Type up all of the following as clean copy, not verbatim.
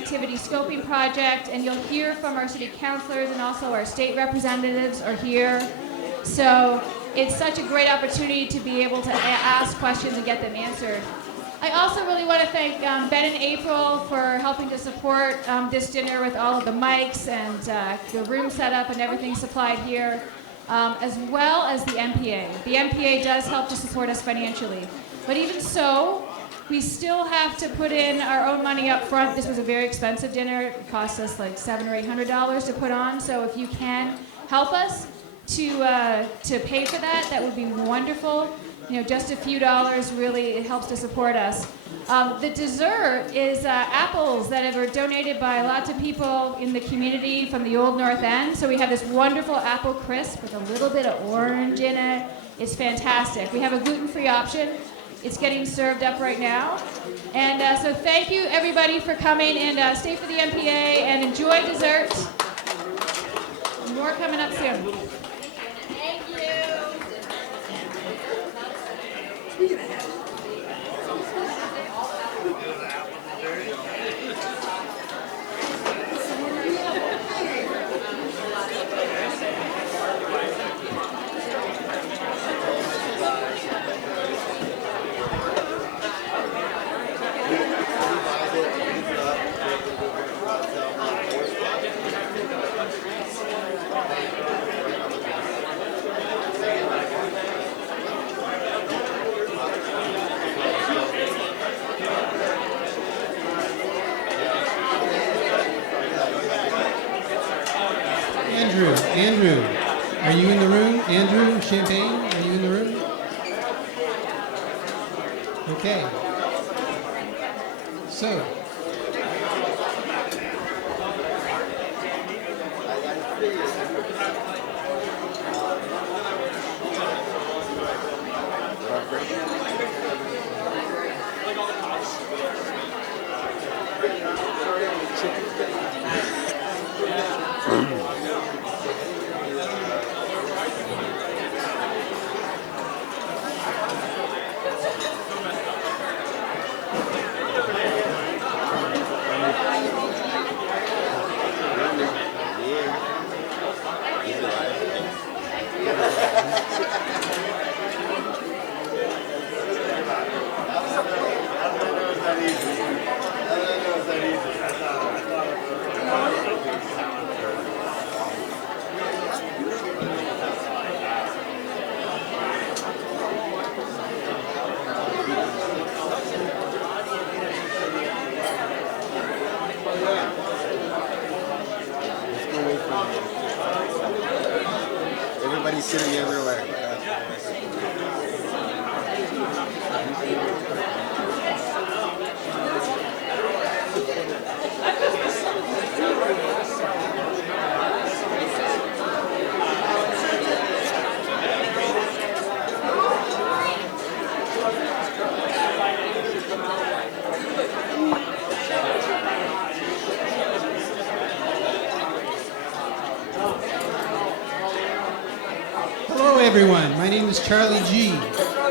activity scoping project, and you'll hear from our city councilors, and also our state representatives are here. So it's such a great opportunity to be able to ask questions and get them answered. I also really want to thank Ben and April for helping to support this dinner with all of the mics and the room setup and everything supplied here, as well as the NPA. The NPA does help to support us financially. But even so, we still have to put in our own money up front. This was a very expensive dinner. It cost us like $700 or $800 to put on. So if you can help us to pay for that, that would be wonderful. You know, just a few dollars really it helps to support us. The dessert is apples that were donated by lots of people in the community from the Old North End. So we have this wonderful apple crisp with a little bit of orange in it. It's fantastic. We have a gluten-free option. It's getting served up right now. And so thank you everybody for coming, and stay for the NPA and enjoy dessert. More coming up soon. Thank you. Andrew, are you in the room? Andrew Champagne, are you in the room? Okay. So. Everybody's sitting everywhere. Hello everyone, my name is Charlie G,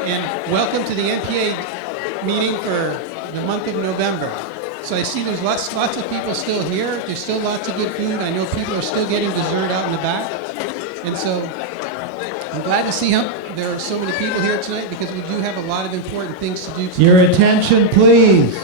and welcome to the NPA meeting for the month of November. So I see there's lots of people still here. There's still lots of good food. I know people are still getting dessert out in the back. And so I'm glad to see there are so many people here tonight, because we do have a lot of important things to do tonight. Your attention, please.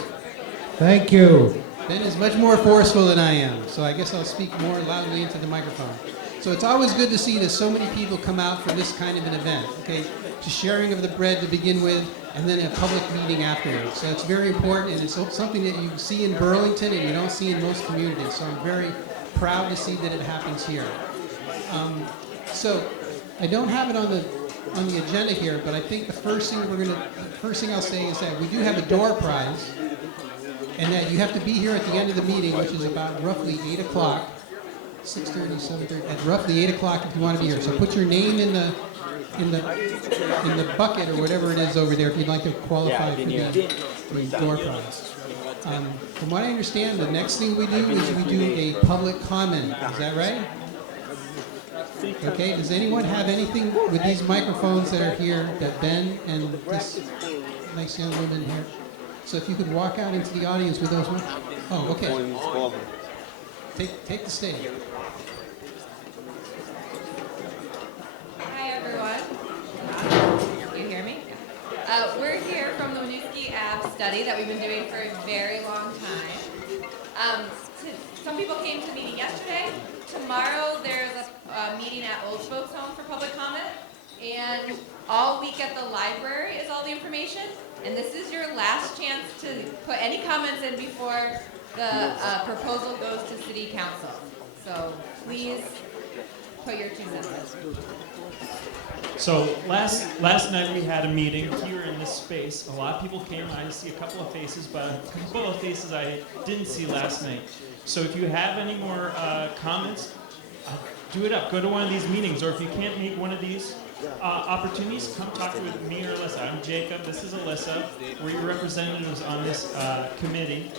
Thank you. Ben is much more forceful than I am, so I guess I'll speak more loudly into the microphone. So it's always good to see that so many people come out for this kind of an event, okay? Just sharing of the bread to begin with, and then a public meeting afterwards. So it's very important, and it's something that you see in Burlington and you don't see in most communities. So I'm very proud to see that it happens here. So I don't have it on the agenda here, but I think the first thing I'll say is that we do have a door prize, and that you have to be here at the end of the meeting, which is about roughly 8 o'clock, 6:30, 7:30, at roughly 8 o'clock if you want to be here. So put your name in the bucket or whatever it is over there if you'd like to qualify for the door prize. From what I understand, the next thing we do is we do a public comment. Is that right? Okay, does anyone have anything with these microphones that are here that Ben and this nice young woman here? So if you could walk out into the audience with those microphones. Oh, okay. Coins, all of them. Take the stage. Hi, everyone. You hear me? We're here from the Winooski Ave study that we've been doing for a very long time. Some people came to the meeting yesterday. Tomorrow there's a meeting at Old Folks Home for public comment. And all week at the library is all the information. And this is your last chance to put any comments in before the proposal goes to City Council. So please put your 2 cents in. So last night we had a meeting here in this space. A lot of people came. I see a couple of faces, but a couple of faces I didn't see last night. So if you have any more comments, do it up. Go to one of these meetings, or if you can't make one of these opportunities, come talk with me or Alyssa. I'm Jacob. This is Alyssa. We're your representatives on this committee.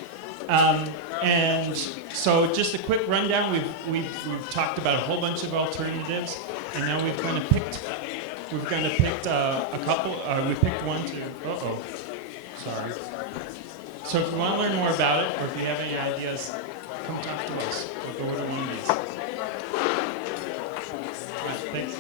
And so just a quick rundown. We've talked about a whole bunch of alternatives, and now we've kind of picked a couple. We picked one to. Sorry. So if you want to learn more about it, or if you have any ideas, come talk to us. We'll go to one of these. All right, thanks.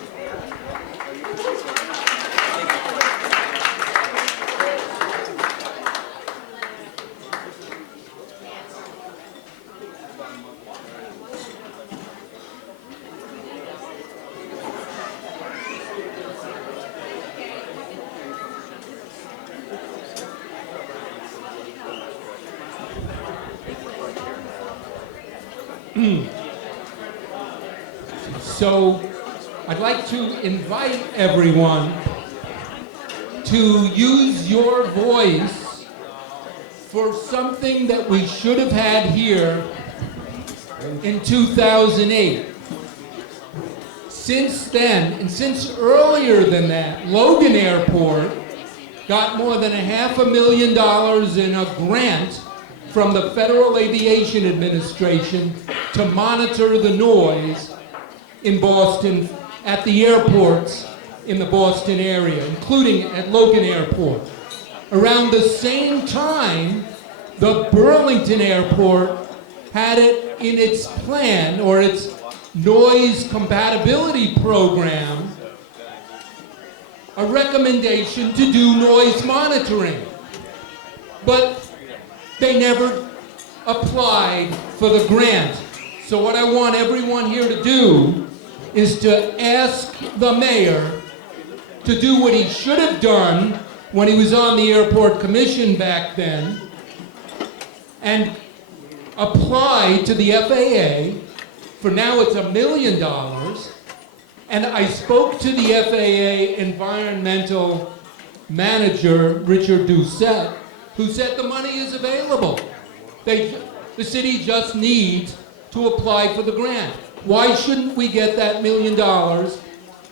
So I'd like to invite everyone to use your voice for something that we should have had here in 2008. Since then, and since earlier than that, Logan Airport got more than $500,000 in a grant from the Federal Aviation Administration to monitor the noise in Boston at the airports in the Boston area, including at Logan Airport. Around the same time, the Burlington Airport had it in its plan, or its noise compatibility program, a recommendation to do noise monitoring. But they never applied for the grant. So what I want everyone here to do is to ask the mayor to do what he should have done when he was on the airport commission back then, and apply to the FAA for, now it's $1 million. And I spoke to the FAA environmental manager, Richard Doucette, who said the money is available. The city just needs to apply for the grant. Why shouldn't we get that $1 million,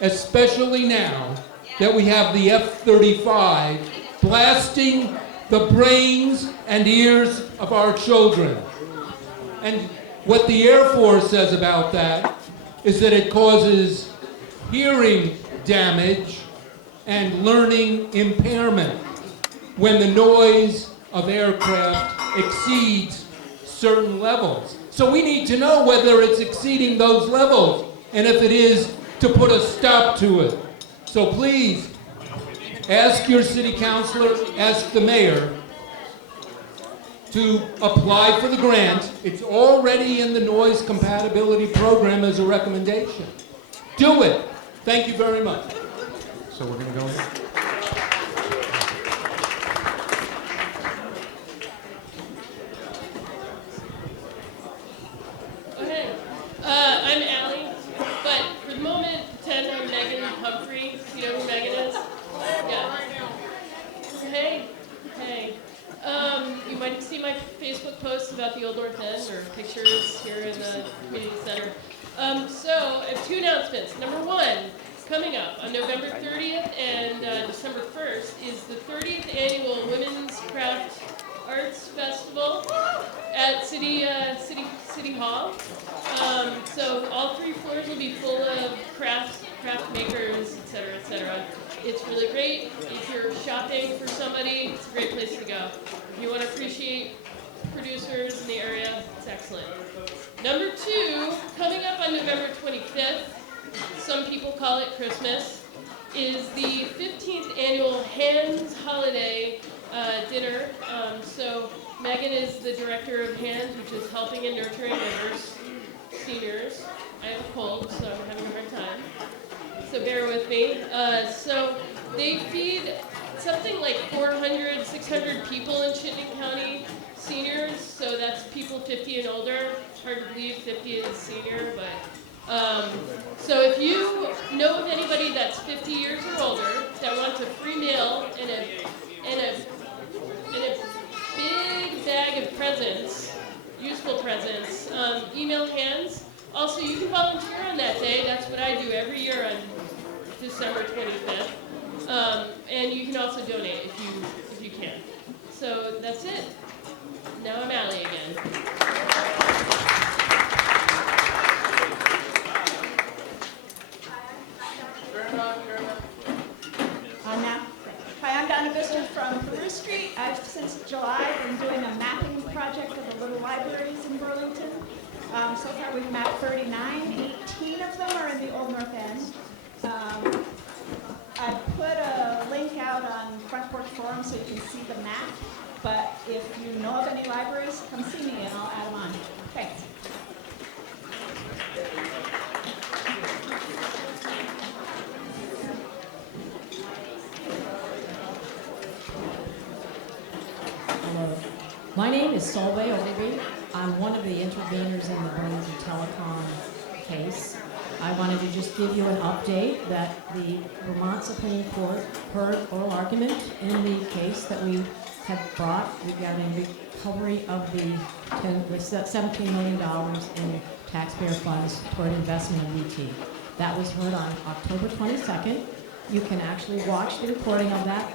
especially now that we have the F-35 blasting the brains and ears of our children? And what the Air Force says about that is that it causes hearing damage and learning impairment when the noise of aircraft exceeds certain levels. So we need to know whether it's exceeding those levels, and if it is, to put a stop to it. So please, ask your city councilor, ask the mayor to apply for the grant. It's already in the noise compatibility program as a recommendation. Do it. Thank you very much. So we're going to go in. Okay, I'm Allie, but for the moment, pretend I'm Megan Humphrey. You know who Megan is? Yeah. Hey. You might have seen my Facebook posts about the Old North End, or pictures here in the community center. So I have 2 announcements. Number 1, coming up on November 30th and December 1st is the 30th annual Women's Craft Arts Festival at City Hall. So all 3 floors will be full of craft makers, etc., etc. It's really great. If you're shopping for somebody, it's a great place to go. If you want to appreciate producers in the area. It's excellent. Number 2, coming up on November 25th, some people call it Christmas, is the 15th annual Hands Holiday dinner. So Megan is the director of Hands, which is helping and nurturing diverse seniors. I have a cold, so I'm having a hard time. So bear with me. So they feed something like 400, 600 people in Chittenden County, seniors. So that's people 50 and older. It's hard to believe 50 is senior, but so if you know of anybody that's 50 years or older that wants a free meal and a big bag of presents, useful presents, email Hands. Also, you can volunteer on that day. That's what I do every year on December 25th. And you can also donate if you can. So that's it. Now I'm Allie again. Hi, I'm Donna Bister from Peru Street. I've since July been doing a mapping project of the little libraries in Burlington. So far we've mapped 39, 18 of them are in the Old North End. I put a link out on Front Porch Forum so you can see the map, but if you know of any libraries, come see me and I'll add them on. Thanks. Hello. My name is Solveig Ogilvy. I'm one of the interveners in the Burlington Telecom case. I wanted to just give you an update that the Vermont Supreme Court heard oral argument in the case that we have brought regarding recovery of the $17 million in taxpayer funds toward investment in VT. That was heard on October 22nd. You can actually watch the recording of that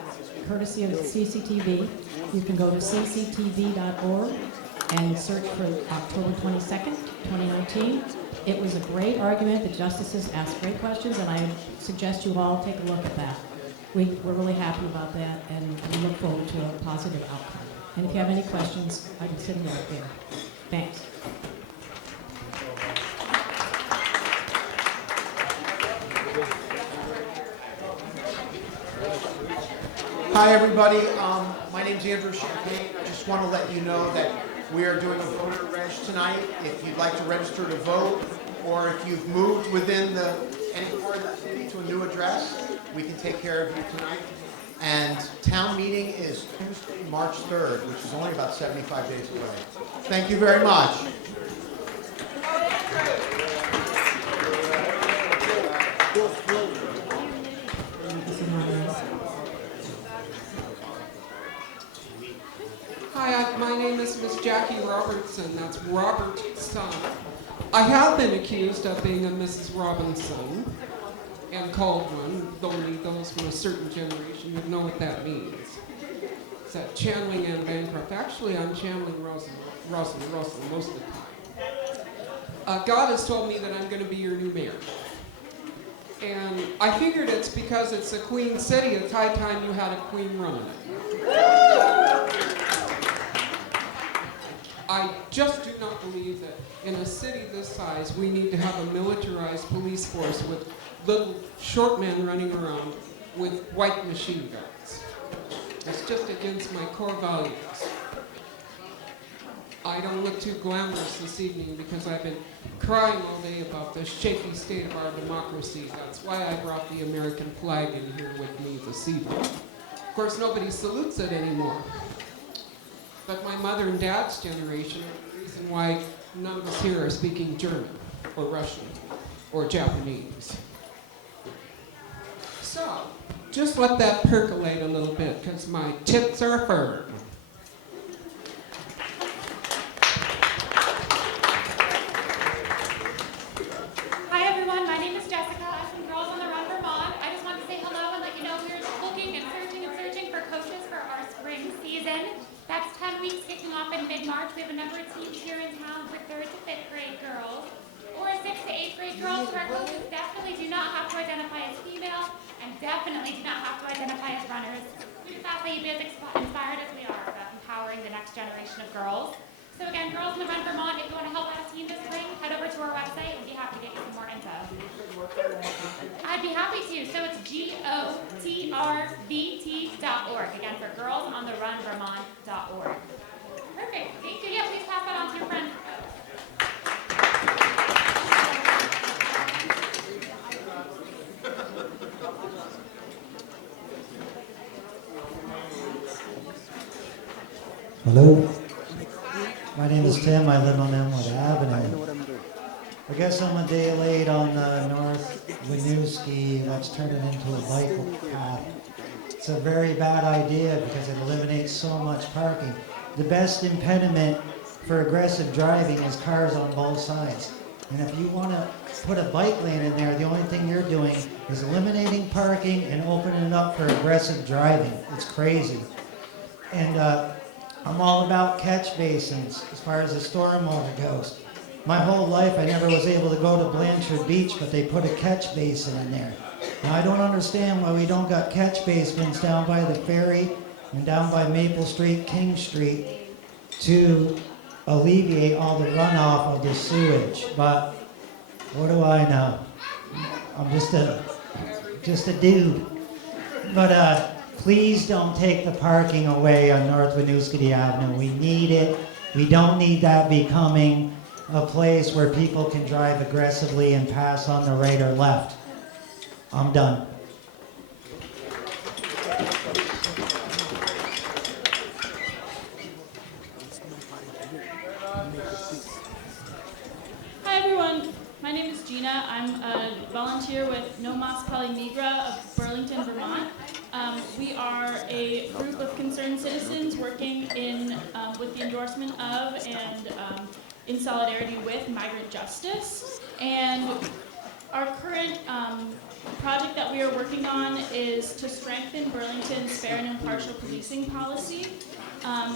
courtesy of CCTV. You can go to cctv.org and search for October 22nd, 2019. It was a great argument. The justices asked great questions, and I suggest you all take a look at that. We're really happy about that, and we look forward to a positive outcome. And if you have any questions, I'm sitting right there. Thanks. Hi, everybody. My name's Andrew Champagne. I just want to let you know that we are doing a voter reg tonight. If you'd like to register to vote, or if you've moved within any part of the city to a new address, we can take care of you tonight. And town meeting is Tuesday, March 3rd, which is only about 75 days away. Thank you very much. Hi, my name is Miss Jackie Robertson. That's Robert's son. I have been accused of being a Mrs. Robinson and called one. Only those from a certain generation would know what that means. It's that channeling Anne Bancroft. Actually, I'm channeling Russell most of the time. God has told me that I'm going to be your new mayor. And I figured it's because it's a queen city. It's high time you had a queen running it. I just do not believe that in a city this size, we need to have a militarized police force with little short men running around with white machine guns. It's just against my core values. I don't look too glamorous this evening because I've been crying all day about the shaky state of our democracy. That's why I brought the American flag in here with me this evening. Of course, nobody salutes it anymore. But my mother and dad's generation are the reason why none of us here are speaking German or Russian or Japanese. So, just let that percolate a little bit because my tits are firm. Hi everyone, my name is Jessica. I'm from Girls on the Run Vermont. I just wanted to say hello and let you know we're looking and searching for coaches for our spring season. That's 10 weeks kicking off in mid-March. We have a number of teams here in town for 3rd to 5th grade girls or 6th to 8th grade girls. So our coaches definitely do not have to identify as female and definitely do not have to identify as runners. We just ask that you be as inspired as we are about empowering the next generation of girls. So again, Girls in the Run Vermont, if you want to help out a team this spring, head over to our website. We'd be happy to get you some more info. I'd be happy to. So it's GOTRVT.org. Again, for girlsontheRunVermont.org. Perfect. Thank you. Yeah, please pass that on to your friends. Hello. My name is Tim. I live on Elmwood Avenue. I guess I'm a day late on North Winooski. Let's turn it into a bike path. It's a very bad idea because it eliminates so much parking. The best impediment for aggressive driving is cars on both sides. And if you want to put a bike lane in there, the only thing you're doing is eliminating parking and opening it up for aggressive driving. It's crazy. And I'm all about catch basins as far as the stormwater goes. My whole life I never was able to go to Blanchard Beach, but they put a catch basin in there. Now I don't understand why we don't got catch basins down by the ferry and down by Maple Street, King Street to alleviate all the runoff of the sewage. But what do I know? I'm just a dude. But please don't take the parking away on North Winooski Avenue. We need it. We don't need that becoming a place where people can drive aggressively and pass on the right or left. I'm done. Hi everyone, my name is Gina. I'm a volunteer with No Mas Pali Migra of Burlington, Vermont. We are a group of concerned citizens working in with the endorsement of and in solidarity with migrant justice. And our current project that we are working on is to strengthen Burlington's fair and impartial policing policy.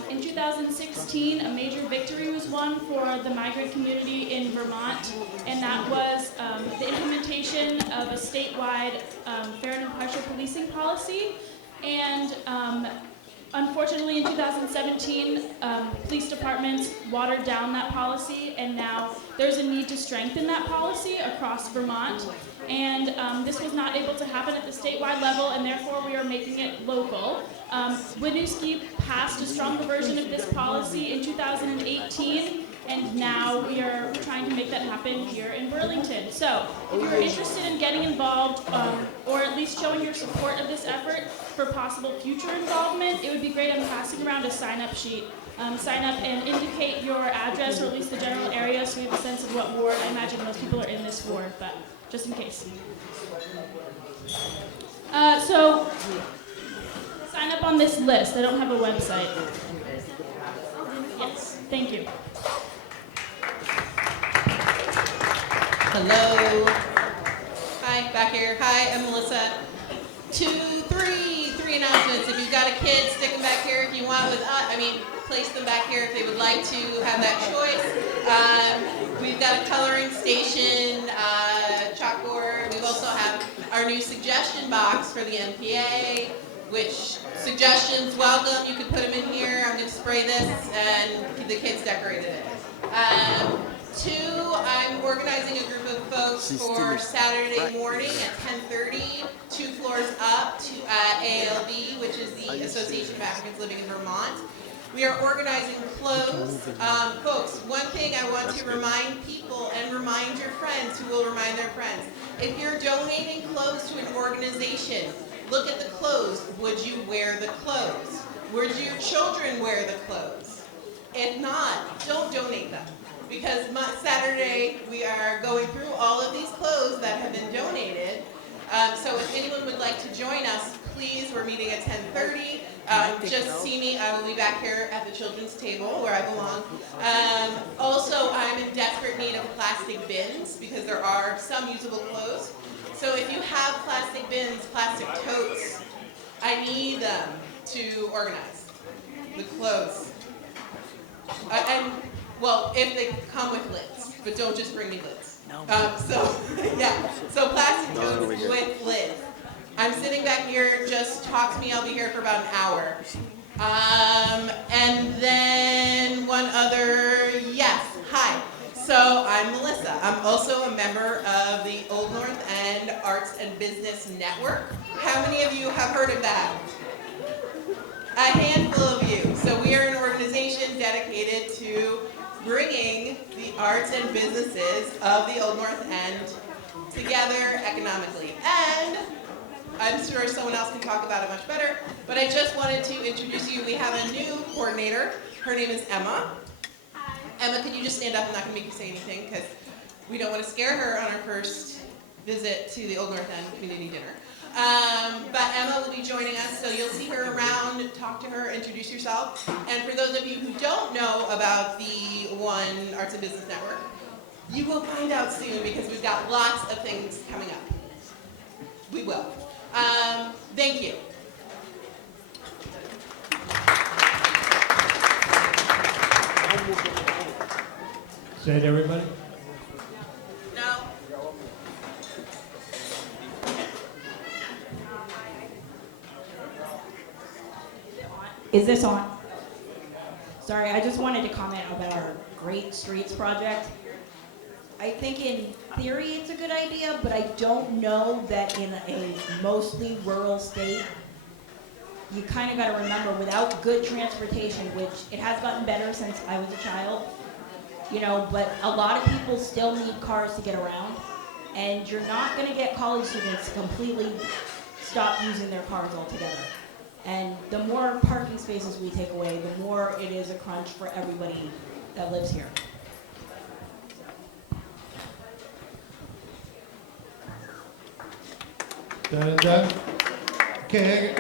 In 2016, a major victory was won for the migrant community in Vermont, and that was the implementation of a statewide fair and impartial policing policy. And unfortunately, in 2017, police departments watered down that policy, and now there's a need to strengthen that policy across Vermont. And this was not able to happen at the statewide level, and therefore we are making it local. Winooski passed a stronger version of this policy in 2018, and now we are trying to make that happen here in Burlington. So if you're interested in getting involved, or at least showing your support of this effort for possible future involvement, it would be great. I'm passing around a sign-up sheet. Sign up and indicate your address, or at least the general area, so we have a sense of what ward. I imagine most people are in this ward, but just in case. So sign up on this list. I don't have a website. Yes, thank you. Hello. Hi, back here. Hi, I'm Melissa. Three announcements. If you've got a kid, stick them back here. If you want with place them back here if they would like to have that choice. We've got a coloring station, chalkboard. We also have our new suggestion box for the NPA, which suggestions welcome. You can put them in here. I'm going to spray this, and the kids decorated it. Two, I'm organizing a group of folks for Saturday morning at 10:30, 2 floors up to ALB, which is the Association of Africans Living in Vermont. We are organizing clothes. Folks, one thing I want to remind people and remind your friends who will remind their friends. If you're donating clothes to an organization, look at the clothes. Would you wear the clothes? Would your children wear the clothes? If not, don't donate them. Because Saturday we are going through all of these clothes that have been donated. So if anyone would like to join us, please, we're meeting at 10:30. Just see me. I will be back here at the children's table where I belong. Also, I'm in desperate need of plastic bins because there are some usable clothes. So if you have plastic bins, plastic totes, I need them to organize the clothes. Well, if they come with lids, but don't just bring me lids. So plastic totes with lids. I'm sitting back here, just talk to me, I'll be here for about an hour. And then one other, yes, hi. So I'm Melissa. I'm also a member of the Old North End Arts and Business Network. How many of you have heard of that? A handful of you. So we are an organization dedicated to bringing the arts and businesses of the Old North End together economically. And I'm sure someone else can talk about it much better, but I just wanted to introduce you. We have a new coordinator. Her name is Emma. Hi. Emma, can you just stand up? I'm not going to make you say anything because we don't want to scare her on our first visit to the Old North End Community Dinner. But Emma will be joining us, so you'll see her around, talk to her, introduce yourself. And for those of you who don't know about the One Arts and Business Network, you will find out soon because we've got lots of things coming up. We will. Thank you. Say it, everybody. No. Is this on? Sorry, I just wanted to comment about our Great Streets project. I think in theory it's a good idea, but I don't know that in a mostly rural state, you kind of got to remember without good transportation, which it has gotten better since I was a child, you know, but a lot of people still need cars to get around, and you're not going to get college students to completely stop using their cars altogether. And the more parking spaces we take away, the more it is a crunch for everybody that lives here. Done? Okay,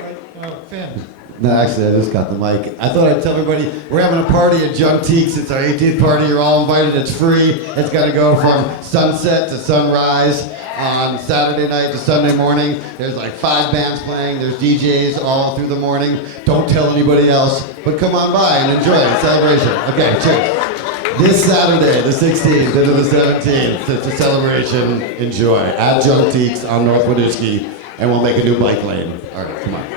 Finn. No, actually, I just got the mic. I thought I'd tell everybody, we're having a party at Juntiques. It's our 18th party. You're all invited. It's free. It's going to go from sunset to sunrise on Saturday night to Sunday morning. There's like 5 bands playing. There's DJs all through the morning. Don't tell anybody else, but come on by and enjoy the celebration. Okay, cheers. This Saturday, the 16th into the 17th, it's a celebration. Enjoy. At Juntiques on North Winooski, and we'll make a new bike lane. All right, come on.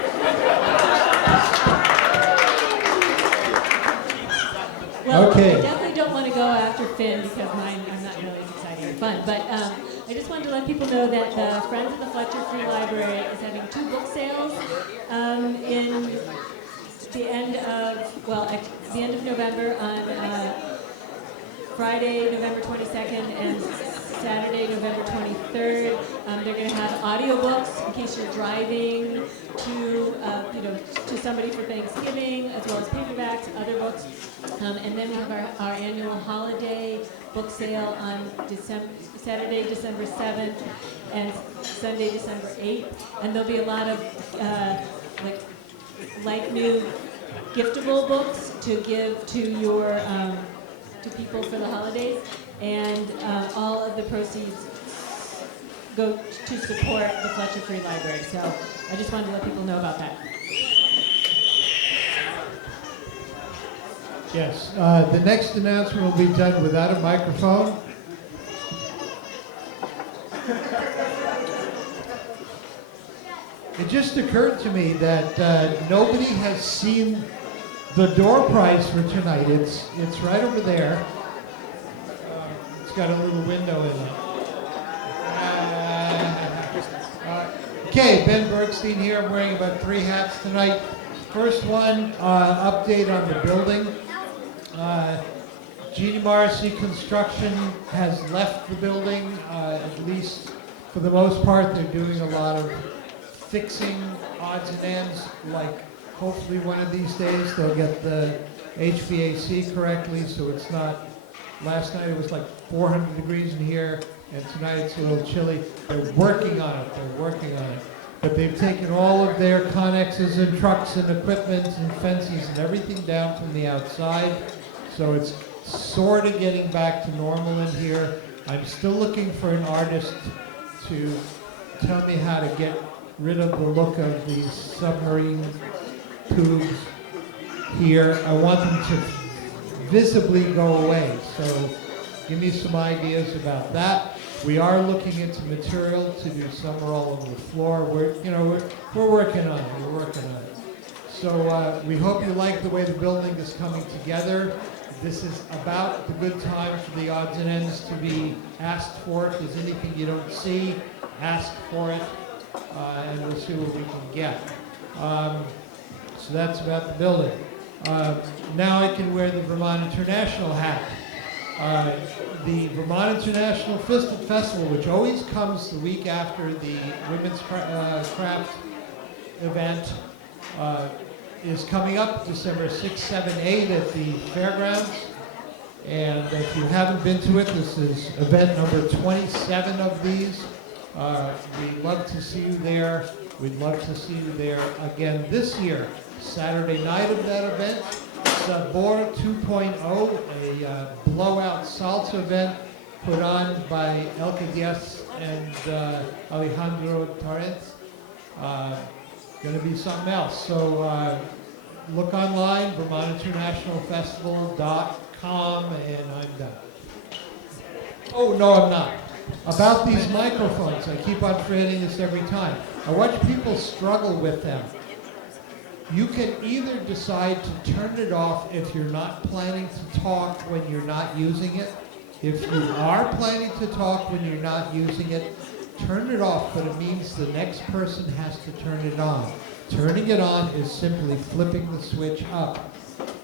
Well, Okay. I definitely don't want to go after Finn because I'm not really as exciting or fun. But I just wanted to let people know that the Friends of the Fletcher Free Library is having 2 book sales in the end of November on Friday, November 22nd, and Saturday, November 23rd. They're going to have audiobooks in case you're driving to somebody for Thanksgiving, as well as paperbacks, other books. And then we have our annual holiday book sale on Saturday, December 7th, and Sunday, December 8th. And there'll be a lot of like new giftable books to give to your to people for the holidays, and all of the proceeds go to support the Fletcher Free Library. So I just wanted to let people know about that. Yes, the next announcement will be done without a microphone. It just occurred to me that nobody has seen the door prize for tonight. It's right over there. It's got a little window in it. Okay, Ben Bergstein here. I'm wearing about 3 hats tonight. First one, update on the building. Jeannie Morrissey Construction has left the building, at least for the most part. They're doing a lot of fixing odds and ends, like hopefully one of these days they'll get the HVAC correctly so it's not, last night it was like 400 degrees in here and tonight it's a little chilly. They're working on it, But they've taken all of their connexes and trucks and equipment and fences and everything down from the outside. So it's sort of getting back to normal in here. I'm still looking for an artist to tell me how to get rid of the look of these submarine tubes here. I want them to visibly go away. So give me some ideas about that. We are looking into material to do some or all over the floor. We're working on it. We're working on it. So we hope you like the way the building is coming together. This is about the good time for the odds and ends to be asked for. If there's anything you don't see, ask for it, and we'll see what we can get. So that's about the building. Now I can wear the Vermont International hat. The Vermont International Festival, which always comes the week after the Women's Craft event, is coming up December 6, 7, 8 at the fairgrounds. And if you haven't been to it, this is event number 27 of these. We'd love to see you there. We'd love to see you there again this year. Saturday night of that event, Sabor 2.0, a blowout salsa event put on by Elke Diaz and Alejandro Torres. Going to be something else. So look online, VermontInternationalFestival.com, and I'm done. Oh, no, I'm not. About these microphones, I keep on forgetting this every time. I watch people struggle with them. You can either decide to turn it off if you're not planning to talk when you're not using it. If you are planning to talk when you're not using it, turn it off, but it means the next person has to turn it on. Turning it on is simply flipping the switch up.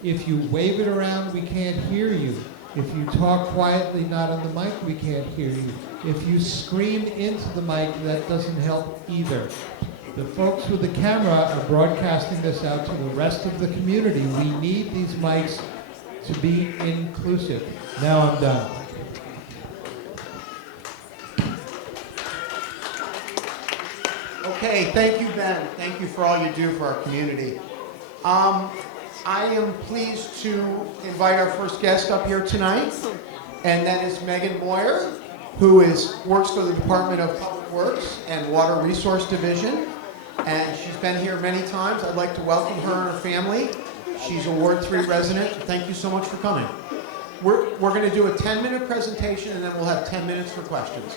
If you wave it around, we can't hear you. If you talk quietly, not on the mic, we can't hear you. If you scream into the mic, that doesn't help either. The folks with the camera are broadcasting this out to the rest of the community. We need these mics to be inclusive. Now I'm done. Okay, thank you, Ben. Thank you for all you do for our community. I am pleased to invite our first guest up here tonight, and that is Megan Moyer, who works for the Department of Public Works and Water Resource Division, and she's been here many times. I'd like to welcome her and her family. She's a Ward 3 resident. Thank you so much for coming. We're going to do a 10-minute presentation, and then we'll have 10 minutes for questions.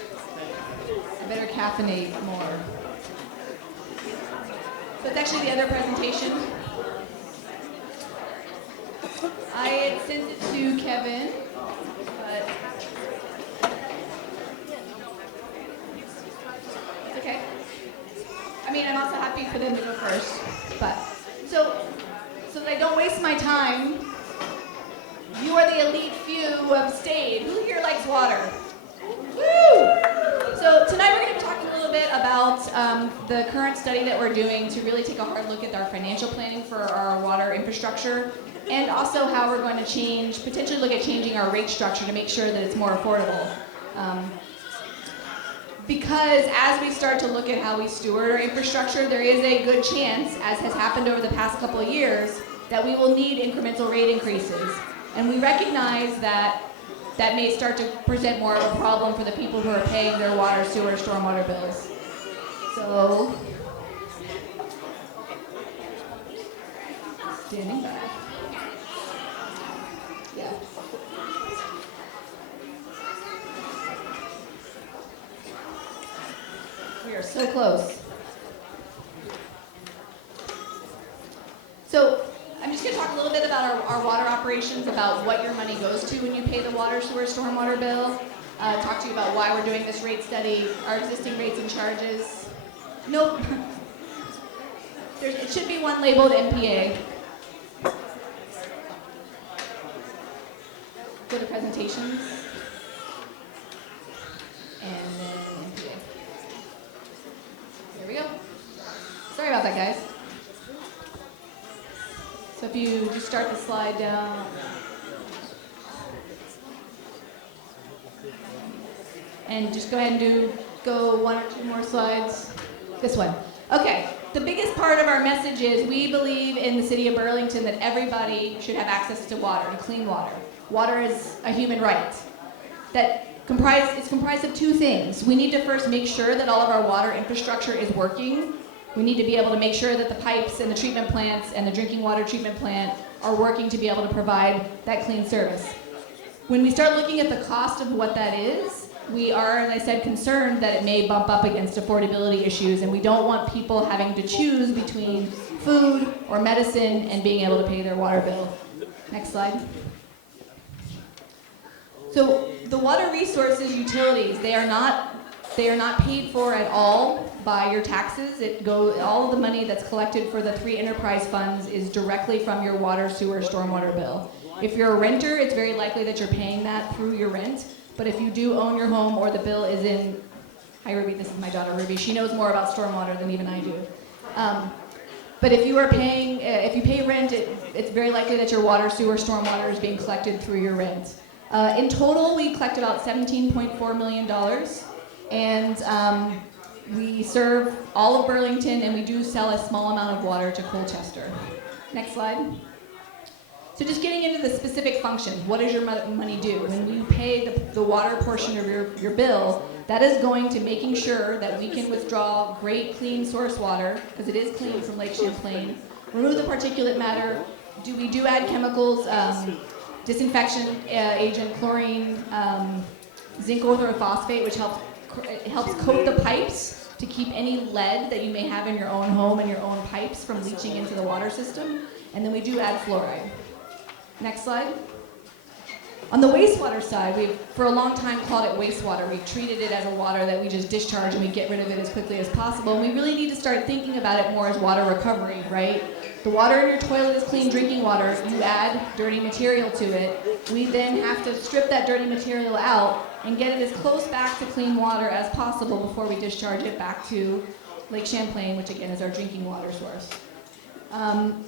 I better caffeinate more. So it's actually the other presentation. I had sent it to Kevin, but it's okay. I mean, I'm also happy for them to go first, but so that I don't waste my time, you are the elite few who have stayed. Who here likes water? Woo! So tonight we're going to be talking a little bit about the current study that we're doing to really take a hard look at our financial planning for our water infrastructure, and also how we're going to potentially look at changing our rate structure to make sure that it's more affordable. Because as we start to look at how we steward our infrastructure, there is a good chance, as has happened over the past couple of years, that we will need incremental rate increases. And we recognize that that may start to present more of a problem for the people who are paying their water, sewer, stormwater bills. So, standing by. Yeah. We are so close. So, I'm just going to talk a little bit about our water operations, about what your money goes to when you pay the water, sewer, stormwater bill. Talk to you about why we're doing this rate study, our existing rates and charges. Nope. It should be one labeled NPA. Go to presentations. And then NPA. There we go. Sorry about that, guys. So if you just start the slide down. And just go ahead and go one or two more slides. This one. Okay, the biggest part of our message is we believe in the city of Burlington that everybody should have access to water, to clean water. Water is a human right. It's comprised of two things. We need to first make sure that all of our water infrastructure is working. We need to be able to make sure that the pipes and the treatment plants and the drinking water treatment plant are working to be able to provide that clean service. when we start looking at the cost of what that is, we are, as I said, concerned that it may bump up against affordability issues, and we don't want people having to choose between food or medicine and being able to pay their water bill. Next slide. So the water resources utilities, they are not paid for at all by your taxes. All of the money that's collected for the 3 enterprise funds is directly from your water, sewer, stormwater bill. If you're a renter, it's very likely that you're paying that through your rent. But if you do own your home or the bill is in, hi Ruby, this is my daughter Ruby. She knows more about stormwater than even I do. But if you are paying, if you pay rent, it's very likely that your water, sewer, stormwater is being collected through your rent. In total, we collect about $17.4 million, and we serve all of Burlington, and we do sell a small amount of water to Colchester. Next slide. So just getting into the specific functions, what does your money do? When you pay the water portion of your bill, that is going to making sure that we can withdraw great clean source water, because it is clean from Lake Champlain, remove the particulate matter, we do add chemicals, disinfection agent, chlorine, zinc orthophosphate, which helps coat the pipes to keep any lead that you may have in your own home and your own pipes from leaching into the water system. And then we do add fluoride. Next slide. On the wastewater side, we've for a long time called it wastewater. We've treated it as a water that we just discharge and we get rid of it as quickly as possible. And we really need to start thinking about it more as water recovery, right? The water in your toilet is clean drinking water. You add dirty material to it. We then have to strip that dirty material out and get it as close back to clean water as possible before we discharge it back to Lake Champlain, which again is our drinking water source.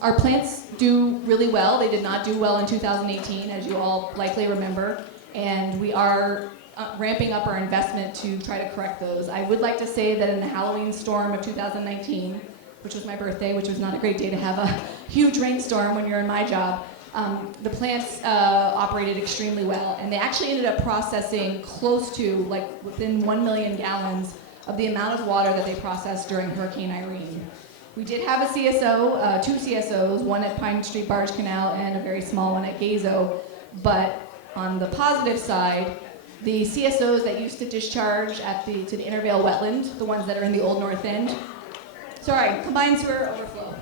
Our plants do really well. They did not do well in 2018, as you all likely remember, and we are ramping up our investment to try to correct those. I would like to say that in the Halloween storm of 2019, which was my birthday, which was not a great day to have a huge rainstorm when you're in my job, the plants operated extremely well, and they actually ended up processing close to, like, within 1 million gallons of the amount of water that they processed during Hurricane Irene. We did have a CSO, 2 CSOs, one at Pine Street Barge Canal and a very small one at Gazo. But on the positive side, the CSOs that used to discharge to the Intervale wetland, the ones that are in the Old North End, combined sewer overflow,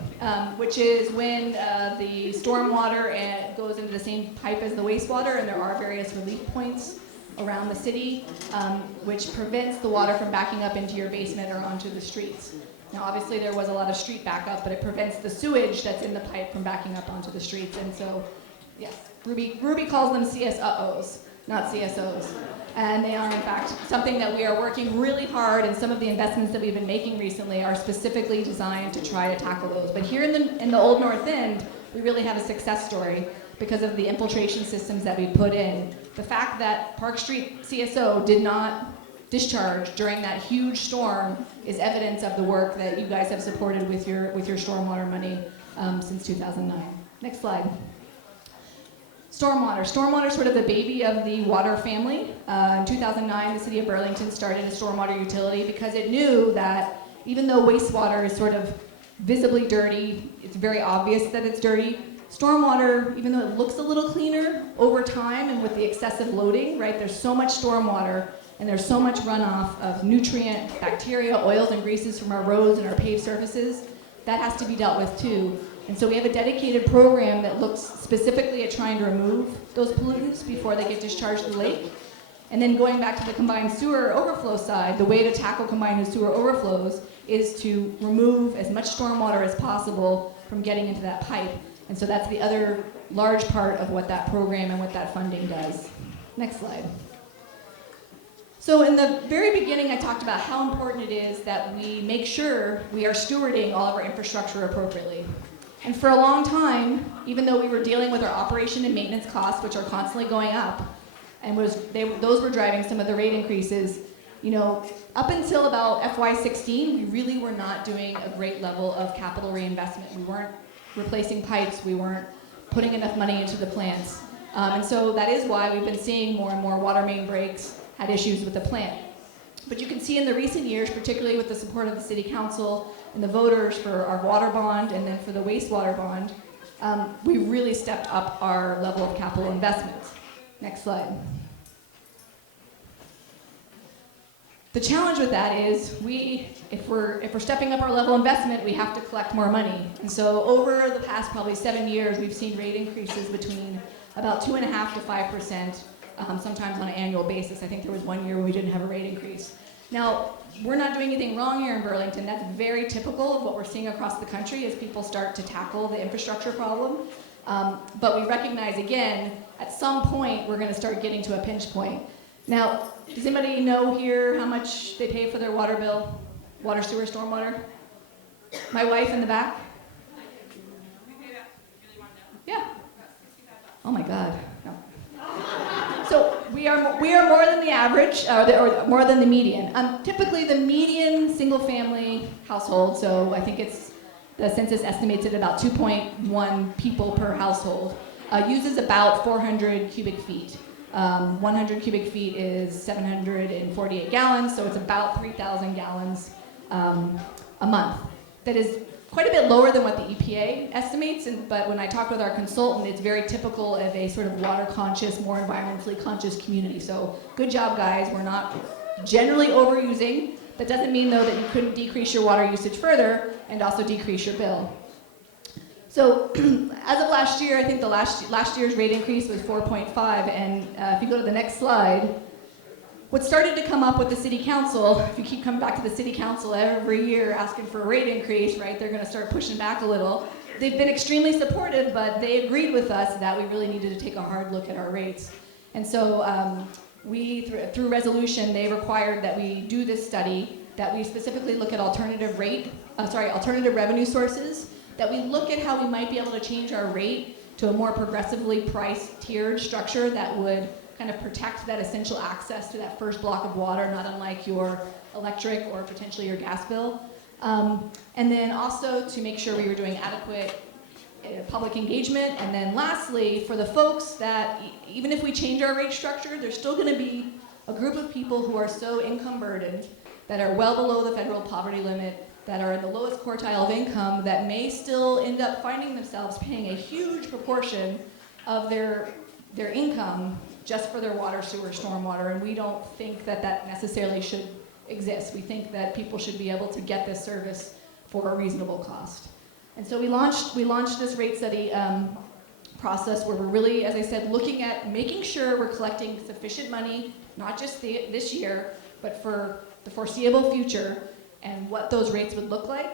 which is when the stormwater goes into the same pipe as the wastewater, and there are various relief points around the city, which prevents the water from backing up into your basement or onto the streets. Now, obviously, there was a lot of street backup, but it prevents the sewage that's in the pipe from backing up onto the streets. And so, yes, Ruby calls them CSOs, not CSOs. And they are, in fact, something that we are working really hard, and some of the investments that we've been making recently are specifically designed to try to tackle those. But here in the Old North End, we really have a success story because of the infiltration systems that we put in. The fact that Park Street CSO did not discharge during that huge storm is evidence of the work that you guys have supported with your stormwater money since 2009. Next slide. Stormwater. Stormwater is sort of the baby of the water family. In 2009, the city of Burlington started a stormwater utility because it knew that even though wastewater is sort of visibly dirty, it's very obvious that it's dirty, stormwater, even though it looks a little cleaner over time and with the excessive loading, right, there's so much stormwater and there's so much runoff of nutrient, bacteria, oils, and greases from our roads and our paved surfaces, that has to be dealt with too. And so we have a dedicated program that looks specifically at trying to remove those pollutants before they get discharged to the lake. And then going back to the combined sewer overflow side, the way to tackle combined sewer overflows is to remove as much stormwater as possible from getting into that pipe. And so that's the other large part of what that program and what that funding does. Next slide. So in the very beginning, I talked about how important it is that we make sure we are stewarding all of our infrastructure appropriately. And for a long time, even though we were dealing with our operation and maintenance costs, which are constantly going up, and those were driving some of the rate increases, up until about FY16, we really were not doing a great level of capital reinvestment. We weren't replacing pipes, we weren't putting enough money into the plants. And so that is why we've been seeing more and more water main breaks, had issues with the plant. But you can see in the recent years, particularly with the support of the City Council and the voters for our water bond and then for the wastewater bond, we really stepped up our level of capital investments. Next slide. The challenge with that is if we're stepping up our level of investment, we have to collect more money. And so over the past probably 7 years, we've seen rate increases between about 2.5% to 5%, sometimes on an annual basis. I think there was 1 year where we didn't have a rate increase. Now, we're not doing anything wrong here in Burlington. That's very typical of what we're seeing across the country as people start to tackle the infrastructure problem. But we recognize, again, at some point, we're going to start getting to a pinch point. Now, does anybody know here how much they pay for their water bill? Water, sewer, stormwater? My wife in the back? Yeah. Oh my God. No. So we are more than the average, or more than the median. Typically, the median single-family household, so I think the census estimates it about 2.1 people per household, uses about 400 cubic feet. 100 cubic feet is 748 gallons, so it's about 3,000 gallons a month. That is quite a bit lower than what the EPA estimates, but when I talked with our consultant, it's very typical of a sort of water-conscious, more environmentally conscious community. So good job, guys. We're not generally overusing. That doesn't mean, though, that you couldn't decrease your water usage further and also decrease your bill. So as of last year, I think the last year's rate increase was 4.5, and if you go to the next slide, what started to come up with the city council, if you keep coming back to the city council every year asking for a rate increase, right, they're gonna start pushing back a little. They've been extremely supportive, but they agreed with us that we really needed to take a hard look at our rates. And so through resolution, they required that we do this study, that we specifically look at alternative revenue sources, that we look at how we might be able to change our rate to a more progressively priced tiered structure that would kind of protect that essential access to that first block of water, not unlike your electric or potentially your gas bill. And then also to make sure we were doing adequate public engagement. And then lastly, for the folks that, even if we change our rate structure, there's still gonna be a group of people who are so income burdened that are well below the federal poverty limit, that are in the lowest quartile of income, that may still end up finding themselves paying a huge proportion of their income just for their water, sewer, stormwater, and we don't think that that necessarily should exist. We think that people should be able to get this service for a reasonable cost. And so we launched this rate study process where we're really, as I said, looking at making sure we're collecting sufficient money, not just this year, but for the foreseeable future, and what those rates would look like.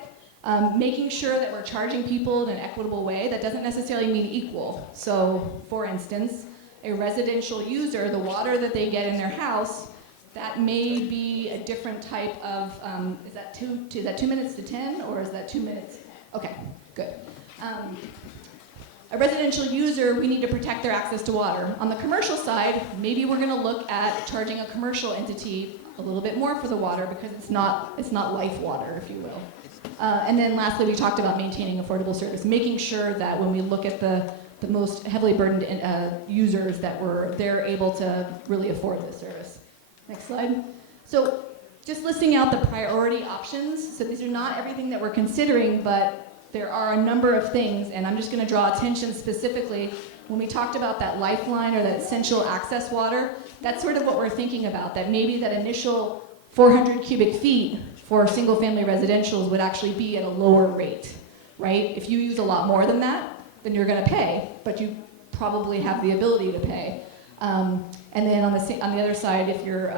Making sure that we're charging people in an equitable way. That doesn't necessarily mean equal. So, for instance, a residential user, the water that they get in their house, that may be a different type of, is that 2 minutes to 10, or is that 2 minutes? Okay, good. A residential user, we need to protect their access to water. On the commercial side, maybe we're gonna look at charging a commercial entity a little bit more for the water because it's not life water, if you will. And then lastly, we talked about maintaining affordable service, making sure that when we look at the most heavily burdened users, that they're able to really afford this service. Next slide. So just listing out the priority options. So these are not everything that we're considering, but there are a number of things, and I'm just gonna draw attention specifically when we talked about that lifeline or that essential access water. That's sort of what we're thinking about, that maybe that initial 400 cubic feet for single-family residentials would actually be at a lower rate, right? If you use a lot more than that, then you're gonna pay, but you probably have the ability to pay. And then on the other side, if you're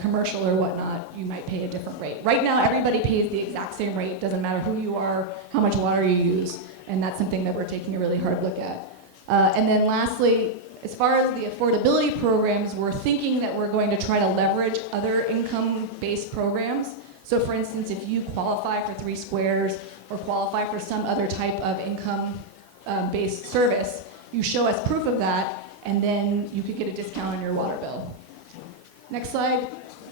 commercial or whatnot, you might pay a different rate. Right now, everybody pays the exact same rate. Doesn't matter who you are, how much water you use, and that's something that we're taking a really hard look at. And then lastly, as far as the affordability programs, we're thinking that we're going to try to leverage other income-based programs. So for instance, if you qualify for 3 squares or qualify for some other type of income-based service, you show us proof of that, and then you could get a discount on your water bill. Next slide.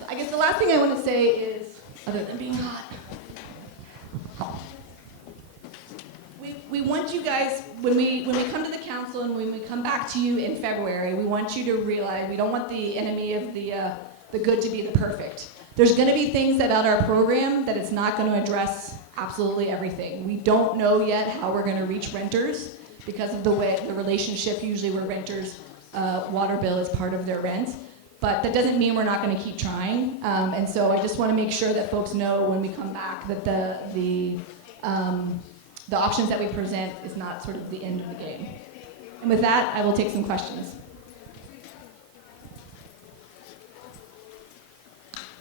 I guess the last thing I want to say is, other than being hot, we want you guys, when we come to the council and when we come back to you in February, we want you to realize we don't want the enemy of the good to be the perfect. There's going to be things about our program that it's not going to address absolutely everything. We don't know yet how we're going to reach renters because of the way the relationship usually where renters water bill as part of their rent. But that doesn't mean we're not going to keep trying. And so I just want to make sure that folks know when we come back that the options that we present is not sort of the end of the game. And with that, I will take some questions.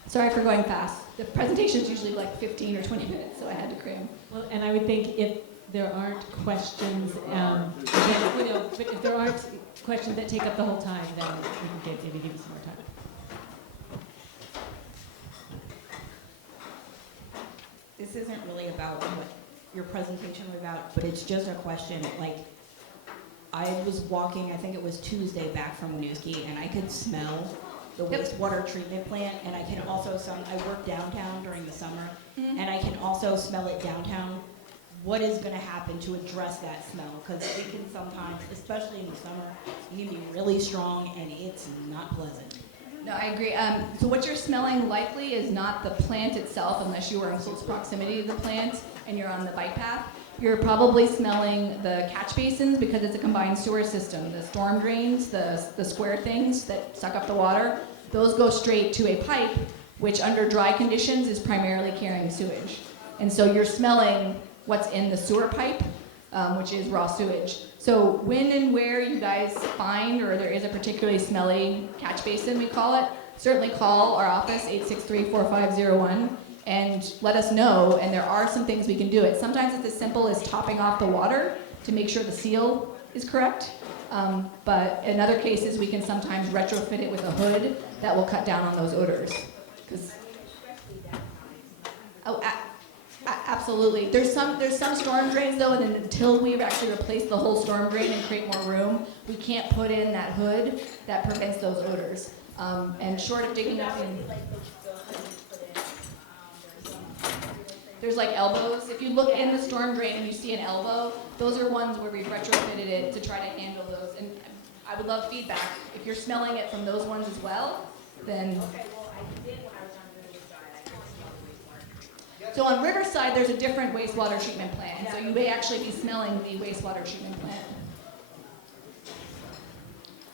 Sorry for going fast. The presentation is usually like 15 or 20 minutes, so I had to cram. Well, and I would think if there aren't questions, but if there aren't questions that take up the whole time, then we can maybe give you some more time. This isn't really about what your presentation was about, but it's just a question. Like, I was walking, I think it was Tuesday, back from Winooski, and I could smell the wastewater treatment plant, and I can also, I work downtown during the summer, and I can also smell it downtown. What is going to happen to address that smell? Because it can sometimes, especially in the summer, it can be really strong, and it's not pleasant. No, I agree. So what you're smelling likely is not the plant itself, unless you are in close proximity to the plant and you're on the bike path. You're probably smelling the catch basins because it's a combined sewer system. The storm drains, the square things that suck up the water, those go straight to a pipe, which under dry conditions is primarily carrying sewage. And so you're smelling what's in the sewer pipe, which is raw sewage. So when and where you guys find, or there is a particularly smelly catch basin, we call it, certainly call our office, 863-4501, and let us know, and there are some things we can do. Sometimes it's as simple as topping off the water to make sure the seal is correct, but in other cases we can sometimes retrofit it with a hood that will cut down on those odors. Absolutely. There's some storm drains though, and then until we've actually replaced the whole storm drain and create more room, we can't put in that hood that prevents those odors. And short of digging up in, there's like elbows. If you look in the storm drain and you see an elbow, those are ones where we've retrofitted it to try to handle those. And I would love feedback. If you're smelling it from those ones as well, then. So on Riverside, there's a different wastewater treatment plant, and so you may actually be smelling the wastewater treatment plant.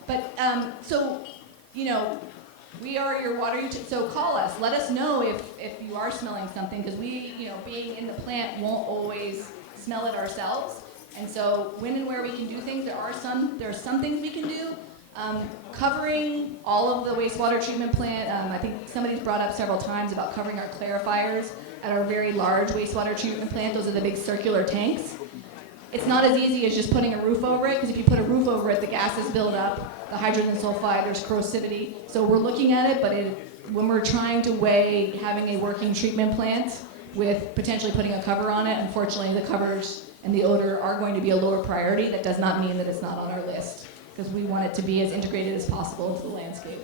But, so, you know, we are your water utility, so call us. Let us know if you are smelling something, because we, you know, being in the plant won't always smell it ourselves. And so when and where we can do things, there are some things we can do. Covering all of the wastewater treatment plant, I think somebody's brought up several times about covering our clarifiers at our very large wastewater treatment plant. Those are the big circular tanks. It's not as easy as just putting a roof over it, because if you put a roof over it, the gases build up, the hydrogen sulfide, there's corrosivity. So we're looking at it, but when we're trying to weigh having a working treatment plant with potentially putting a cover on it, unfortunately the covers and the odor are going to be a lower priority. That does not mean that it's not on our list, because we want it to be as integrated as possible into the landscape.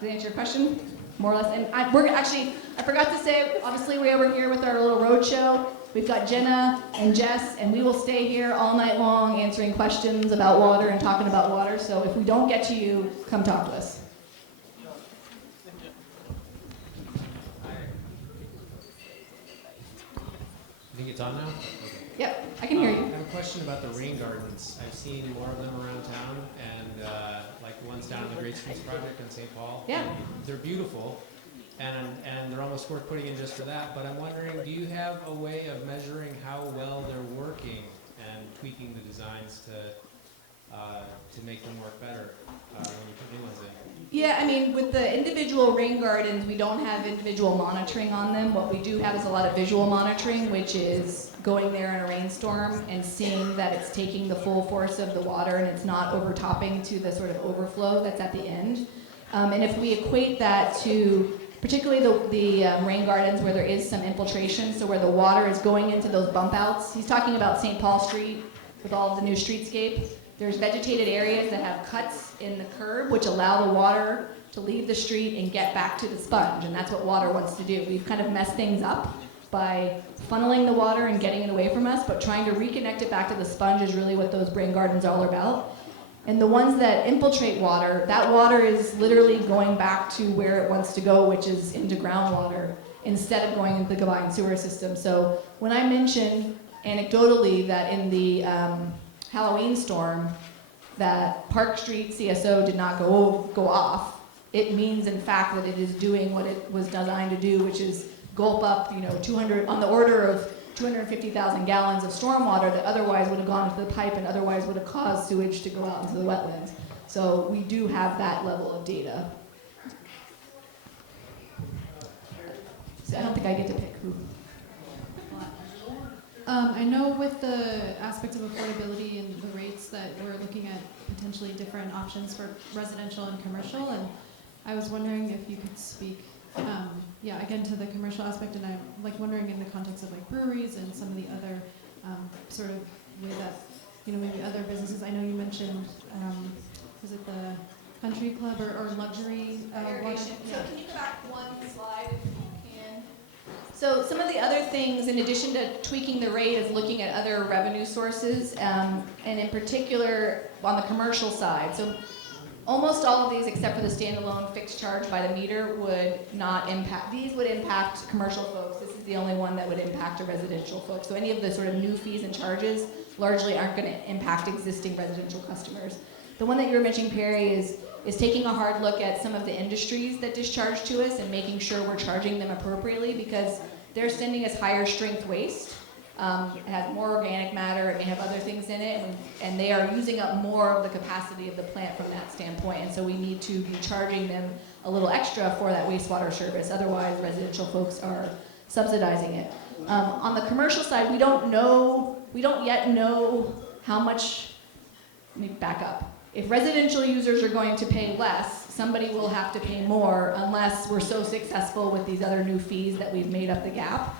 Does that answer your question? More or less. And I forgot to say, obviously we're here with our little road show. We've got Jenna and Jess, and we will stay here all night long answering questions about water and talking about water. So if we don't get to you, come talk to us. I think it's on now? Okay. Yep, I can hear you. I have a question about the rain gardens. I've seen more of them around town, and like the ones down in the Great Streets Project in St. Paul. Yeah. They're beautiful, and they're almost worth putting in just for that. But I'm wondering, do you have a way of measuring how well they're working and tweaking the designs to make them work better when you put new ones in? Yeah, I mean, with the individual rain gardens, we don't have individual monitoring on them. What we do have is a lot of visual monitoring, which is going there in a rainstorm and seeing that it's taking the full force of the water and it's not overtopping to the sort of overflow that's at the end. And if we equate that to particularly the rain gardens where there is some infiltration, so where the water is going into those bump outs. He's talking about St. Paul Street with all of the new streetscape. There's vegetated areas that have cuts in the curb which allow the water to leave the street and get back to the sponge, and that's what water wants to do. We've kind of messed things up by funneling the water and getting it away from us, but trying to reconnect it back to the sponge is really what those rain gardens are all about. And the ones that infiltrate water, that water is literally going back to where it wants to go, which is into groundwater, instead of going into the combined sewer system. So when I mentioned anecdotally that in the Halloween storm, that Park Street CSO did not go off. It means, in fact, that it is doing what it was designed to do, which is gulp up, 200 on the order of 250,000 gallons of stormwater that otherwise would have gone into the pipe and otherwise would have caused sewage to go out into the wetlands. So we do have that level of data. So I don't think I get to pick who. I know with the aspect of affordability and the rates that we're looking at potentially different options for residential and commercial, and I was wondering if you could speak, again to the commercial aspect, and I'm wondering in the context of breweries and some of the other sort of way that maybe other businesses. I know you mentioned was it the country club or luxury? Irrigation. So can you go back one slide if you can? So some of the other things, in addition to tweaking the rate, is looking at other revenue sources, and in particular on the commercial side. So almost all of these, except for the standalone fixed charge by the meter, would not impact. These would impact commercial folks. This is the only one that would impact a residential folks. So any of the sort of new fees and charges largely aren't going to impact existing residential customers. The one that you were mentioning, Perry, is taking a hard look at some of the industries that discharge to us and making sure we're charging them appropriately, because they're sending us higher strength waste. It has more organic matter, it may have other things in it, and they are using up more of the capacity of the plant from that standpoint. And so we need to be charging them a little extra for that wastewater service. Otherwise, residential folks are subsidizing it. On the commercial side, we don't yet know how much. Let me back up. If residential users are going to pay less, somebody will have to pay more unless we're so successful with these other new fees that we've made up the gap.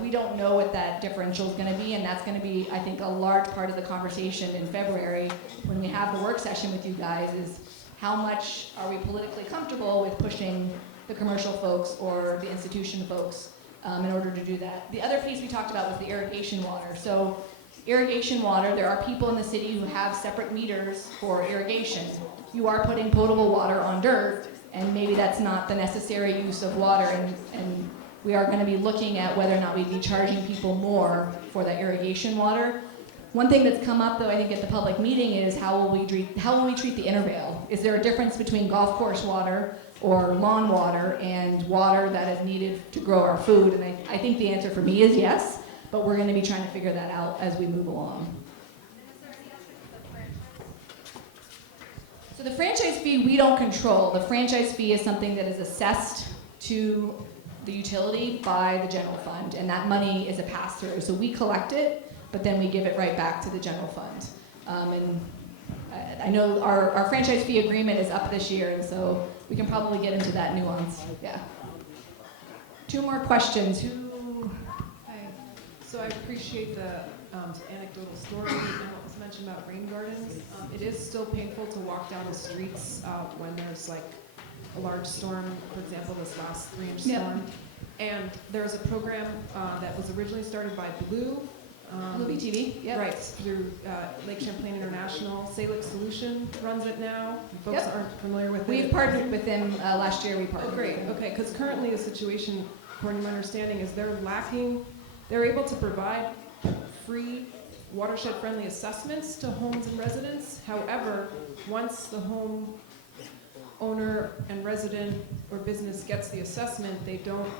We don't know what that differential is going to be, and that's going to be, I think, a large part of the conversation in February when we have the work session with you guys, is how much are we politically comfortable with pushing the commercial folks or the institution folks in order to do that. The other piece we talked about was the irrigation water. So irrigation water, there are people in the city who have separate meters for irrigation. You are putting potable water on dirt, and maybe that's not the necessary use of water, and we are going to be looking at whether or not we'd be charging people more for that irrigation water. One thing that's come up, though, I think at the public meeting is how will we treat the intervale? Is there a difference between golf course water or lawn water and water that is needed to grow our food? And I think the answer for me is yes, but we're going to be trying to figure that out as we move along. So the franchise fee we don't control. The franchise fee is something that is assessed to the utility by the general fund, and that money is a pass-through. So we collect it, but then we give it right back to the general fund. And I know our franchise fee agreement is up this year, and so we can probably get into that nuance. Yeah. Two more questions. Hi. So I appreciate the anecdotal story and what was mentioned about rain gardens. It is still painful to walk down the streets when there's a large storm, for example, this last 3-inch storm. And there's a program that was originally started by Blue BTV, yep. Right, through Lake Champlain International. Salix Solution runs it now. Folks aren't familiar with it. We've partnered with them last year. We partnered. Oh, great. Okay, because currently the situation, according to my understanding, is they're able to provide free watershed-friendly assessments to homes and residents. However, once the home owner and resident or business gets the assessment, they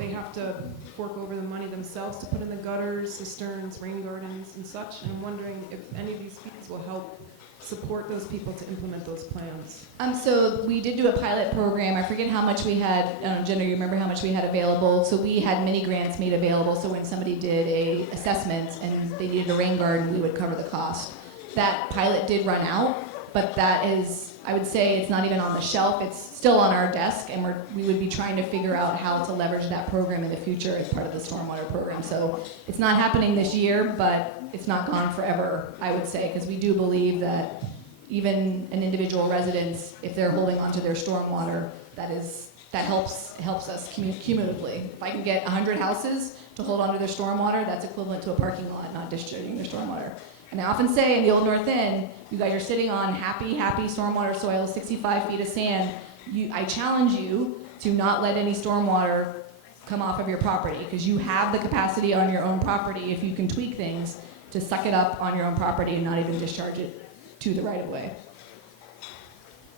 have to fork over the money themselves to put in the gutters, cisterns, rain gardens, and such. And I'm wondering if any of these fees will help support those people to implement those plans. So we did do a pilot program. I forget how much we had. Jenna, you remember how much we had available? So we had mini grants made available. So when somebody did a assessment and they needed a rain garden, we would cover the cost. That pilot did run out, but that is, I would say, it's not even on the shelf. It's still on our desk, and we would be trying to figure out how to leverage that program in the future as part of the stormwater program. So it's not happening this year, but it's not gone forever, I would say, because we do believe that even an individual residence, if they're holding onto their stormwater, that helps us cumulatively. If I can get 100 houses to hold onto their stormwater, that's equivalent to a parking lot not discharging their stormwater. And I often say in the Old North End, you guys are sitting on happy stormwater soil, 65 feet of sand. I challenge you to not let any stormwater come off of your property, because you have the capacity on your own property, if you can tweak things, to suck it up on your own property and not even discharge it to the right of way.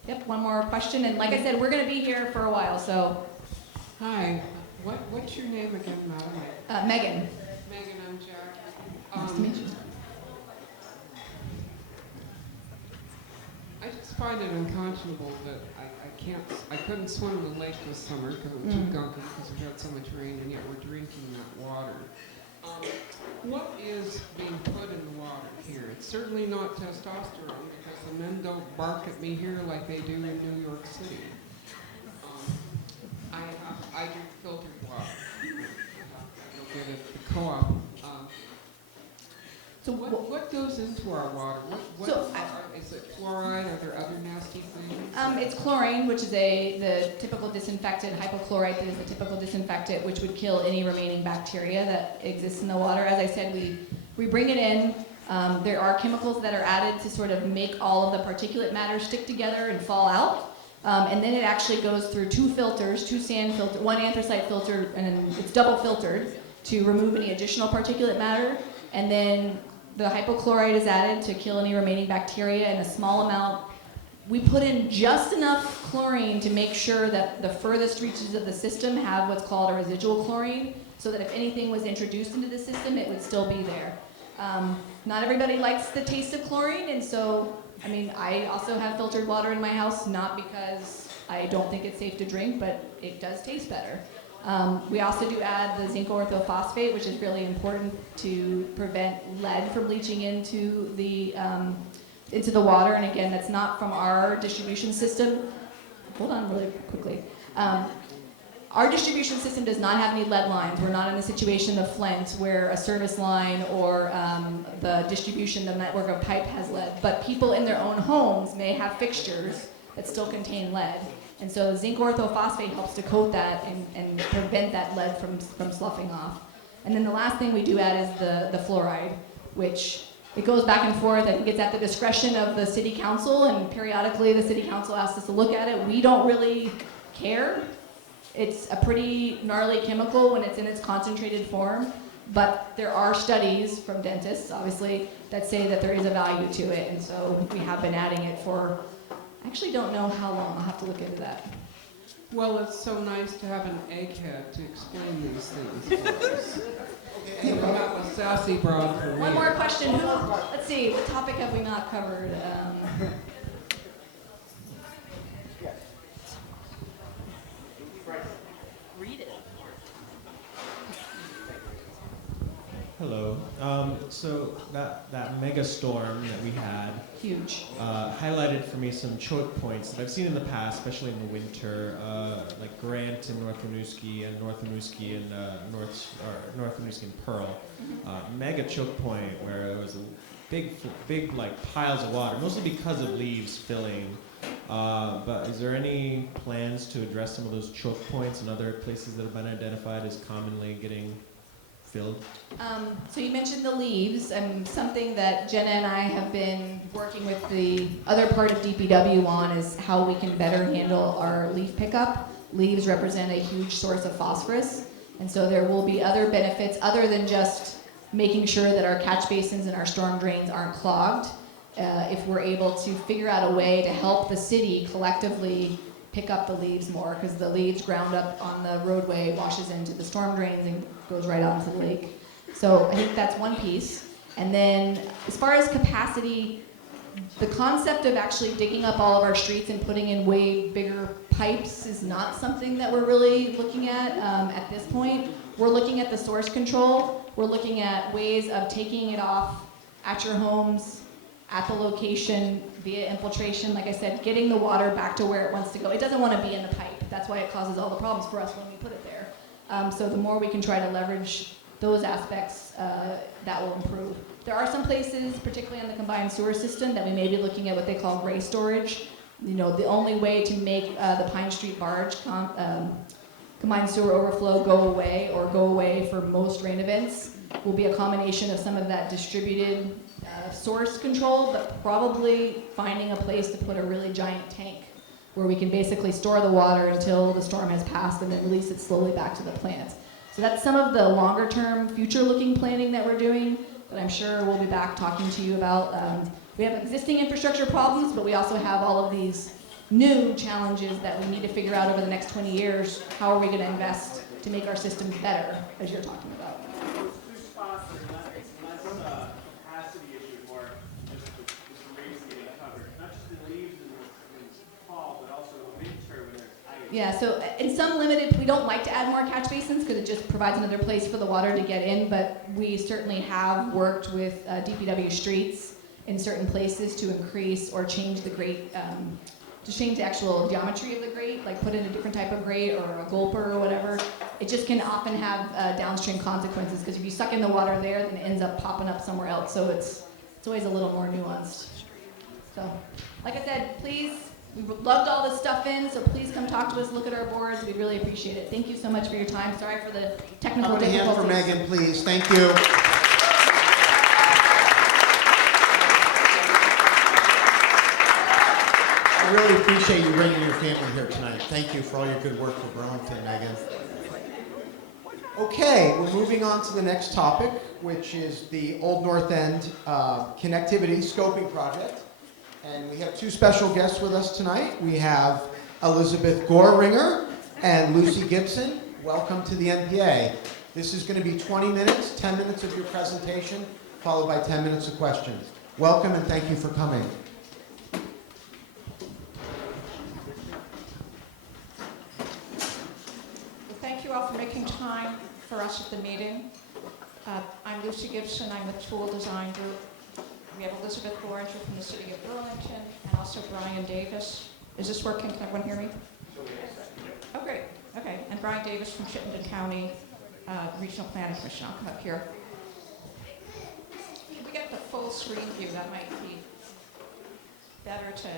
Yep, one more question, and like I said, we're gonna be here for a while, so. Hi, what's your name again, madam? Megan. Megan, I'm Jack. Nice to meet you. I just find it unconscionable that I couldn't swim in the lake this summer because it was too gunky because we had so much rain, and yet we're drinking that water. What is being put in the water here? It's certainly not testosterone because the men don't bark at me here like they do in New York City. I drink filtered water. I don't get it at the co-op. So what goes into our water? Is it fluoride? Are there other nasty things? It's chlorine, which is the typical disinfectant. Hypochlorite is the typical disinfectant, which would kill any remaining bacteria that exists in the water. As I said, we bring it in. There are chemicals that are added to sort of make all of the particulate matter stick together and fall out. And then it actually goes through two filters, two sand filters, one anthracite filter, and it's double filtered to remove any additional particulate matter. And then the hypochlorite is added to kill any remaining bacteria in a small amount. We put in just enough chlorine to make sure that the furthest reaches of the system have what's called a residual chlorine, so that if anything was introduced into the system, it would still be there. Not everybody likes the taste of chlorine, and so, I mean, I also have filtered water in my house, not because I don't think it's safe to drink, but it does taste better. We also do add the zinc orthophosphate, which is really important to prevent lead from leaching into the water. And again, that's not from our distribution system. Hold on really quickly. Our distribution system does not have any lead lines. We're not in the situation of Flint where a service line or the distribution, the network of pipe has lead. But people in their own homes may have fixtures that still contain lead. And so zinc orthophosphate helps to coat that and prevent that lead from sloughing off. And then the last thing we do add is the fluoride, which it goes back and forth. I think it's at the discretion of the city council, and periodically the city council asks us to look at it. We don't really care. It's a pretty gnarly chemical when it's in its concentrated form, but there are studies from dentists, obviously, that say that there is a value to it, and so we have been adding it for, I actually don't know how long. I'll have to look into that. Well, it's so nice to have an egghead to explain these things for us. And we have a sassy broad for me. One more question. Let's see, what topic have we not covered? Read it. Hello. So that mega storm that we had huge highlighted for me some choke points that I've seen in the past, especially in the winter, like Grant and North Winooski and North Winooski and North Winooski and Pearl. Mega choke point where there was a big like piles of water, mostly because of leaves filling. But is there any plans to address some of those choke points and other places that have been identified as commonly getting filled? So you mentioned the leaves, and something that Jenna and I have been working with the other part of DPW on is how we can better handle our leaf pickup. Leaves represent a huge source of phosphorus, and so there will be other benefits other than just making sure that our catch basins and our storm drains aren't clogged. If we're able to figure out a way to help the city collectively pick up the leaves more, because the leaves ground up on the roadway washes into the storm drains and goes right out into the lake. So I think that's one piece. And then as far as capacity, the concept of actually digging up all of our streets and putting in way bigger pipes is not something that we're really looking at this point. We're looking at the source control. We're looking at ways of taking it off at your homes, at the location, via infiltration. Like I said, getting the water back to where it wants to go. It doesn't want to be in the pipe. That's why it causes all the problems for us when we put it there. So the more we can try to leverage those aspects, that will improve. There are some places, particularly on the combined sewer system, that we may be looking at what they call gray storage. You know, the only way to make the Pine Street barge combined sewer overflow go away for most rain events will be a combination of some of that distributed source control, but probably finding a place to put a really giant tank where we can basically store the water until the storm has passed and then release it slowly back to the plant. So that's some of the longer term, future looking planning that we're doing that I'm sure we'll be back talking to you about. We have existing infrastructure problems, but we also have all of these new challenges that we need to figure out over the next 20 years. How are we going to invest to make our systems better, as you're talking about? Yeah, so in some limited, we don't like to add more catch basins because it just provides another place for the water to get in, but we certainly have worked with DPW streets in certain places to increase or change the grate, to change the actual geometry of the grate, like put in a different type of grate or a gulper or whatever. It just can often have downstream consequences because if you suck in the water there, then it ends up popping up somewhere else. So it's always a little more nuanced. So, like I said, please, we loved all this stuff in, so please come talk to us, look at our boards. We'd really appreciate it. Thank you so much for your time. Sorry for the technical Put a hand difficulties. for Megan, please. Thank you. I really appreciate you bringing your family here tonight. Thank you for all your good work for Burlington, Megan. Okay, we're moving on to the next topic, which is the Old North End Connectivity Scoping Project. And we have two special guests with us tonight. We have Elizabeth Gorringer and Lucy Gibson. Welcome to the NPA. This is going to be 20 minutes, 10 minutes of your presentation, followed by 10 minutes of questions. Welcome and thank you for coming. Thank you all for making time for us at the meeting. I'm Lucy Gibson. I'm with Tool Design Group. We have Elizabeth Gorringer from the city of Burlington and also Brian Davis. Is this working? Can everyone hear me? Oh, great. Okay. And Brian Davis from Chittenden County Regional Planning Commission. I'll come up here. Can we get the full screen view? That might be better to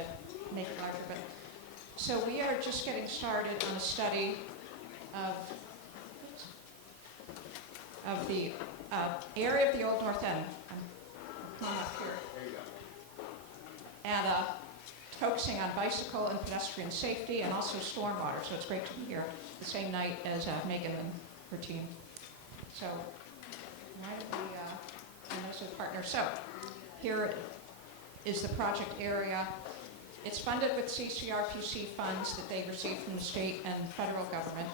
make it larger. But so we are just getting started on a study of the area of the Old North End. Come up here. There you go. And focusing on bicycle and pedestrian safety and also stormwater. So it's great to be here the same night as Megan and her team. So, why don't we, and those are the partners. So, here is the project area. It's funded with CCRPC funds that they receive from the state and federal government.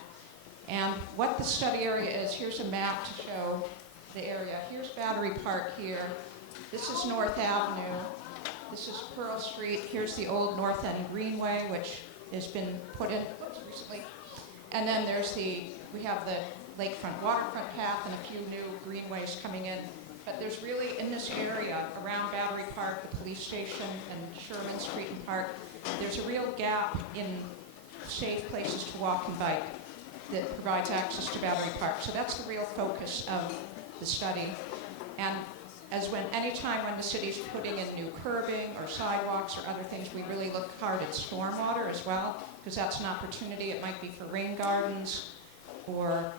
And what the study area is, here's a map to show the area. Here's Battery Park here. This is North Avenue. This is Pearl Street. Here's the old North End Greenway, which has been put in recently. And then we have the lakefront waterfront path and a few new greenways coming in. But there's really, in this area, around Battery Park, the police station, and Sherman Street and Park, there's a real gap in safe places to walk and bike that provides access to Battery Park. So that's the real focus of the study. And anytime when the city's putting in new curbing or sidewalks or other things, we really look hard at stormwater as well, because that's an opportunity. It might be for rain gardens or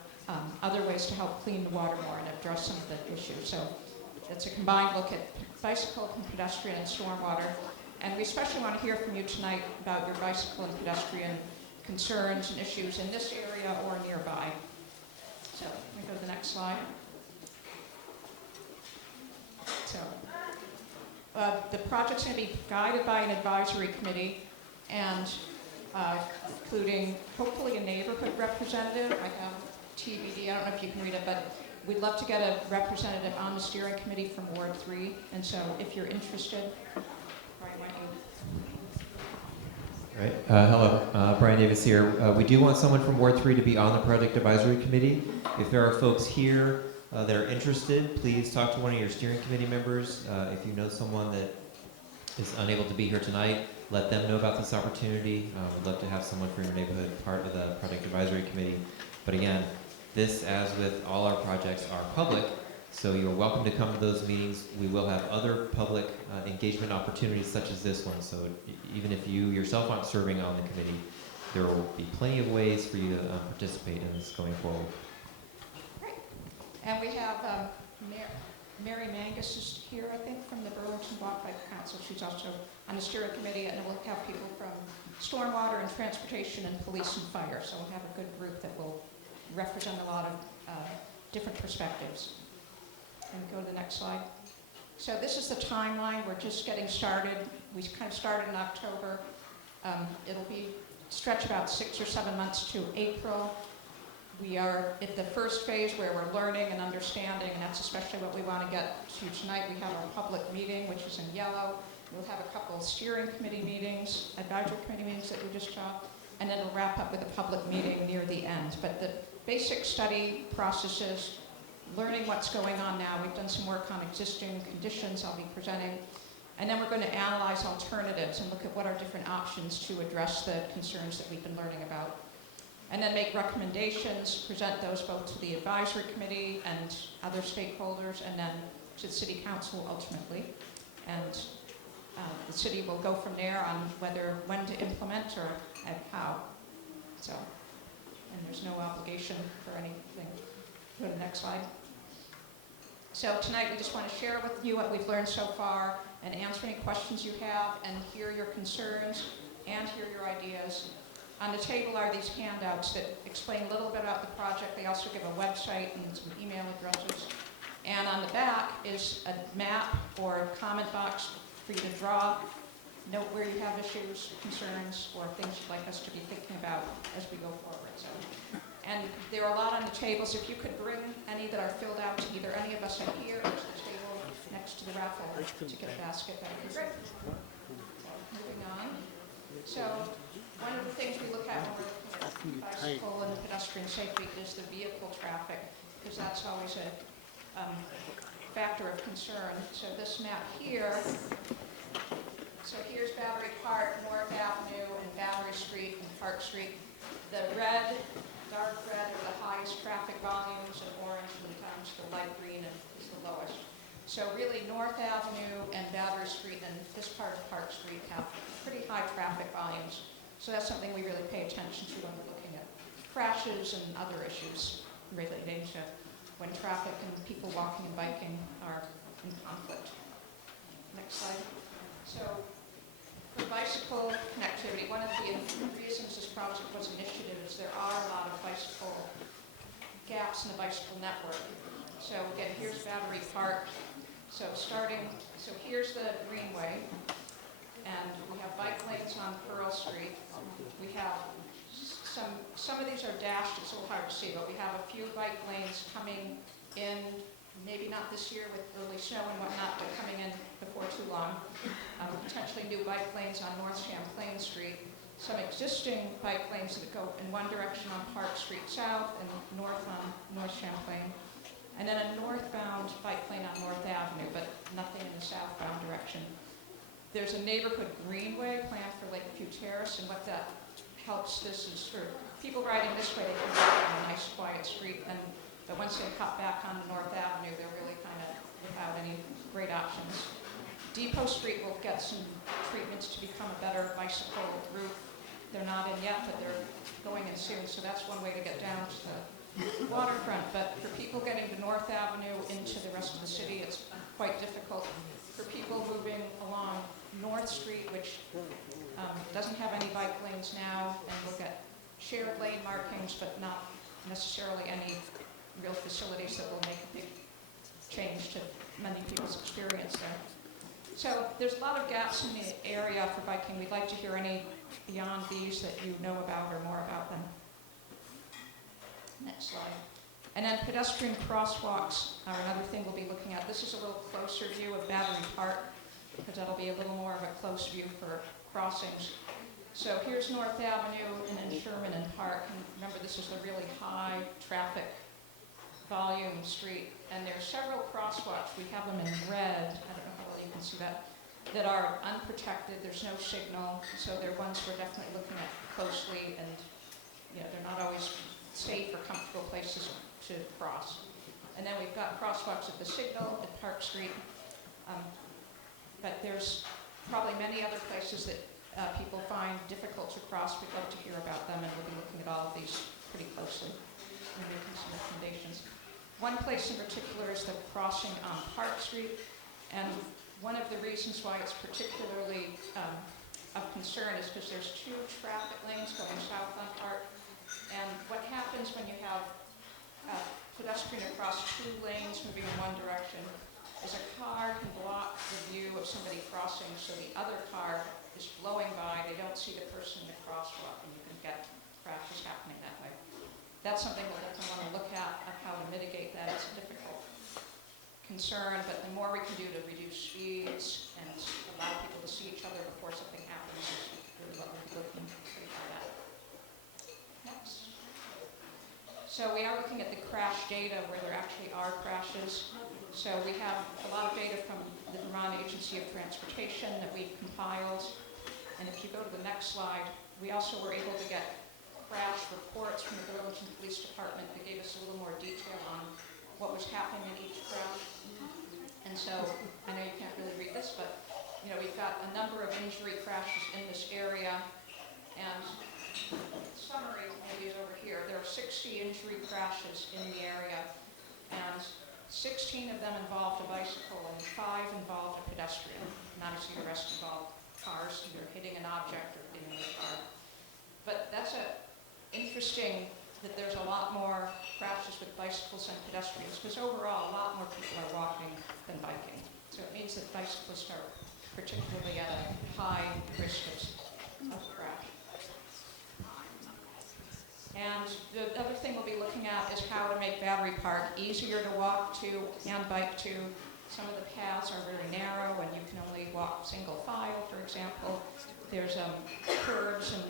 other ways to help clean the water more and address some of the issues. So it's a combined look at bicycle and pedestrian and stormwater. And we especially want to hear from you tonight about your bicycle and pedestrian concerns and issues in this area or nearby. So let me go to the next slide. So the project's going to be guided by an advisory committee and including hopefully a neighborhood representative. I have TBD, I don't know if you can read it, but we'd love to get a representative on the steering committee from Ward 3. And so if you're interested, Brian, why don't you? Right. Hello, Brian Davis here. We do want someone from Ward 3 to be on the project advisory committee. If there are folks here that are interested, please talk to one of your steering committee members. If you know someone that is unable to be here tonight, let them know about this opportunity. We'd love to have someone from your neighborhood part of the project advisory committee. But again, this, as with all our projects, are public, so you're welcome to come to those meetings. We will have other public engagement opportunities such as this one, so even if you yourself aren't serving on the committee, there will be plenty of ways for you to participate in this going forward. Great. And we have Mary Mangus is here, I think, from the Burlington Bike Council. She's also on the steering committee, and we'll have people from stormwater and transportation and police and fire. So we'll have a good group that will represent a lot of different perspectives. And go to the next slide. So this is the timeline. We're just getting started. We kind of started in October. It'll be stretch about 6 or 7 months to April. We are at the first phase where we're learning and understanding, and that's especially what we want to get to tonight. We have our public meeting, which is in yellow. We'll have a couple of steering committee meetings, advisory committee meetings that we just saw, and then it'll wrap up with a public meeting near the end. But the basic study processes, learning what's going on now. We've done some work on existing conditions I'll be presenting. And then we're going to analyze alternatives and look at what are different options to address the concerns that we've been learning about. And then make recommendations, present those both to the advisory committee and other stakeholders, and then to the city council ultimately. And the city will go from there on when to implement or and how. So, and there's no obligation for anything. Go to the next slide. So tonight we just want to share with you what we've learned so far and answer any questions you have and hear your concerns and hear your ideas. On the table are these handouts that explain a little bit about the project. They also give a website and some email addresses. And on the back is a map or a comment box for you to draw, note where you have issues, concerns, or things you'd like us to be thinking about as we go forward. So, and there are a lot on the tables. If you could bring any that are filled out to either any of us in here or to the table next to the raffle ticket basket, that would be great. Moving on. So one of the things we look at when we're looking at bicycle and pedestrian safety is the vehicle traffic, because that's always a factor of concern. So this map here, so here's Battery Park, North Avenue, and Battery Street and Park Street. The red, dark red are the highest traffic volumes, and orange sometimes the light green is the lowest. So really North Avenue and Battery Street and this part of Park Street have pretty high traffic volumes. So that's something we really pay attention to when we're looking at crashes and other issues relating to when traffic and people walking and biking are in conflict. Next slide. So for bicycle connectivity, one of the reasons this project was initiated is there are a lot of bicycle gaps in the bicycle network. So again, here's Battery Park. So here's the Greenway, and we have bike lanes on Pearl Street. We have some of these are dashed, it's a little hard to see, but we have a few bike lanes coming in, maybe not this year with early snow and whatnot, but coming in before too long. Potentially new bike lanes on North Champlain Street. Some existing bike lanes that go in one direction on Park Street South and north on North Champlain. And then a northbound bike lane on North Avenue, but nothing in the southbound direction. There's a neighborhood greenway planned for Lakeview Terrace, and what that helps this is for people riding this way, they can walk on a nice quiet street, but once they cut back onto North Avenue, they're really kind of without any great options. Depot Street will get some treatments to become a better bicycle route. They're not in yet, but they're going in soon, so that's one way to get down to the waterfront. But for people getting to North Avenue into the rest of the city, it's quite difficult. For people moving along North Street, which doesn't have any bike lanes now, and we'll get shared lane markings, but not necessarily any real facilities that will make a big change to many people's experience there. So there's a lot of gaps in the area for biking. We'd like to hear any beyond these that you know about or more about them. Next slide. And then pedestrian crosswalks are another thing we'll be looking at. This is a little closer view of Battery Park, because that'll be a little more of a close view for crossings. So here's North Avenue and then Sherman and Park. And remember, this is a really high traffic volume street. And there's several crosswalks. We have them in red. I don't know how well you can see that. That are unprotected. There's no signal. So they're ones we're definitely looking at closely. And they're not always safe or comfortable places to cross. And then we've got crosswalks at the signal at Park Street. But there's probably many other places that people find difficult to cross. We'd love to hear about them, and we'll be looking at all of these pretty closely and making some recommendations. One place in particular is the crossing on Park Street, and one of the reasons why it's particularly of concern is because there's two traffic lanes going south on Park, and what happens when you have a pedestrian across two lanes moving in one direction is a car can block the view of somebody crossing, so the other car is blowing by, they don't see the person in the crosswalk, and you can get crashes happening that way. That's something we'll definitely want to look at, of how to mitigate that. It's a difficult concern, but the more we can do to reduce speeds and allow people to see each other before something happens is really what we're looking for that. Next. So we are looking at the crash data where there actually are crashes. So we have a lot of data from the Vermont Agency of Transportation that we've compiled. And if you go to the next slide, we also were able to get crash reports from the Burlington Police Department that gave us a little more detail on what was happening in each crash. And so, I know you can't really read this, but we've got a number of injury crashes in this area. And summary maybe is over here. There are 60 injury crashes in the area, and 16 of them involved a bicycle and 5 involved a pedestrian. And obviously the rest involved cars, either hitting an object or hitting a car. But that's interesting that there's a lot more crashes with bicycles and pedestrians, because overall a lot more people are walking than biking. So it means that bicyclists are particularly at a high risk of crash. And the other thing we'll be looking at is how to make Battery Park easier to walk to and bike to. Some of the paths are very narrow and you can only walk single file, for example. There's curbs and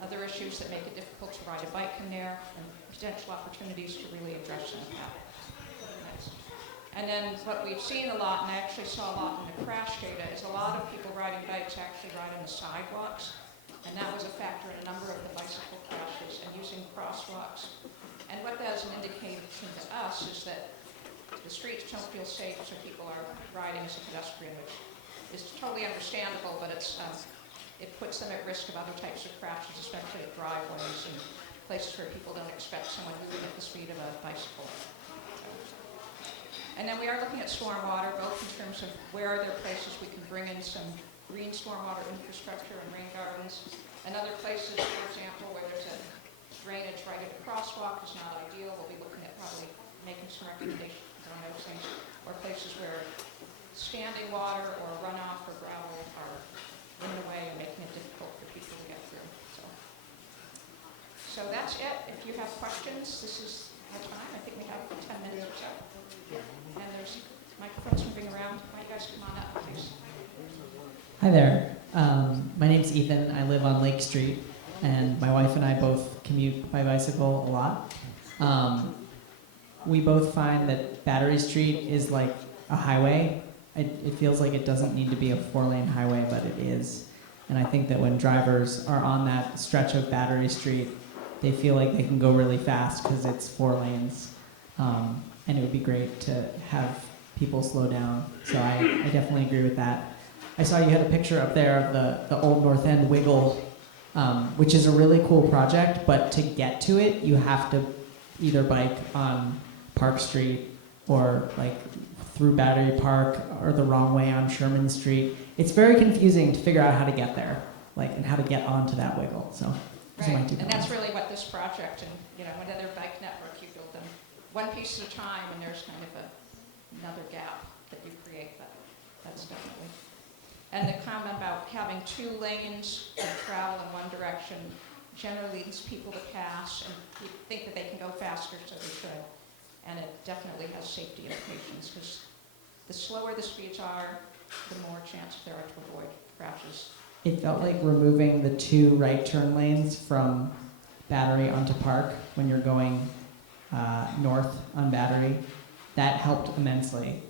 other issues that make it difficult to ride a bike in there, and potential opportunities to really address some of that. Next. And then what we've seen a lot, and I actually saw a lot in the crash data, is a lot of people riding bikes actually ride on the sidewalks. And that was a factor in a number of the bicycle crashes, and using crosswalks. And what that is an indication to us is that the streets don't feel safe, so people are riding as a pedestrian, which is totally understandable, but it puts them at risk of other types of crashes, especially at driveways and places where people don't expect someone moving at the speed of a bicycle. And then we are looking at stormwater, both in terms of where are there places we can bring in some green stormwater infrastructure and rain gardens, and other places, for example, where there's a drainage right at a crosswalk is not ideal. We'll be looking at probably making some recommendations on those things, or places where standing water or runoff or gravel are in the way and making it difficult for people to get through. So that's it. If you have questions, this is our time. I think we have 10 minutes or so. And there's microphones moving around. Why don't you guys come on up, please? Hi there. My name's Ethan. I live on Lake Street, and my wife and I both commute by bicycle a lot. We both find that Battery Street is like a highway. It feels like it doesn't need to be a 4-lane highway, but it is. And I think that when drivers are on that stretch of Battery Street, they feel like they can go really fast because it's 4 lanes. And it would be great to have people slow down. So I definitely agree with that. I saw you had a picture up there of the Old North End Wiggle, which is a really cool project, but to get to it, you have to either bike on Park Street or like through Battery Park or the wrong way on Sherman Street. It's very confusing to figure out how to get there, and how to get onto that wiggle. So those are my 2 And comments. that's really what this project and another bike network, you build them one piece at a time, and there's kind of another gap that you create, but that's definitely. And the comment about having 2 lanes of travel in one direction generally leads people to pass and think that they can go faster, so they should. And it definitely has safety implications, because the slower the speeds are, the more chance there are to avoid crashes. It felt like removing the 2 right turn lanes from Battery onto Park when you're going north on Battery. That helped immensely,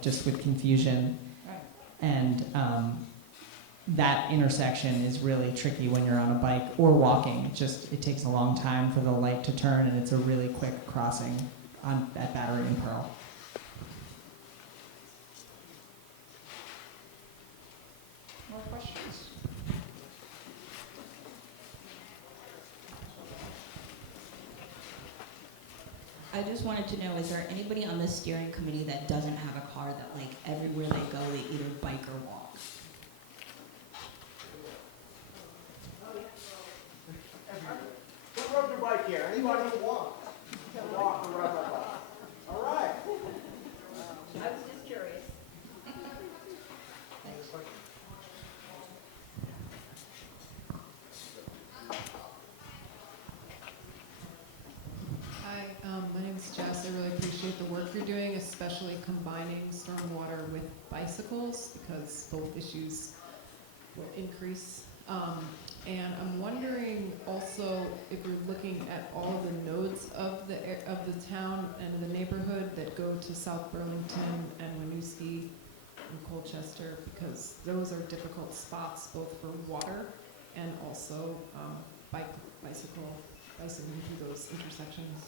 just with confusion. Right. And that intersection is really tricky when you're on a bike or walking. It takes a long time for the light to turn, and it's a really quick crossing at Battery and Pearl. More questions? I just wanted to know, is there anybody on the steering committee that doesn't have a car that everywhere they go, they either bike or walk? Who rode your bike here? Anybody who walks? Walk or ride my bike? All right. I was just curious. combining stormwater with bicycles because both issues will increase. And I'm wondering also if you're looking at all the nodes of the town and the neighborhood that go to South Burlington and Winooski and Colchester, because those are difficult spots both for water and also bicycling through those intersections.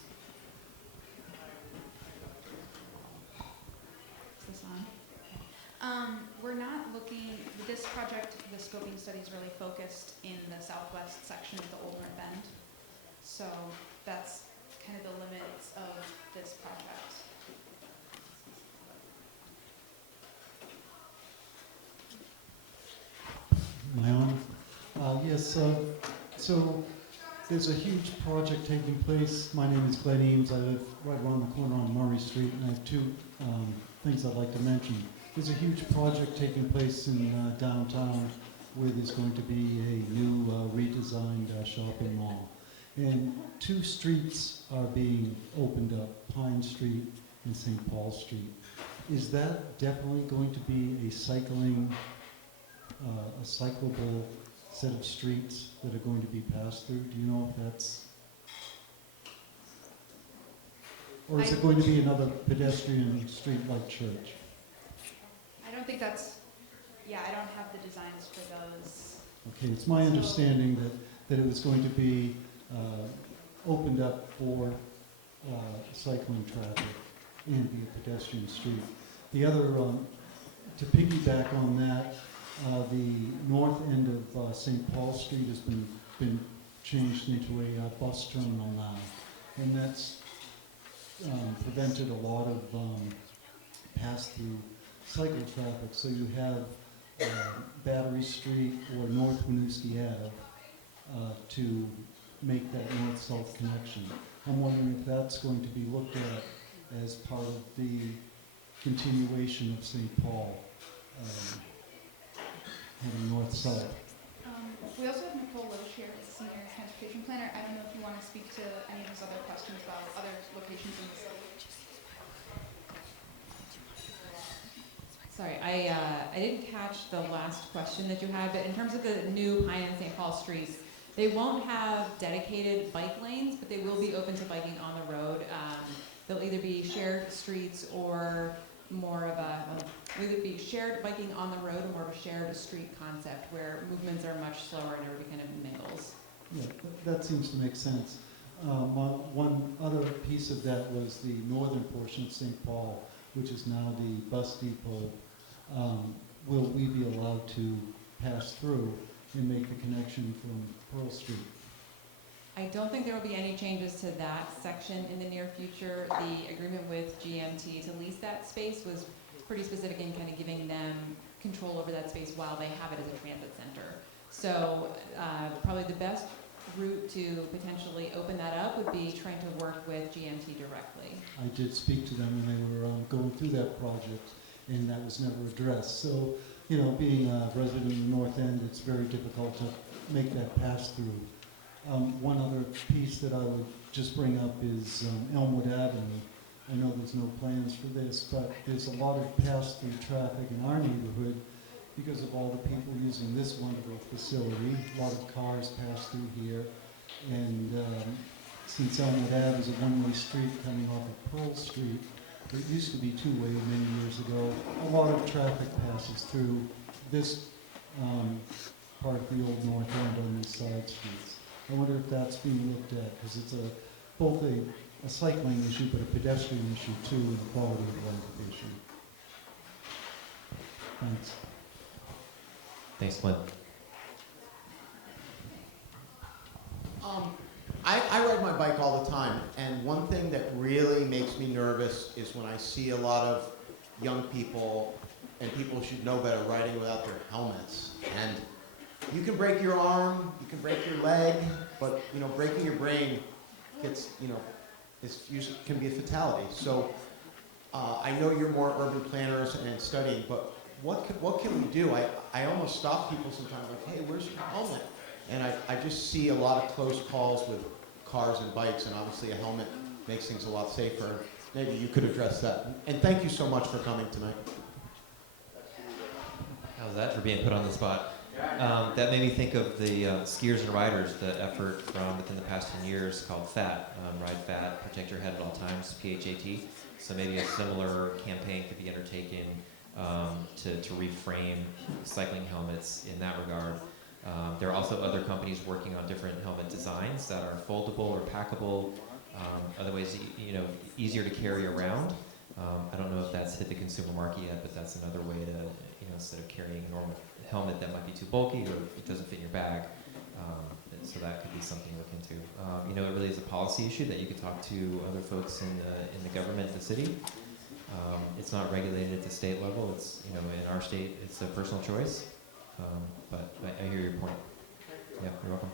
Is this on? We're not looking, this project, the scoping study is really focused in the southwest section of the Old North End. So that's kind of the limits of this project. Am I on? Yes, so there's a huge project taking place. My name is Glenn Eames. I live right around the corner on Murray Street, and I have two things I'd like to mention. There's a huge project taking place in downtown where there's going to be a new redesigned shopping mall. And two streets are being opened up, Pine Street and St. Paul Street. Is that definitely going to be a cyclable set of streets that are going to be passed through? Do you know if that's... Or is it going to be another pedestrian street like Church? I don't think that's, yeah, I don't have the designs for those. Okay, it's my understanding that it was going to be opened up for cycling traffic and be a pedestrian street. The other, to piggyback on that, the north end of St. Paul Street has been changed into a bus terminal now, and that's prevented a lot of pass-through cycle traffic. So you have Battery Street or North Winooski Ave to make that north-south connection. I'm wondering if that's going to be looked at as part of the continuation of St. Paul, heading north-south. We also have Nicole Loesch here, Senior Transportation Planner. I don't know if you want to speak to any of those other questions about other locations in the city. Sorry, I didn't catch the last question that you had, but in terms of the new Pine and St. Paul streets, they won't have dedicated bike lanes, but they will be open to biking on the road. They'll either be shared streets or more of a, either be shared biking on the road or more of a shared street concept where movements are much slower and everybody kind of mingles. Yeah, that seems to make sense. One other piece of that was the northern portion of St. Paul, which is now the bus depot. Will we be allowed to pass through and make the connection from Pearl Street? I don't think there will be any changes to that section in the near future. The agreement with GMT to lease that space was pretty specific in kind of giving them control over that space while they have it as a transit center. So probably the best route to potentially open that up would be trying to work with GMT directly. I did speak to them when they were going through that project, and that was never addressed. So, you know, being a resident of the North End, it's very difficult to make that pass through. One other piece that I would just bring up is Elmwood Avenue. I know there's no plans for this, but there's a lot of pass-through traffic in our neighborhood because of all the people using this wonderful facility. A lot of cars pass through here. And since Elmwood Ave is a one-way street coming off of Pearl Street, it used to be two-way many years ago. A lot of traffic passes through this part of the old North End on these side streets. I wonder if that's being looked at, because it's both a cycling issue, but a pedestrian issue too, and a quality of life issue. Thanks. Thanks, Glenn. I ride my bike all the time, and one thing that really makes me nervous is when I see a lot of young people, and people should know better, riding without their helmets. And you can break your arm, you can break your leg, but you know, breaking your brain gets, you know, can be a fatality. So I know you're more urban planners and studying, but what can we do? I almost stop people sometimes like, hey, where's your helmet? And I just see a lot of close calls with cars and bikes, and obviously a helmet makes things a lot safer. maybe you could address that. And thank you so much for coming tonight. How's that for being put on the spot? That made me think of the skiers and riders, the effort from within the past 10 years called FAT, Ride Fat, Protect Your Head at All Times, PHAT. So maybe a similar campaign could be undertaken to reframe cycling helmets in that regard. There are also other companies working on different helmet designs that are foldable or packable, other ways, easier to carry around. I don't know if that's hit the consumer market yet, but that's another way to, instead of carrying a normal helmet that might be too bulky or it doesn't fit in your bag. So that could be something to look into. It really is a policy issue that you could talk to other folks in the government, the city. It's not regulated at the state level. It's, in our state, it's a personal choice. But I hear your point. Yeah, you're welcome.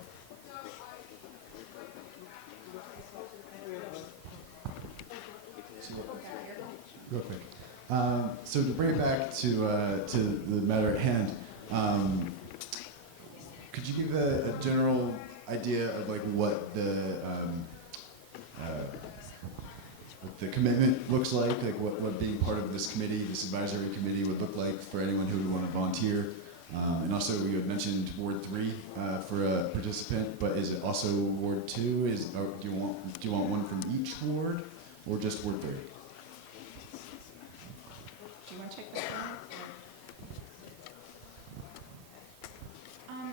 Real quick. So to bring it back to the matter at hand, could you give a general idea of like what the commitment looks like what being part of this committee, this advisory committee would look like for anyone who would want to volunteer? And also you had mentioned Ward 3 for a participant, but is it also Ward 2? Do you want one from each ward or just Ward 3? Do you want to take this one? I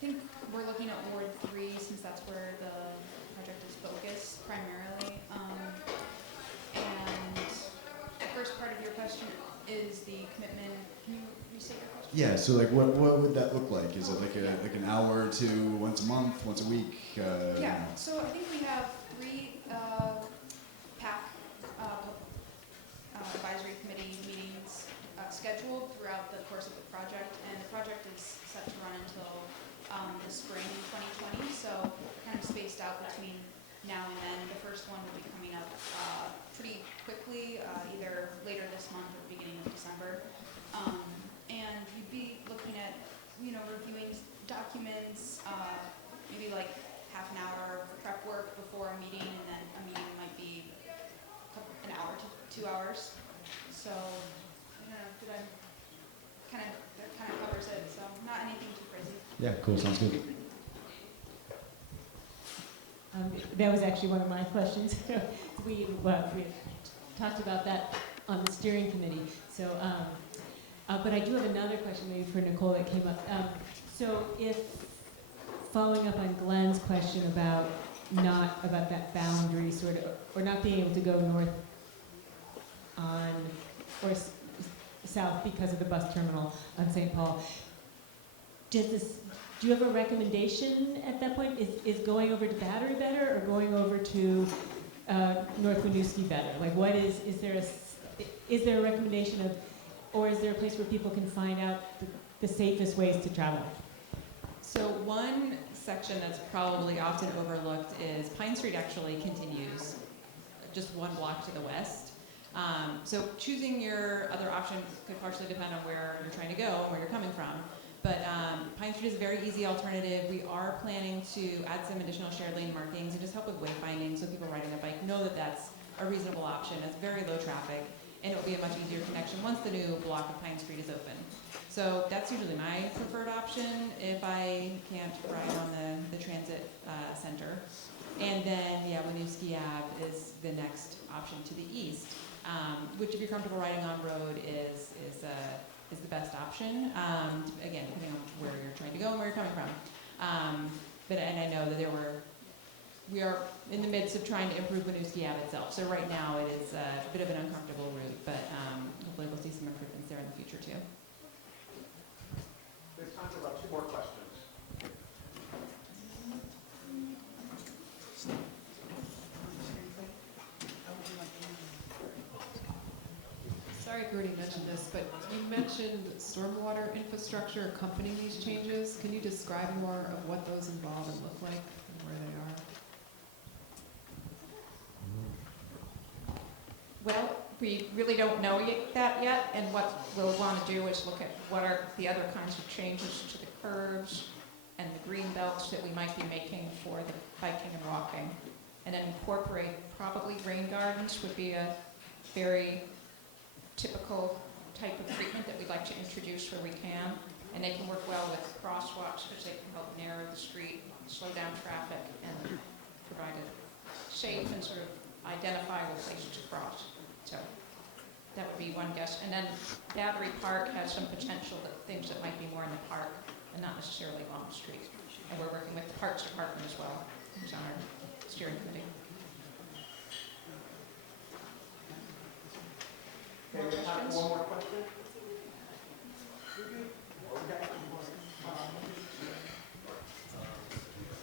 think we're looking at Ward 3 since that's where the project is focused primarily. And the first part of your question is the commitment. Can you restate your question? Yeah. So like, what would that look like? Is it like an hour or two, once a month, once a week? Yeah. So I think we have 3 PAC advisory committee meetings scheduled throughout the course of the project, and the project is set to run until the spring 2020. So kind of spaced out between now and then. The first one will be coming up pretty quickly, either later this month or beginning of December. And you'd be looking at, reviewing documents, maybe like half an hour of prep work before a meeting, and then a meeting might be an hour to 2 hours. So, I don't know, that kind of covers it, so not anything too crazy. Yeah, cool, sounds good. That was actually one of my questions. we talked about that on the steering committee. So, but I do have another question maybe for Nicole that came up. So if, following up on Glenn's question about that boundary sort of, or not being able to go north on, or south because of the bus terminal on St. Paul, do you have a recommendation at that point? Is going over to Battery better, or going over to North Winooski better? Like, what is there a recommendation of, or is there a place where people can find out the safest ways to travel? So one section that's probably often overlooked is Pine Street actually continues just 1 block to the west. So choosing your other option could partially depend on where you're trying to go and where you're coming from. But Pine Street is a very easy alternative. We are planning to add some additional shared lane markings and just help with wayfinding so people riding a bike know that that's a reasonable option. It's very low traffic, and it'll be a much easier connection once the new block of Pine Street is open. So that's usually my preferred option if I can't ride on the transit center. And then, yeah, Winooski Ave is the next option to the east, which if you're comfortable riding on road is the best option, again, depending on where you're trying to go and where you're coming from. And I know that we are in the midst of trying to improve Winooski Ave itself. So right now it is a bit of an uncomfortable route, but hopefully we'll see some improvements there in the future too. There's time for about 2 more questions. Sorry if you already mentioned this, but you mentioned stormwater infrastructure accompanying these changes. Can you describe more of what those involve and look like and where they are? Well, we really don't know that yet, and what we'll want to do is look at what are the other kinds of changes to the curbs and the green belts that we might be making for the biking and walking. and then incorporate, probably rain gardens would be a very typical type of treatment that we'd like to introduce where we can. And they can work well with crosswalks because they can help narrow the street, slow down traffic, and provide a safe and sort of identifiable place to cross. So that would be one guess. And then Battery Park has some potential things that might be more in the park and not necessarily on the street. And we're working with the Parks Department as well, who's on our steering committee. Okay, we have time for one more question.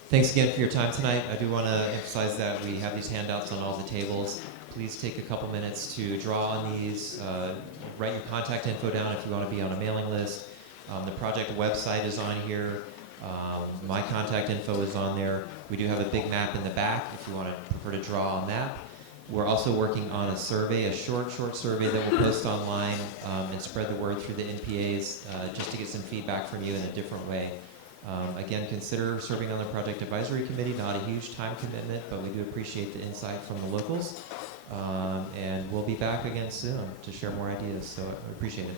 Thanks again for your time tonight. I do want to emphasize that we have these handouts on all the tables. Please take a couple minutes to draw on these, write your contact info down if you want to be on a mailing list. The project website is on here. My contact info is on there. We do have a big map in the back if you want to prefer to draw on that. We're also working on a survey, a short survey that we'll post online and spread the word through the NPAs just to get some feedback from you in a different way. Again, consider serving on the Project Advisory Committee, not a huge time commitment, but we do appreciate the insight from the locals. And we'll be back again soon to share more ideas, so I appreciate it.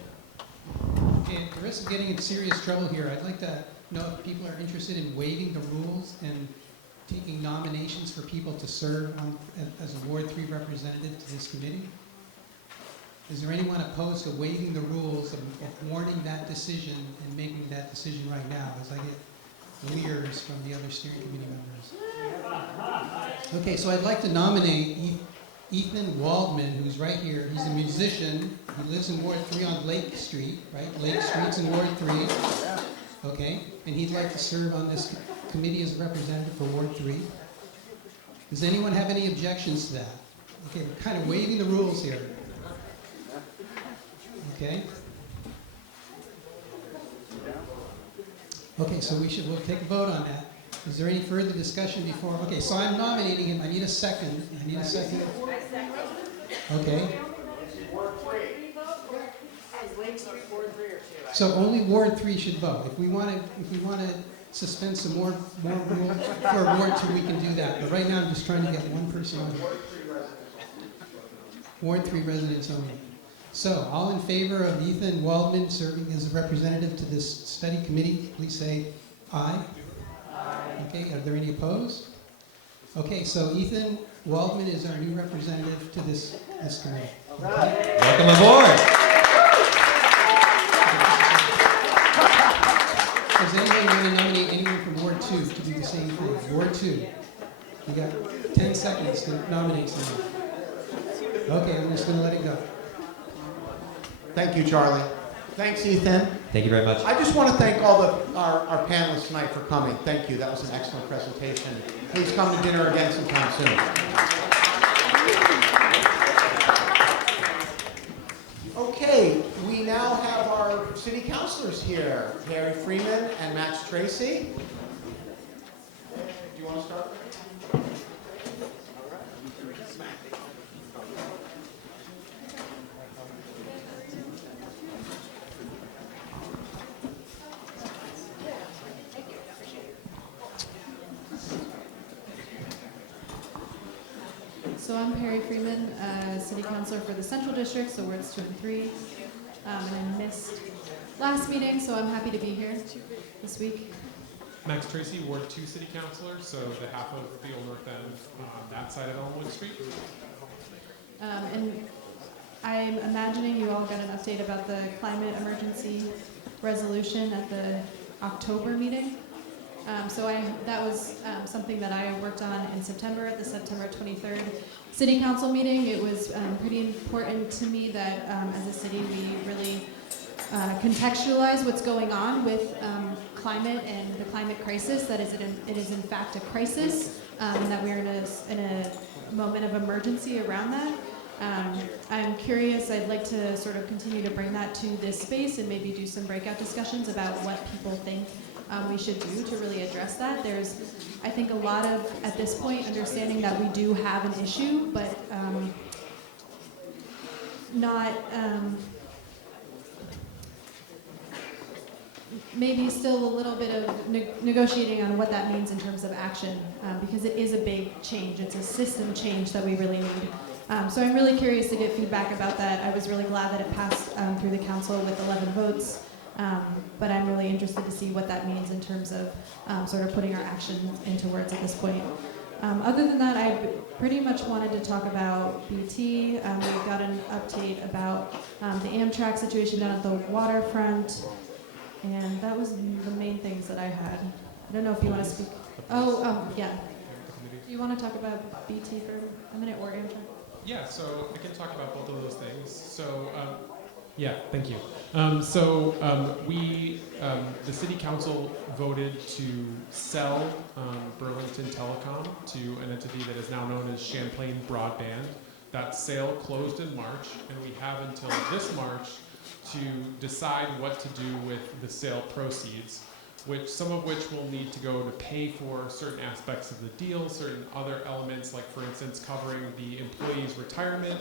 At the risk of getting in serious trouble here, I'd like to know if people are interested in waiving the rules and taking nominations for people to serve as a Ward 3 representative to this committee. Is there anyone opposed to waiving the rules of warning that decision and making that decision right now, as I get leers from the other steering committee members? Okay, so I'd like to nominate Ethan Waldman, who's right here. He's a musician. He lives in Ward 3 on Lake Street, right? Lake Street's in Ward 3. Okay, and he'd like to serve on this committee as a representative for Ward 3. Does anyone have any objections to that? Okay, we're kind of waiving the rules here. Okay. Okay, so we'll take a vote on that. Is there any further discussion before? Okay, so I'm nominating him. I need a second. Okay. So only Ward 3 should vote. If we want to suspend some more rules for Ward 2, we can do that. But right now, I'm just trying to get one person on. Ward 3 residents only. So, all in favor of Ethan Waldman serving as a representative to this study committee, please say aye. Aye. Okay, are there any opposed? Okay, so Ethan Waldman is our new representative to this committee. Okay. Welcome aboard. Does anybody want to nominate anyone from Ward 2 to do the same thing? Ward 2. You got 10 seconds to nominate someone. Okay, I'm just going to let it go. Thank you, Charlie. Thanks, Ethan. Thank you very much. I just want to thank all our panelists tonight for coming. Thank you. That was an excellent presentation. Please come to dinner again sometime soon. Okay, we now have our city councilors here, Harry Freeman and Max Tracy. Do you want to start? So I'm Perry Freeman, City Councilor for the Central District, so Wards 2 and 3. And I missed last meeting, so I'm happy to be here this week. Max Tracy, Ward 2 City Councilor, so the half of the Old North End on that side of Elmwood Street. And I'm imagining you all got an update about the climate emergency resolution at the October meeting. That was something that I worked on in September at the September 23rd City Council meeting. It was pretty important to me that as a city we really contextualize what's going on with climate and the climate crisis, that it is in fact a crisis, and that we're in a moment of emergency around that. I'm curious, I'd like to sort of continue to bring that to this space and maybe do some breakout discussions about what people think we should do to really address that. There's, I think, a lot of, at this point, understanding that we do have an issue, but not, maybe still a little bit of negotiating on what that means in terms of action, because it is a big change. It's a system change that we really need. So I'm really curious to get feedback about that. I was really glad that it passed through the council with 11 votes, but I'm really interested to see what that means in terms of sort of putting our action into words at this point. Other than that, I pretty much wanted to talk about BT. We got an update about the Amtrak situation down at the waterfront, and that was the main things that I had. I don't know if you want to speak. Yeah. Do you want to talk about BT for a minute or Amtrak? Yeah, so I can talk about both of those things. So, thank you. The city council voted to sell Burlington Telecom to an entity that is now known as Champlain Broadband. That sale closed in March, and we have until this March to decide what to do with the sale proceeds, some of which will need to go to pay for certain aspects of the deal, certain other elements, like for instance covering the employees' retirement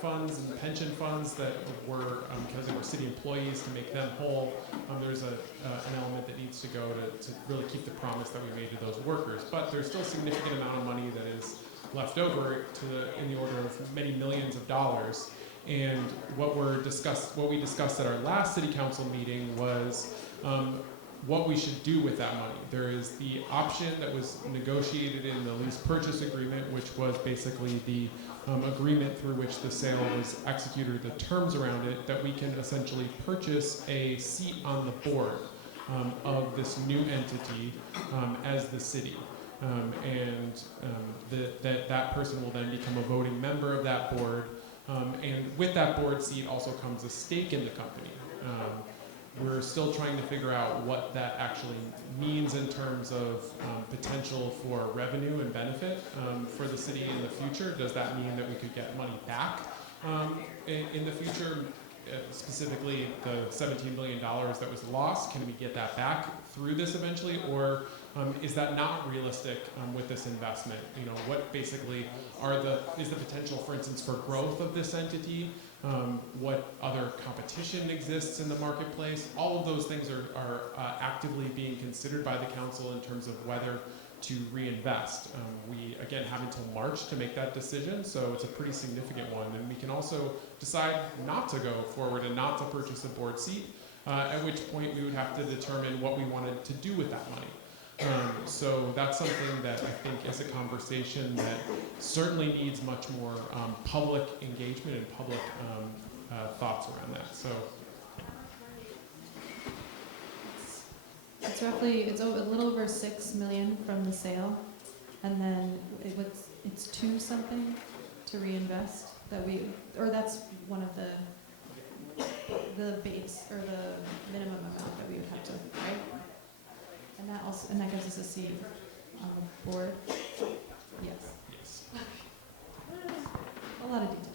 funds and pension funds that were, because they were city employees, to make them whole. There's an element that needs to go to really keep the promise that we made to those workers. But there's still a significant amount of money that is left over in the order of many millions of dollars. And what we discussed at our last city council meeting was what we should do with that money. There is the option that was negotiated in the lease purchase agreement, which was basically the agreement through which the sale was executed, the terms around it, that we can essentially purchase a seat on the board of this new entity as the city. That person will then become a voting member of that board. And with that board seat also comes a stake in the company. We're still trying to figure out what that actually means in terms of potential for revenue and benefit for the city in the future. Does that mean that we could get money back in the future? Specifically, the $17 billion that was lost, can we get that back through this eventually, or is that not realistic with this investment? What basically is the potential, for instance, for growth of this entity? What other competition exists in the marketplace? All of those things are actively being considered by the council in terms of whether to reinvest. We, again, have until March to make that decision, so it's a pretty significant one. And we can also decide not to go forward and not to purchase a board seat, at which point we would have to determine what we wanted to do with that money. So that's something that I think is a conversation that certainly needs much more public engagement and public thoughts around that. So it's a little over 6 million from the sale, and then it's 2 something to reinvest that's one of the base or the minimum amount that we would have to, right? And that gives us a seat on the board. Yes. A lot of details.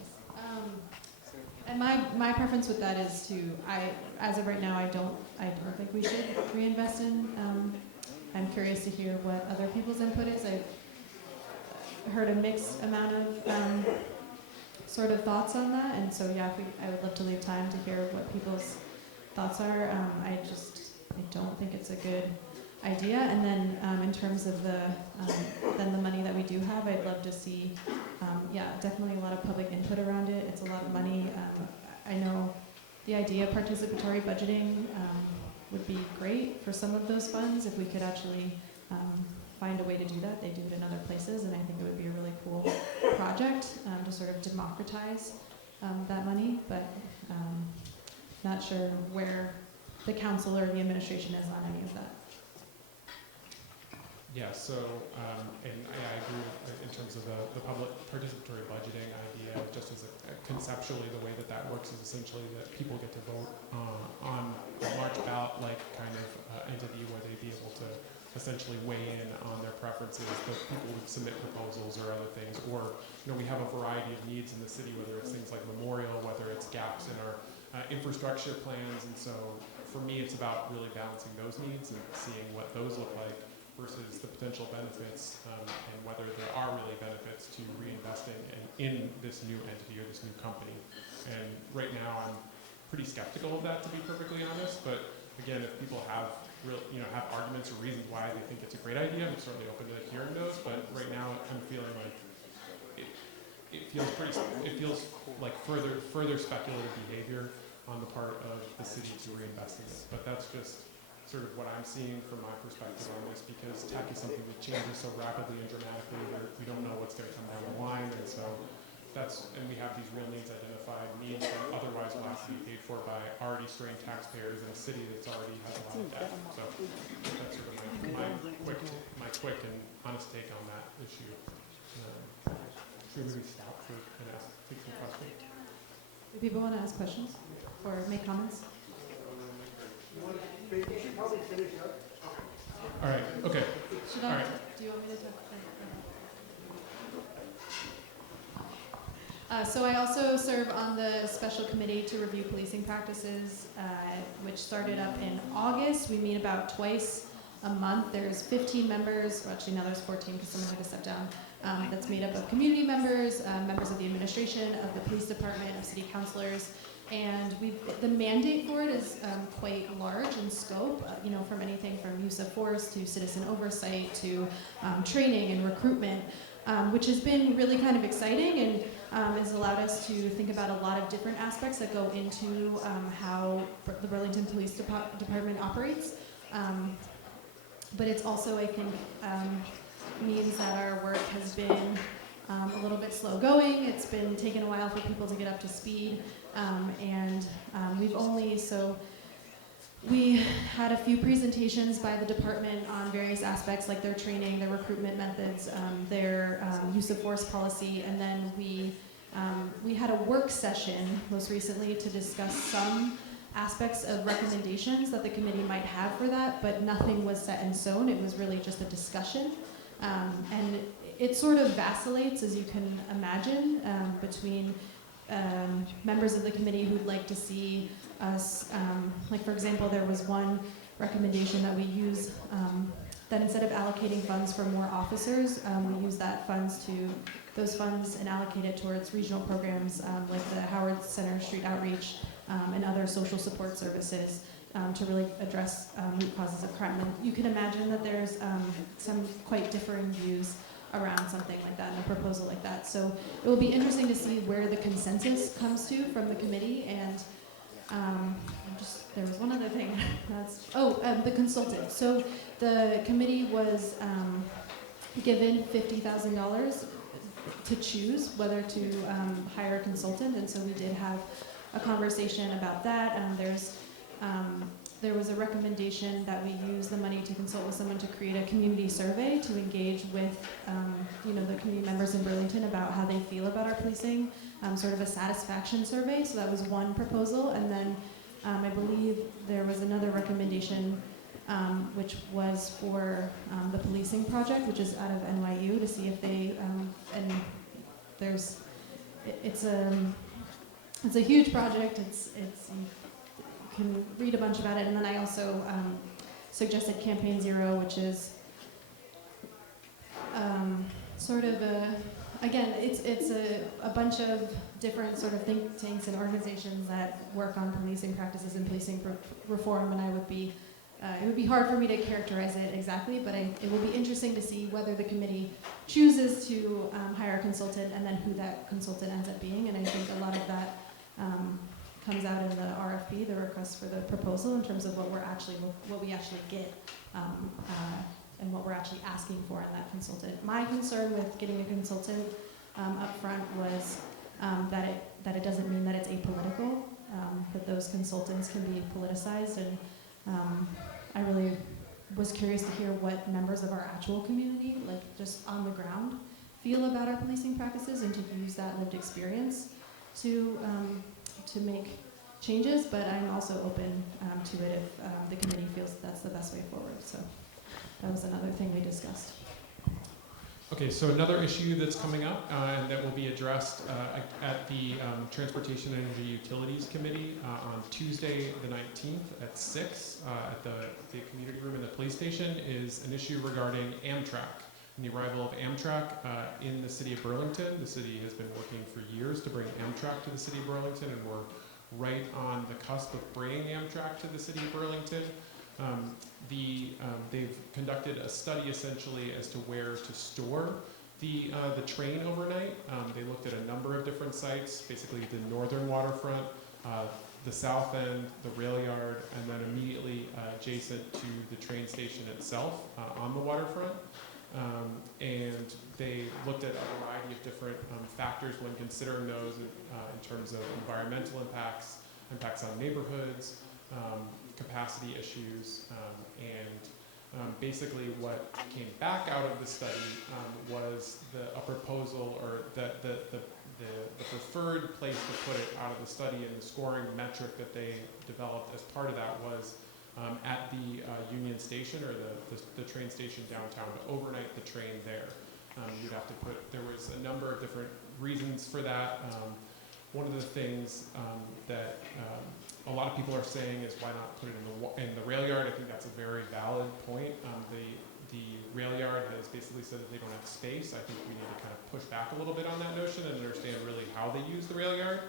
And my preference with that is as of right now, I don't think we should reinvest in. I'm curious to hear what other people's input is. I've heard a mixed amount of sort of thoughts on that, and so I would love to leave time to hear what people's thoughts are. I don't think it's a good idea. And then in terms of the money that we do have, I'd love to see, definitely a lot of public input around it. It's a lot of money. I know the idea of participatory budgeting would be great for some of those funds if we could actually find a way to do that. They do it in other places, and I think it would be a really cool project to sort of democratize that money, but not sure where the council or the administration is on any of that. Yeah, so, and I agree in terms of the public participatory budgeting idea, just as conceptually the way that works is essentially that people get to vote on a March ballot-like kind of entity where they'd be able to essentially weigh in on their preferences. That people would submit proposals or other things, or we have a variety of needs in the city, whether it's things like memorial, whether it's gaps in our infrastructure plans, and so for me it's about really balancing those needs and seeing what those look like versus the potential benefits and whether there are really benefits to reinvesting in this new entity or this new company. And right now I'm pretty skeptical of that, to be perfectly honest, but again, if people have have arguments or reasons why they think it's a great idea, I'm certainly open to hearing those. But right now, I'm feeling like it feels like further speculative behavior on the part of the city to reinvest in this. But that's just sort of what I'm seeing from my perspective on this, because tech is something that changes so rapidly and dramatically that we don't know what's going to come down the line, and so and we have these real needs identified, needs that otherwise will have to be paid for by already strained taxpayers in a city that's already has a lot of debt. So that's sort of my quick and honest take on that issue. Should we maybe stop and take some questions? Do people want to ask questions or make comments? All right. Okay. Should I? All right. Do you want me to talk? So I also serve on the special committee to review policing practices, which started up in August. We meet about twice a month. There's 15 members, well, actually now there's 14 because someone had to step down. That's made up of community members, members of the administration, of the police department, of city councilors. And the mandate for it is quite large in scope, from anything from use of force to citizen oversight to training and recruitment, which has been really kind of exciting and has allowed us to think about a lot of different aspects that go into how the Burlington Police Department operates. But it's also, I think, means that our work has been a little bit slow going. It's been taking a while for people to get up to speed. We had a few presentations by the department on various aspects like their training, their recruitment methods, their use of force policy, and then we had a work session most recently to discuss some aspects of recommendations that the committee might have for that, but nothing was set in stone. It was really just a discussion. And it sort of vacillates, as you can imagine, between members of the committee who'd like to see us, like for example, there was one recommendation that we use that instead of allocating funds for more officers, we use those funds and allocate it towards regional programs like the Howard Center Street Outreach and other social support services to really address root causes of crime. And you can imagine that there's some quite differing views around something like that and a proposal like that. So it will be interesting to see where the consensus comes to from the committee. And there was one other thing. The consultant. So the committee was given $50,000 to choose whether to hire a consultant, and so we did have a conversation about that. There was a recommendation that we use the money to consult with someone to create a community survey to engage with the community members in Burlington about how they feel about our policing, sort of a satisfaction survey. So that was one proposal. And then I believe there was another recommendation which was for the policing project, which is out of NYU, to see if they, it's a huge project. You can read a bunch about it. And then I also suggested Campaign Zero, which is sort of it's a bunch of different sort of think tanks and organizations that work on policing practices and policing reform, and it would be hard for me to characterize it exactly, but it will be interesting to see whether the committee chooses to hire a consultant and then who that consultant ends up being. And I think a lot of that comes out in the RFP, the request for the proposal, in terms of what we actually get and what we're actually asking for in that consultant. My concern with getting a consultant up front was that it doesn't mean that it's apolitical, that those consultants can be politicized, and I really was curious to hear what members of our actual community, like just on the ground, feel about our policing practices, and to use that lived experience to make changes. But I'm also open to it if the committee feels that's the best way forward. So that was another thing we discussed. Okay, so another issue that's coming up and that will be addressed at the Transportation and Energy Utilities Committee on Tuesday the 19th at 6 at the community room in the police station is an issue regarding Amtrak and the arrival of Amtrak in the city of Burlington. The city has been working for years to bring Amtrak to the city of Burlington, and right on the cusp of bringing Amtrak to the city of Burlington. They've conducted a study essentially as to where to store the train overnight. They looked at a number of different sites, basically the northern waterfront, the south end, the rail yard, and then immediately adjacent to the train station itself on the waterfront. And they looked at a variety of different factors when considering those in terms of environmental impacts, impacts on neighborhoods, capacity issues, and basically what came back out of the study was a proposal, or the preferred place to put it out of the study, and the scoring metric that they developed as part of that was at the Union Station, or the train station downtown, to overnight the train there. You'd have to there was a number of different reasons for that. One of the things that a lot of people are saying is, why not put it in the rail yard? I think that's a very valid point. The rail yard has basically said that they don't have space. I think we need to kind of push back a little bit on that notion and understand really how they use the rail yard.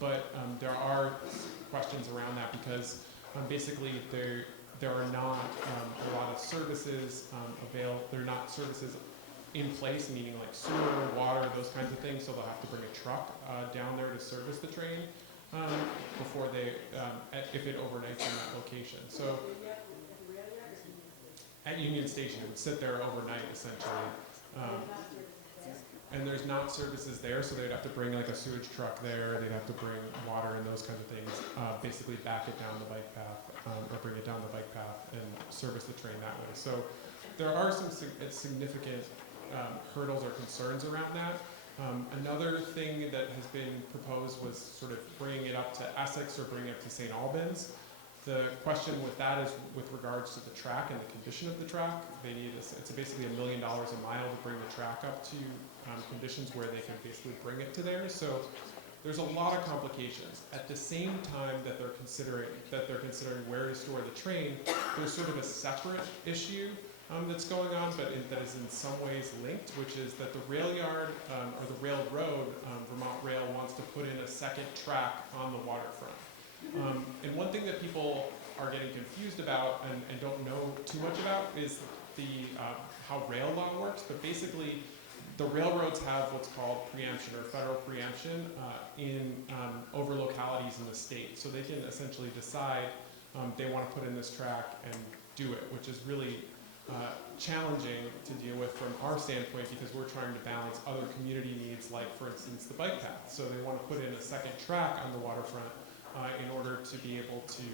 But there are questions around that, because basically there are not a lot of services available. There are not services in place, meaning like sewer, water, those kinds of things. So they'll have to bring a truck down there to service the train before they, if it overnights in that location. So at Union Station, it would sit there overnight essentially. And there's not services there, so they'd have to bring like a sewage truck there, they'd have to bring water and those kinds of things, basically back it down the bike path, or bring it down the bike path and service the train that way. So there are some significant hurdles or concerns around that. Another thing that has been proposed was sort of bringing it up to Essex or bringing it up to St. Albans. The question with that is with regards to the track and the condition of the track. They need it's basically $1 million a mile to bring the track up to conditions where they can basically bring it to there. So there's a lot of complications. At the same time that they're considering where to store the train, there's sort of a separate issue that's going on, but that is in some ways linked, which is that the rail yard or the railroad, Vermont Rail, wants to put in a second track on the waterfront. And one thing that people are getting confused about and don't know too much about is how rail law works. But basically, the railroads have what's called preemption or federal preemption over localities in the state. So they can essentially decide they want to put in this track and do it, which is really challenging to deal with from our standpoint, because we're trying to balance other community needs, like for instance the bike path. So they want to put in a second track on the waterfront in order to be able to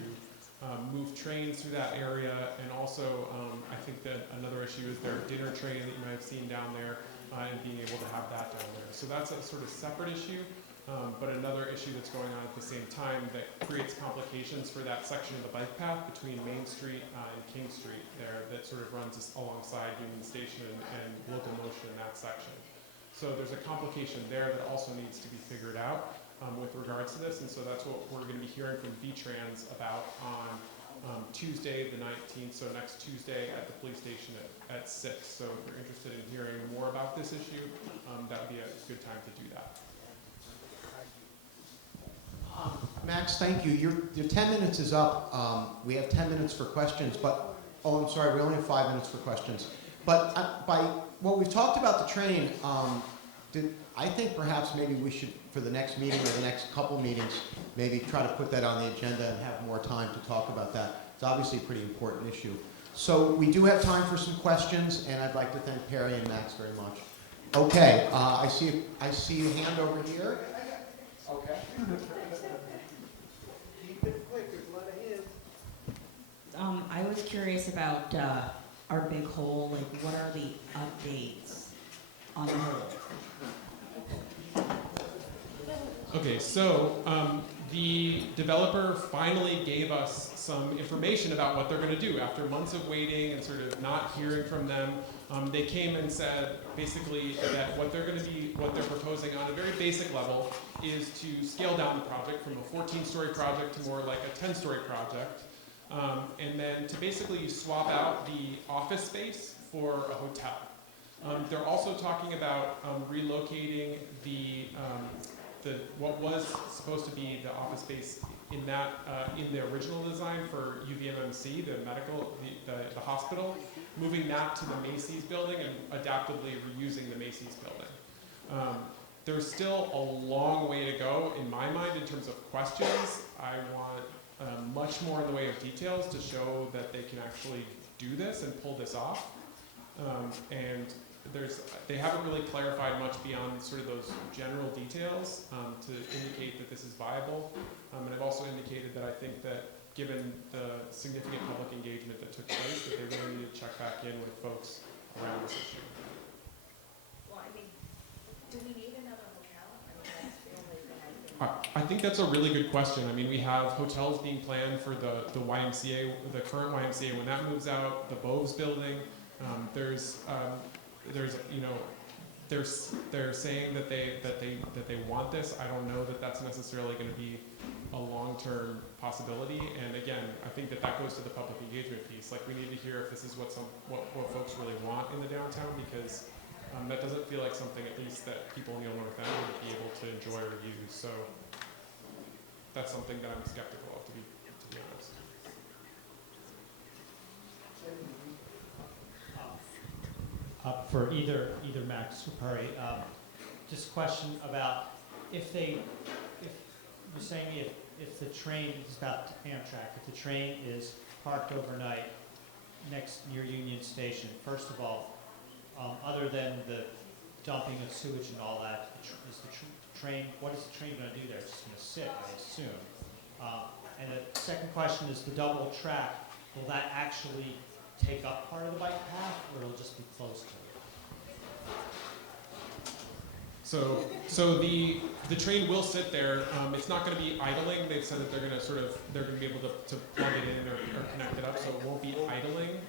move trains through that area. And also I think that another issue is their dinner train that you might have seen down there, and being able to have that down there. So that's a sort of separate issue. But another issue that's going on at the same time that creates complications for that section of the bike path between Main Street and King Street there, that sort of runs alongside Union Station and locomotion in that section. So there's a complication there that also needs to be figured out with regards to this, and so that's what we're going to be hearing from V-Trans about on Tuesday the 19th, so next Tuesday at the police station at 6. So if you're interested in hearing more about this issue, that would be a good time to do that. Max, thank you. Your 10 minutes is up. We have 10 minutes for questions, but, oh, I'm sorry, we only have 5 minutes for questions. But by what we've talked about the train, I think perhaps maybe we should, for the next meeting or the next couple meetings, maybe try to put that on the agenda and have more time to talk about that. It's obviously a pretty important issue. So we do have time for some questions, and I'd like to thank Perry and Max very much. Okay, I see a hand over here. Okay. I was curious about our big hole. Like, what are the updates on the hole? Okay, so the developer finally gave us some information about what they're going to do. After months of waiting and sort of not hearing from them, they came and said basically that what they're proposing on a very basic level is to scale down the project from a 14-story project to more like a 10-story project. And then to basically swap out the office space for a hotel. They're also talking about relocating the what was supposed to be the office space in that in the original design for UVMMC, the hospital, moving that to the Macy's building and adaptively reusing the Macy's building. There's still a long way to go in my mind in terms of questions. I want much more in the way of details to show that they can actually do this and pull this off. And they haven't really clarified much beyond sort of those general details to indicate that this is viable. And I've also indicated that I think that given the significant public engagement that took place, that they really need to check back in with folks around this issue. Well, I mean, do we need another hotel? I mean, that's the only thing I think. I think that's a really good question. I mean, we have hotels being planned for the YMCA, the current YMCA when that moves out, the Boves building. They're saying that they want this. I don't know that that's necessarily going to be a long-term possibility. And again, I think that goes to the public engagement piece. Like, we need to hear if this is what folks really want in the downtown, because that doesn't feel like something, at least, that people in the Old North End would be able to enjoy or use. So that's something that I'm skeptical of, to be honest. For either Max or Perry, just a question about if you're saying if the train is about Amtrak, if the train is parked overnight near Union Station, first of all, other than the dumping of sewage and all that, what is the train going to do there? It's just going to sit, I assume. And the second question is the double track. Will that actually take up part of the bike path, or it'll just be close to it? So the train will sit there. It's not going to be idling. They've said that they're going to be able to plug it in or connect it up, so it won't be idling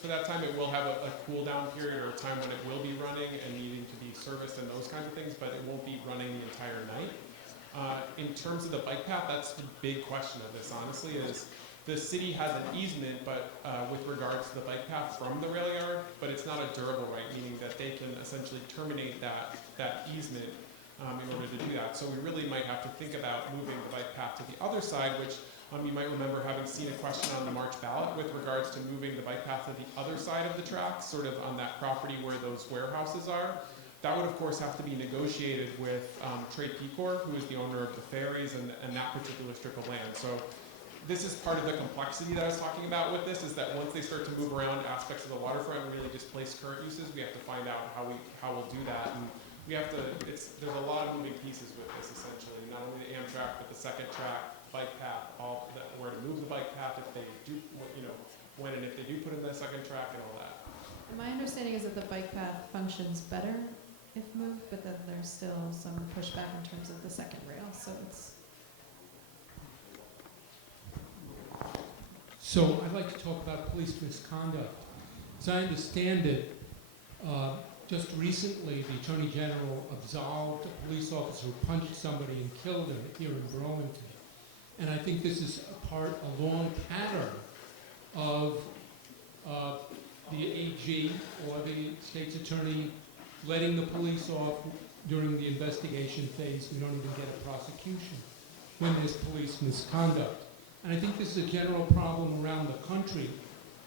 for that time. It will have a cool down period or a time when it will be running and needing to be serviced and those kinds of things, but it won't be running the entire night. In terms of the bike path, that's the big question of this, honestly, is the city has an easement, but with regards to the bike path from the rail yard, but it's not a durable right, meaning that they can essentially terminate that easement in order to do that. So we really might have to think about moving the bike path to the other side, which you might remember having seen a question on the March ballot with regards to moving the bike path to the other side of the tracks, sort of on that property where those warehouses are. That would, of course, have to be negotiated with Trade Pecor, who is the owner of the ferries and that particular strip of land. So this is part of the complexity that I was talking about with this, is that once they start to move around aspects of the waterfront and really displace current uses, we have to find out how we'll do that. And we have to, there's a lot of moving pieces with this, essentially. Not only the Amtrak, but the second track, bike path, where to move the bike path, if they do, when and if they do put in the second track and all that. And my understanding is that the bike path functions better if moved, but then there's still some pushback in terms of the second rail, so it's... So I'd like to talk about police misconduct. As I understand it, just recently the Attorney General absolved a police officer who punched somebody and killed him here in Burlington. And I think this is a long pattern of the AG or the state's attorney letting the police off during the investigation phase. We don't even get a prosecution when there's police misconduct. And I think this is a general problem around the country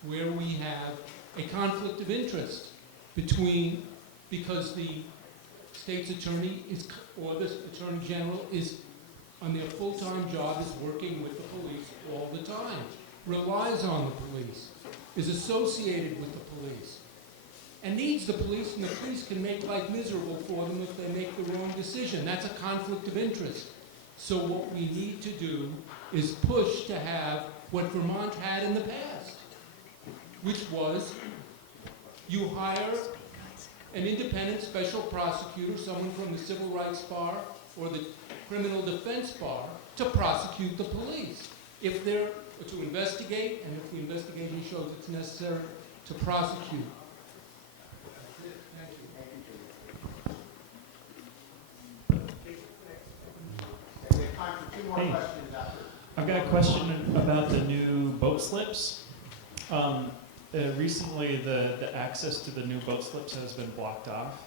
where we have a conflict of interest because the state's attorney or the attorney general is on their full-time job, is working with the police all the time, relies on the police, is associated with the police, and needs the police, and the police can make life miserable for them if they make the wrong decision. That's a conflict of interest. So what we need to do is push to have what Vermont had in the past, which was you hire an independent special prosecutor, someone from the Civil Rights Bar or the Criminal Defense Bar, to prosecute the police. If they're to investigate, and if the investigation shows it's necessary, to prosecute. Hey, I've got a question about the new boat slips. Recently, the access to the new boat slips has been blocked off.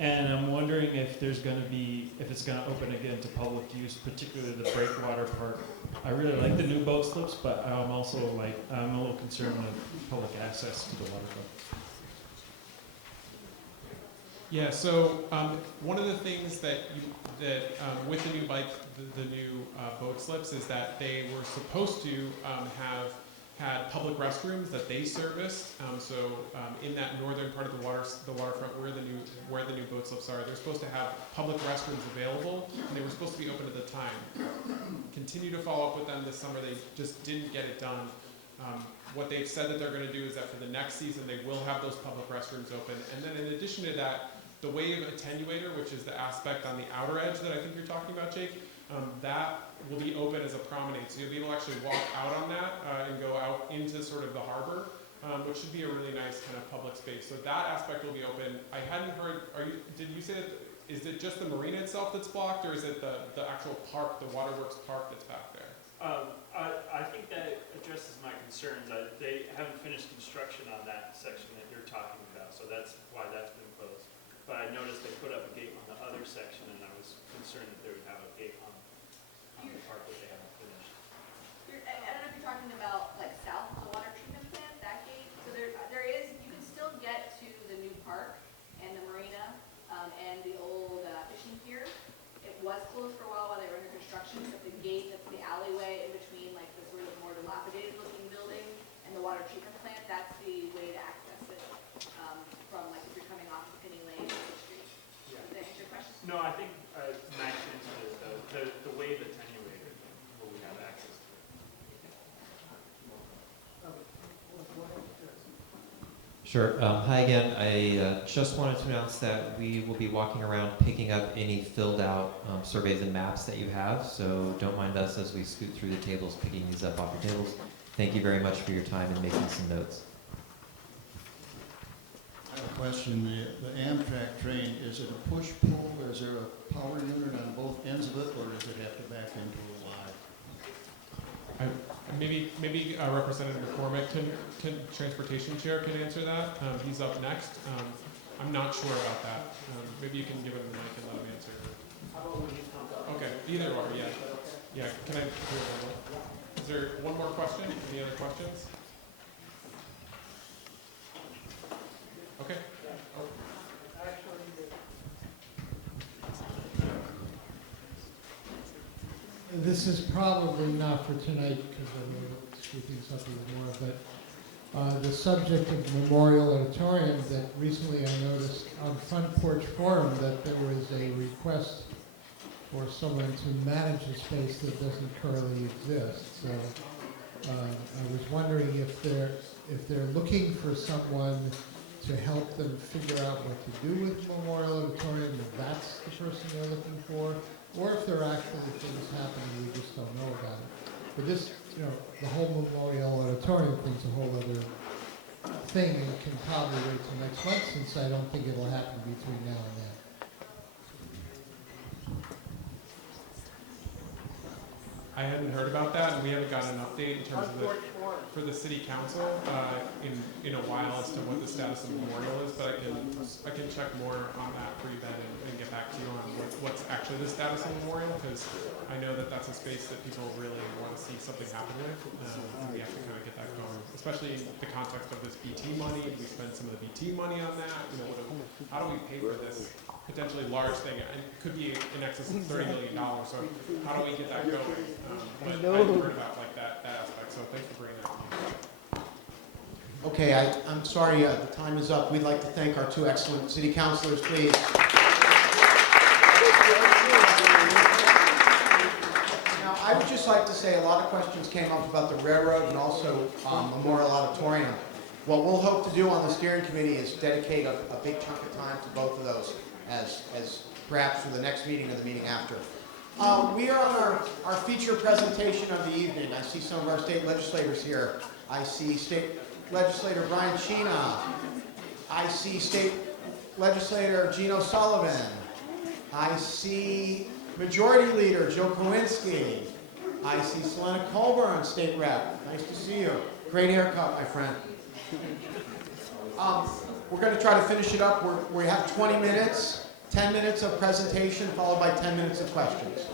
And I'm wondering if there's going to be, if it's going to open again to public use, particularly the breakwater part. I really like the new boat slips, but I'm also I'm a little concerned with public access to the waterfront. Yeah, so one of the things that with the new the new boat slips is that they were supposed to have had public restrooms that they serviced. In that northern part of the waterfront where the new boat slips are, they're supposed to have public restrooms available, and they were supposed to be open at the time. Continue to follow up with them this summer. They just didn't get it done. What they've said that they're going to do is that for the next season they will have those public restrooms open, and then in addition to that, the wave attenuator, which is the aspect on the outer edge that I think you're talking about, Jake, that will be open as a promenade. So you'll be able to actually walk out on that and go out into sort of the harbor, which should be a really nice kind of public space. So that aspect will be open. I hadn't heard, did you say that, is it just the marina itself that's blocked, or is it the actual park, the Waterworks Park that's back there? I think that addresses my concerns. They haven't finished construction on that section that you're talking about, so that's why that's been closed. But I noticed they put up a gate on the other section, and I was concerned that they would have a gate on the part that they haven't finished. I don't know if you're talking about like south of the water treatment plant, that gate. So there is, you can still get to the new park and the marina and the old fishing pier. It was closed for a while they were under construction, but the gate that's the alleyway in between like the sort of more dilapidated looking building and the water treatment plant, that's the way to access it from like if you're coming off of Penny Lane to the street. Yeah. Does that answer your question? No, I think Max answered it. The wave attenuator, will we have access to? Sure. Hi again. I just wanted to announce that we will be walking around picking up any filled out surveys and maps that you have. So don't mind us as we scoot through the tables, picking these up off your tables. Thank you very much for your time and making some notes. I have a question. The Amtrak train, is it a push-pull, or is there a power unit on both ends of it, or does it have to back into a Y? Maybe Representative McCormick, Transportation Chair, can answer that. He's up next. I'm not sure about that. Maybe you can give him the mic and let him answer. Okay, either or, yeah. Yeah, can I do one more? Is there one more question? Any other questions? Okay. This is probably not for tonight because I'm going to screw things up a little more, but the subject of Memorial Auditorium, that recently I noticed on Front Porch Forum that there was a request for someone to manage a space that doesn't currently exist. So I was wondering if they're looking for someone to help them figure out what to do with Memorial Auditorium, if that's the person they're looking for, or if there are actually things happening we just don't know about it. But this, the whole Memorial Auditorium thing's a whole other thing and can probably wait till next month, since I don't think it'll happen between now and then. I hadn't heard about that, and we haven't gotten an update in terms of for the city council in a while as to what the status of the memorial is. But I can check more on that for you then and get back to you on what's actually the status of the memorial, because I know that that's a space that people really want to see something happen with. We have to kind of get that going, especially in the context of this BT money. We spend some of the BT money on that. How do we pay for this potentially large thing? And it could be in excess of $30 million. So how do we get that going? But I hadn't heard about that aspect. So thanks for bringing that to me. Okay, I'm sorry, the time is up. We'd like to thank our two excellent city councilors, please. Now, I would just like to say a lot of questions came up about the railroad and also Memorial Auditorium. What we'll hope to do on the steering committee is dedicate a big chunk of time to both of those as perhaps for the next meeting or the meeting after. We are on our feature presentation of the evening. I see some of our state legislators here. I see State Legislator Brian Sheena. I see State Legislator Gino Sullivan. I see Majority Leader Joe Kowinski. I see Selena Colburn, State Rep. Nice to see you. Great haircut, my friend. We're going to try to finish it up. We have 20 minutes. 10 minutes of presentation followed by 10 minutes of questions.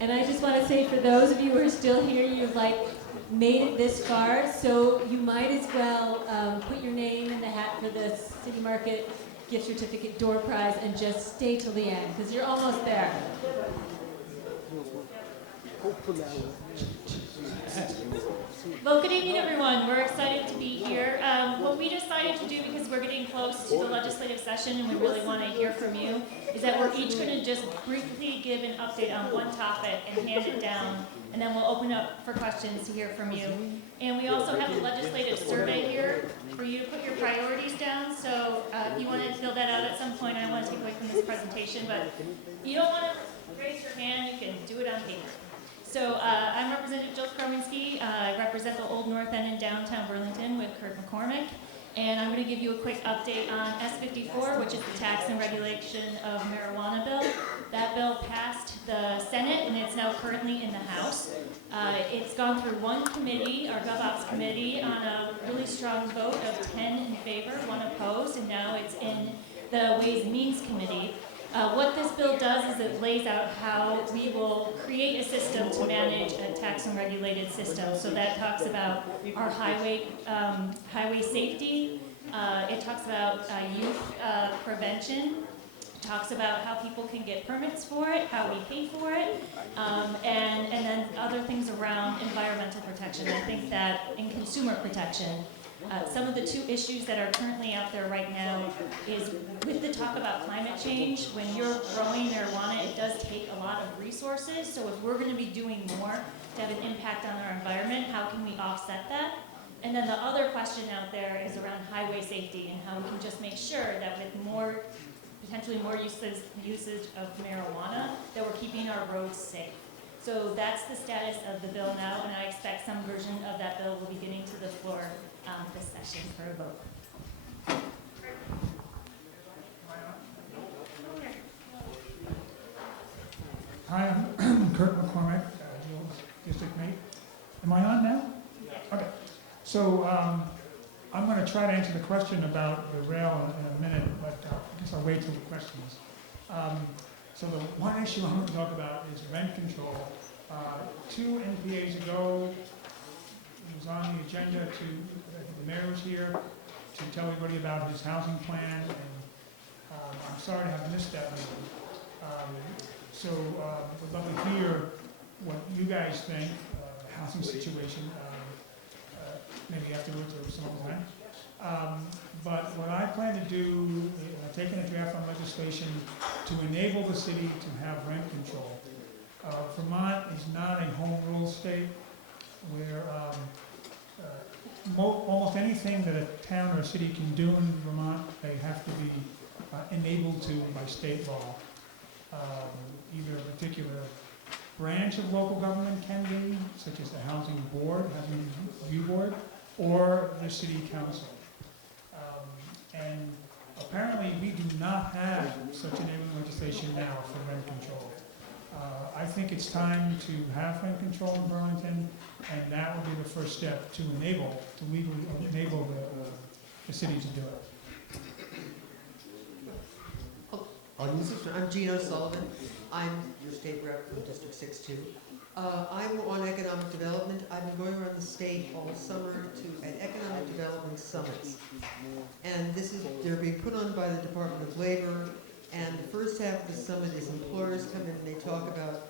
And I just want to say, for those of you who are still here, you've made it this far, so you might as well put your name in the hat for the City Market gift certificate door prize and just stay till the end, because you're almost there. Well, good evening, everyone. We're excited to be here. What we decided to do, because we're getting close to the legislative session and we really want to hear from you, is that we're each going to just briefly give an update on one topic and hand it down, and then we'll open up for questions to hear from you. And we also have a legislative survey here for you to put your priorities down, so if you want to fill that out at some point, I don't want to take away from this presentation, but if you don't want to raise your hand, you can do it on paper. So I'm Representative Jill Krominski. I represent the Old North End in downtown Burlington with Kurt McCormick. And I'm going to give you a quick update on S54, which is the tax and regulation of marijuana bill. That bill passed the Senate, and it's now currently in the House. It's gone through one committee, our GovOps committee, on a really strong vote of 10 in favor, 1 opposed, and now it's in the Ways and Means Committee. What this bill does is it lays out how we will create a system to manage a tax and regulated system. So that talks about our highway safety. It talks about youth prevention. It talks about how people can get permits for it, how we pay for it, and then other things around environmental protection. I think that in consumer protection, some of the 2 issues that are currently out there right now is with the talk about climate change. When you're growing marijuana, it does take a lot of resources. So if we're going to be doing more to have an impact on our environment, how can we offset that? And then the other question out there is around highway safety and how we can just make sure that with potentially more usage of marijuana, that we're keeping our roads safe. So that's the status of the bill now, and I expect some version of that bill will be getting to the floor this session for a vote. Hi, I'm Kurt McCormick, district mate. Am I on now? Okay. So I'm going to try to answer the question about the rail in a minute, but I guess I'll wait till the questions. So the one issue I want to talk about is rent control. 2 NPAs ago, it was on the agenda to, the mayor was here to tell everybody about his housing plan, and I'm sorry to have missed that meeting. So we'd love to hear what you guys think, housing situation, maybe afterwards or some other time. But what I plan to do, I've taken a draft on legislation to enable the city to have rent control. Vermont is not a home rule state where almost anything that a town or a city can do in Vermont, they have to be enabled to by state law. Either a particular branch of local government can be, such as the housing board, housing review board, or the city council. And apparently we do not have such enabling legislation now for rent control. I think it's time to have rent control in Burlington, and that will be the first step to legally enable the city to do it. I'm Gina Sullivan. I'm your state rep from District 6-2. I'm on economic development. I've been going around the state all summer at economic development summits. And they're being put on by the Department of Labor. And the first half of the summit is employers come in and they talk about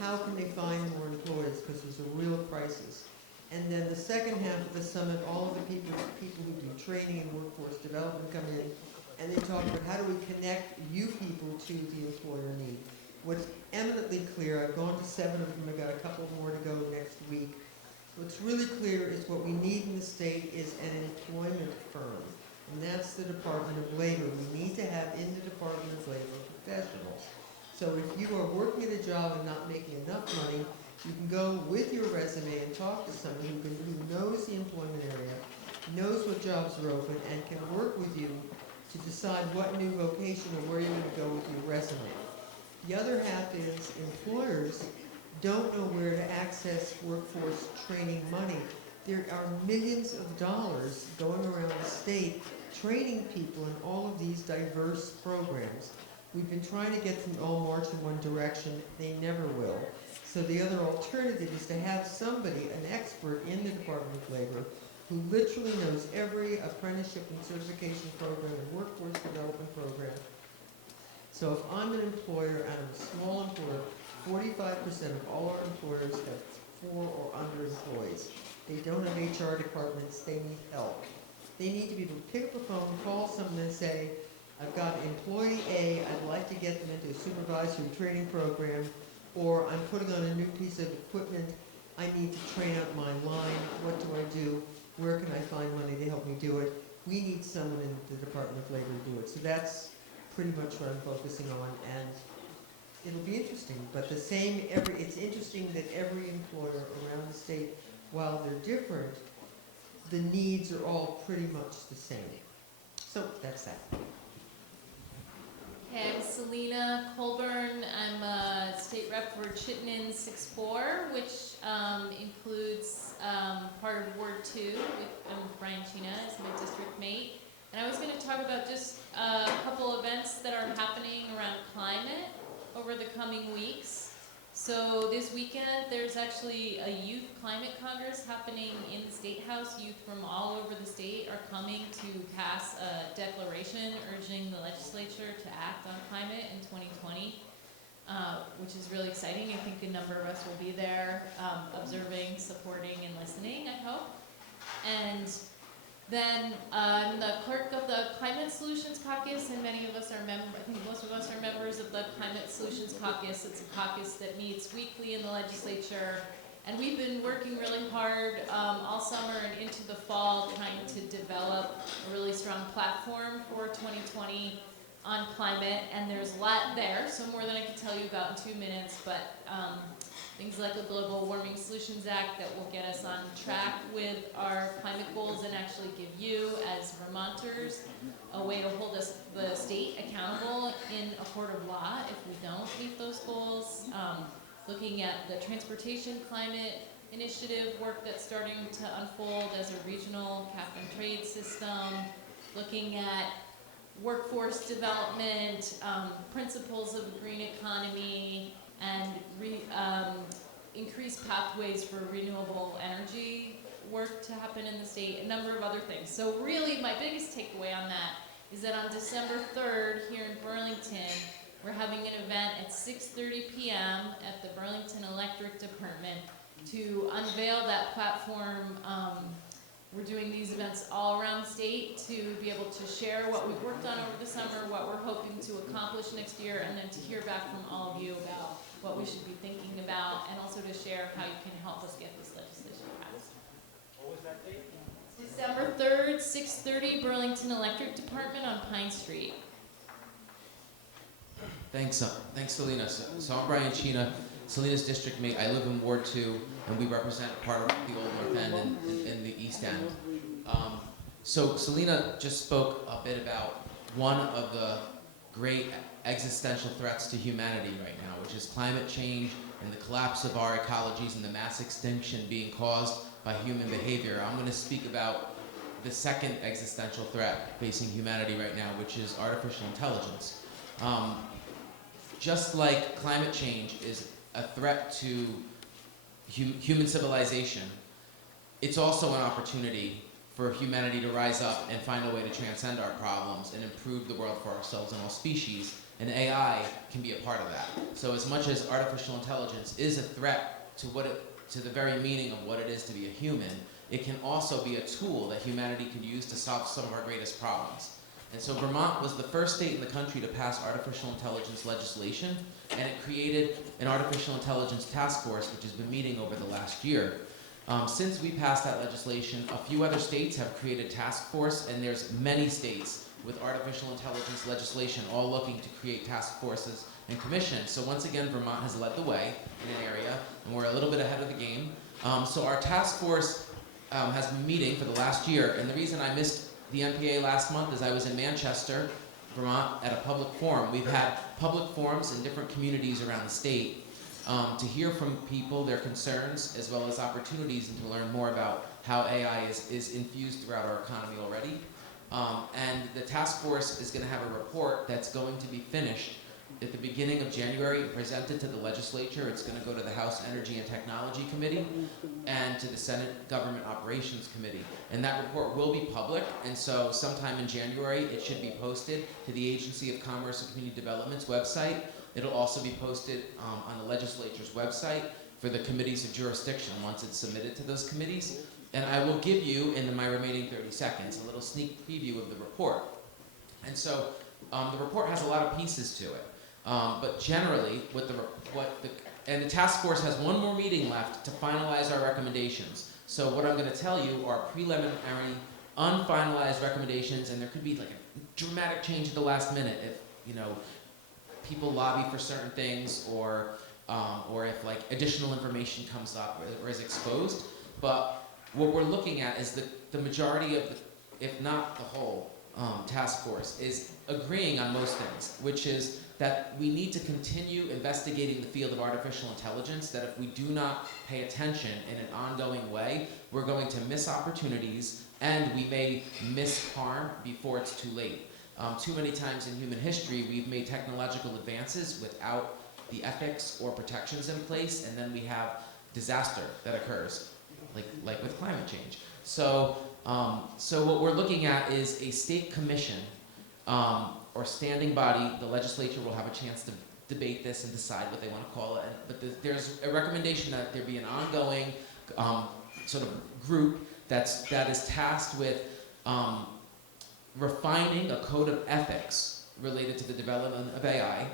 how can they find more employees because there's a real crisis. And then the second half of the summit, all of the people who do training and workforce development come in, and they talk about how do we connect you people to the employer need. What's eminently clear, I've gone to 7 of them, I've got a couple more to go next week. What's really clear is what we need in the state is an employment firm, and that's the Department of Labor. We need to have in the Department of Labor professionals. So if you are working at a job and not making enough money, you can go with your resume and talk to someone who knows the employment area, knows what jobs are open, and can work with you to decide what new vocation or where you're going to go with your resume. The other half is employers don't know where to access workforce training money. There are millions of dollars going around the state training people in all of these diverse programs. We've been trying to get them to all march in one direction. They never will. So the other alternative is to have somebody, an expert in the Department of Labor, who literally knows every apprenticeship and certification program and workforce development program. So if I'm an employer and I'm a small employer, 45% of all our employers have 4 or under employees. They don't have HR departments, they need help. They need to be able to pick up a phone, call someone and say, I've got employee A, I'd like to get them into a supervisory training program, or I'm putting on a new piece of equipment, I need to train up my line, what do I do? Where can I find money to help me do it? We need someone in the Department of Labor to do it. So that's pretty much what I'm focusing on, and it'll be interesting. But it's interesting that every employer around the state, while they're different, the needs are all pretty much the same. So that's that. Hey, I'm Selena Colburn. I'm a state rep for Chittenden 6-4, which includes part of Ward 2 with Brian Chena as my district mate. And I was going to talk about just a couple events that are happening around climate over the coming weeks. So this weekend, there's actually a youth climate congress happening in the State House. Youth from all over the state are coming to pass a declaration urging the legislature to act on climate in 2020, which is really exciting. I think a number of us will be there observing, supporting, and listening, I hope. And then I'm the clerk of the Climate Solutions Caucus, and many of us are I think most of us are members of the Climate Solutions Caucus. It's a caucus that meets weekly in the legislature, and we've been working really hard all summer and into the fall trying to develop a really strong platform for 2020 on climate, and there's a lot there, so more than I can tell you about in 2 minutes, but things like a Global Warming Solutions Act that will get us on track with our climate goals and actually give you, as Vermonters, a way to hold the state accountable in a court of law if we don't meet those goals. Looking at the transportation climate initiative work that's starting to unfold as a regional cap and trade system. Looking at workforce development, principles of a green economy, and increased pathways for renewable energy work to happen in the state, a number of other things. So really my biggest takeaway on that is that on December 3rd here in Burlington, we're having an event at 6:30 p.m. at the Burlington Electric Department to unveil that platform. We're doing these events all around the state to be able to share what we've worked on over the summer, what we're hoping to accomplish next year, and then to hear back from all of you about what we should be thinking about, and also to share how you can help us get this legislation passed. What was that date? December 3rd, 6:30, Burlington Electric Department on Pine Street. Thanks, Selena. So I'm Brian Chena, Selena's district mate. I live in Ward 2, and we represent part of the old North End and in the East End. So Selena just spoke a bit about one of the great existential threats to humanity right now, which is climate change and the collapse of our ecologies and the mass extinction being caused by human behavior. I'm going to speak about the second existential threat facing humanity right now, which is artificial intelligence. Just like climate change is a threat to human civilization, it's also an opportunity for humanity to rise up and find a way to transcend our problems and improve the world for ourselves and all species, and AI can be a part of that. So as much as artificial intelligence is a threat to the very meaning of what it is to be a human, it can also be a tool that humanity can use to solve some of our greatest problems. And so Vermont was the first state in the country to pass artificial intelligence legislation, and it created an artificial intelligence task force, which has been meeting over the last year. Since we passed that legislation, a few other states have created task force, and there's many states with artificial intelligence legislation all looking to create task forces and commissions. So once again, Vermont has led the way in an area, and we're a little bit ahead of the game. So our task force has been meeting for the last year, and the reason I missed the NPA last month is I was in Manchester, Vermont, at a public forum. We've had public forums in different communities around the state to hear from people, their concerns, as well as opportunities, and to learn more about how AI is infused throughout our economy already. And the task force is going to have a report that's going to be finished at the beginning of January, presented to the legislature. It's going to go to the House Energy and Technology Committee and to the Senate Government Operations Committee. And that report will be public, and so sometime in January, it should be posted to the Agency of Commerce and Community Development's website. It'll also be posted on the legislature's website for the committees of jurisdiction once it's submitted to those committees. And I will give you, in my remaining 30 seconds, a little sneak preview of the report. And so the report has a lot of pieces to it. But generally, and the task force has one more meeting left to finalize our recommendations. So what I'm going to tell you are preliminary, unfinalized recommendations, and there could be like a dramatic change at the last minute if, you know, people lobby for certain things or if like additional information comes up or is exposed. But what we're looking at is the majority of if not the whole task force is agreeing on most things, which is that we need to continue investigating the field of artificial intelligence, that if we do not pay attention in an ongoing way, we're going to miss opportunities and we may miss harm before it's too late. Too many times in human history, we've made technological advances without the ethics or protections in place, and then we have disaster that occurs, like with climate change. So what we're looking at is a state commission or standing body. The legislature will have a chance to debate this and decide what they want to call it. But there's a recommendation that there be an ongoing sort of group that is tasked with refining a code of ethics related to the development of AI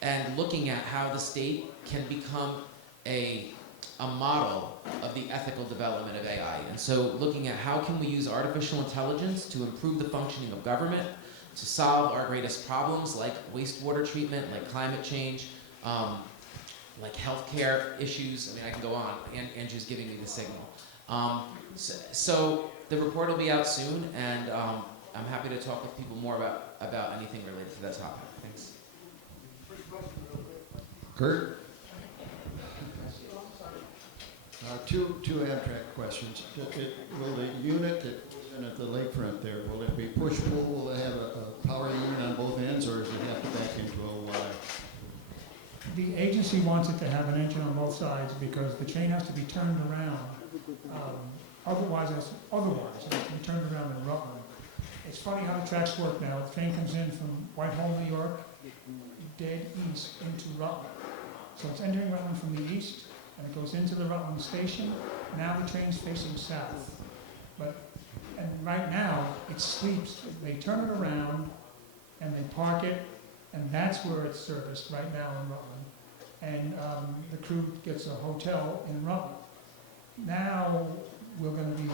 and looking at how the state can become a model of the ethical development of AI. And so looking at how can we use artificial intelligence to improve the functioning of government, to solve our greatest problems like wastewater treatment, like climate change, like healthcare issues. I mean, I can go on. Andrew's giving me the signal. So the report will be out soon, and I'm happy to talk with people more about anything related to that topic. Thanks. Kurt? Two Amtrak questions. Will the unit that goes in at the lakefront there, will it be push-pull? Will it have a power unit on both ends, or does it have to back into a Y? The agency wants it to have an engine on both sides because the train has to be turned around. Otherwise, it has to be turned around in Rutland. It's funny how the tracks work now. The train comes in from Whitehall, New York, dead east into Rutland. So it's entering Rutland from the east, and it goes into the Rutland station. Now the train's facing south. And right now, it sleeps. They turn it around, and they park it, and that's where it's serviced right now in Rutland. And the crew gets a hotel in Rutland. Now we're going to be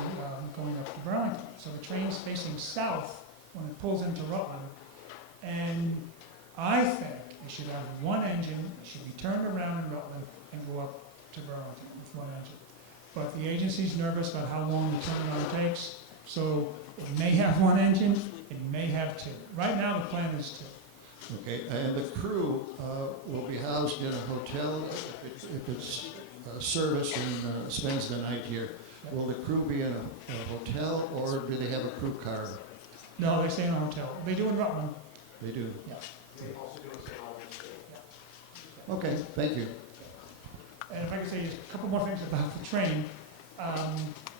going up to Burlington. So the train's facing south when it pulls into Rutland. And I think it should have one engine, it should be turned around in Rutland and go up to Burlington with one engine. But the agency's nervous about how long the turnaround takes. So it may have one engine, it may have two. Right now the plan is two. Okay, and the crew will be housed in a hotel if it's serviced and spends the night here. Will the crew be in a hotel, or do they have a crew car? No, they stay in a hotel. They do in Rutland. They do? Yeah. Okay, thank you. And if I could say a couple more things about the train.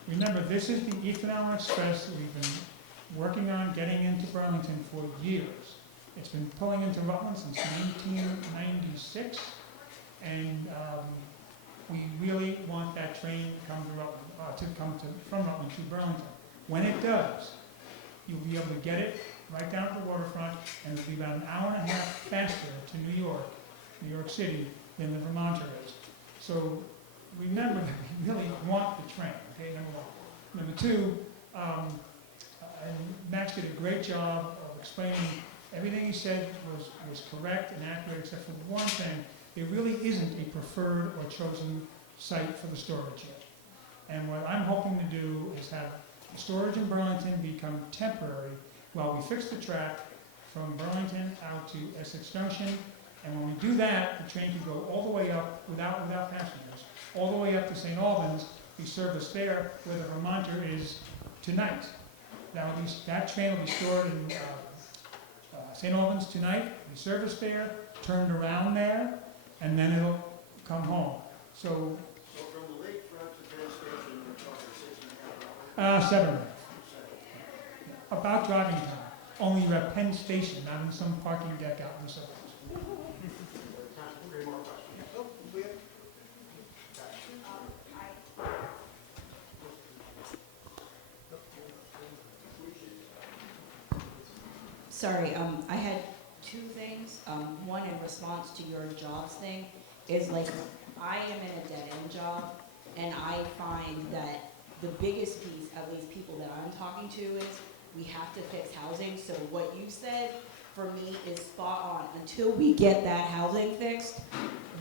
Remember, this is the Ethan Allen Express that we've been working on getting into Burlington for years. It's been pulling into Rutland since 1996, and we really want that train to come from Rutland to Burlington. When it does, you'll be able to get it right down to the waterfront, and it'll be about an hour and a half faster to New York City, than the Vermonter is. So remember that we really want the train, okay, number one. Number two, and Max did a great job of explaining everything he said was correct and accurate, except for one thing. There really isn't a preferred or chosen site for the storage yet. And what I'm hoping to do is have storage in Burlington become temporary while we fix the track from Burlington out to Essex Junction. And when we do that, the train can go all the way up, without passengers, all the way up to St. Albans, be serviced there where the Vermonter is tonight. That train will be stored in St. Albans tonight, be serviced there, turned around there, and then it'll come home. So, So from the lakefront to Penn Station, we're talking 6.5 hours? 7 minutes. About driving time. Only you're at Penn Station, not in some parking deck out in the suburbs. Three more questions. Sorry, I had two things. One in response to your jobs thing is like, I am in a dead-end job, and I find that the biggest piece, at least people that I'm talking to, is we have to fix housing. So what you said for me is spot on. Until we get that housing fixed,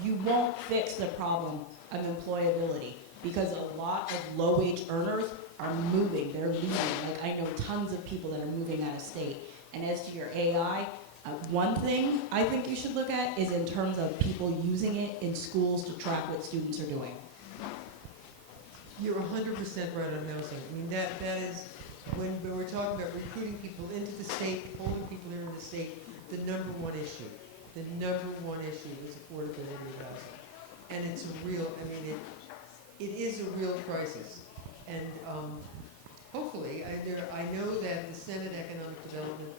you won't fix the problem of employability, because a lot of low-wage earners are moving, they're leaving. Like, I know tons of people that are moving out of state. And as to your AI, one thing I think you should look at is in terms of people using it in schools to track what students are doing. You're 100% right on housing. I mean, that is, when we're talking about recruiting people into the state, holding people here in the state, the number one issue is affordability of housing. And it's a real, I mean, it is a real crisis. And hopefully, I know that the Senate Economic Development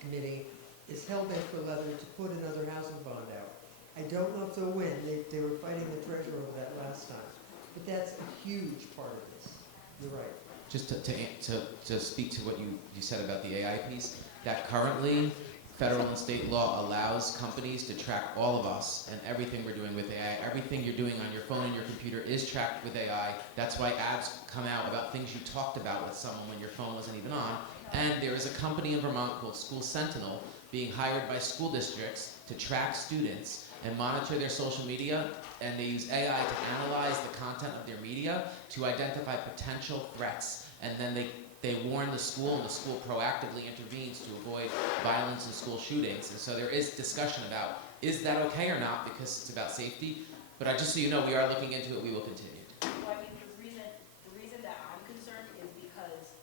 Committee is hell-bent for leather to put another housing bond out. I don't know if they'll win. They were fighting the treasurer over that last time. But that's a huge part of this. You're right. Just to speak to what you said about the AI piece, that currently federal and state law allows companies to track all of us and everything we're doing with AI. Everything you're doing on your phone and your computer is tracked with AI. That's why ads come out about things you talked about with someone when your phone wasn't even on. And there is a company in Vermont called School Sentinel being hired by school districts to track students and monitor their social media, and they use AI to analyze the content of their media to identify potential threats, and then they warn the school, and the school proactively intervenes to avoid violence and school shootings. And so there is discussion about, is that okay or not, because it's about safety. But just so you know, we are looking into it, we will continue. Well, I mean, the reason that I'm concerned is because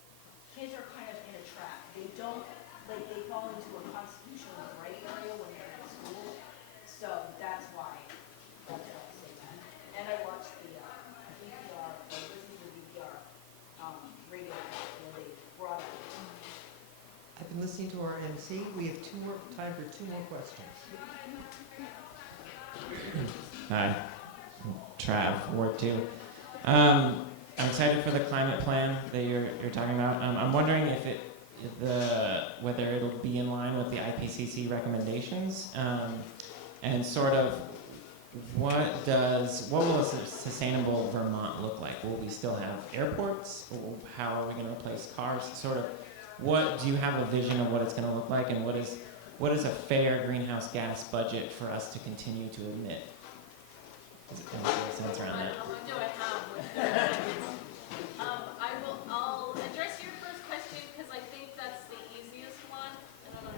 kids are kind of in a trap. They don't, like, they fall into a constitutional gray area when they're in school. So that's why I say that. And I watched the VPR, or listened to the VPR radio where they brought up. I've been listening to our MC. We have time for two more questions. Hi, Trav, Ward 2. I'm excited for the climate plan that you're talking about. I'm wondering whether it'll be in line with the IPCC recommendations, and sort of what will a sustainable Vermont look like? Will we still have airports? How are we going to replace cars? Sort of, do you have a vision of what it's going to look like, and what is a fair greenhouse gas budget for us to continue to emit? Does it make sense around that? What do I have? I'll address your first question because I think that's the easiest one. I don't know.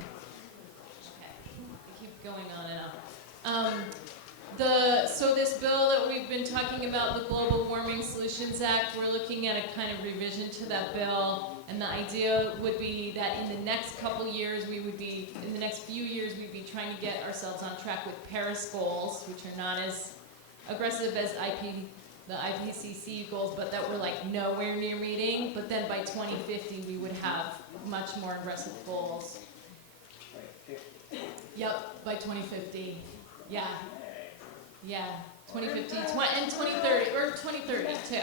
Okay, we keep going on and on. So this bill that we've been talking about, the Global Warming Solutions Act, we're looking at a kind of revision to that bill, and the idea would be that in the next couple years, in the next few years, we'd be trying to get ourselves on track with Paris goals, which are not as aggressive as the IPCC goals, but that we're like nowhere near meeting. But then by 2050, we would have much more aggressive goals. Yep, by 2050. Yeah. Yeah, 2050, and 2030, or 2030 too.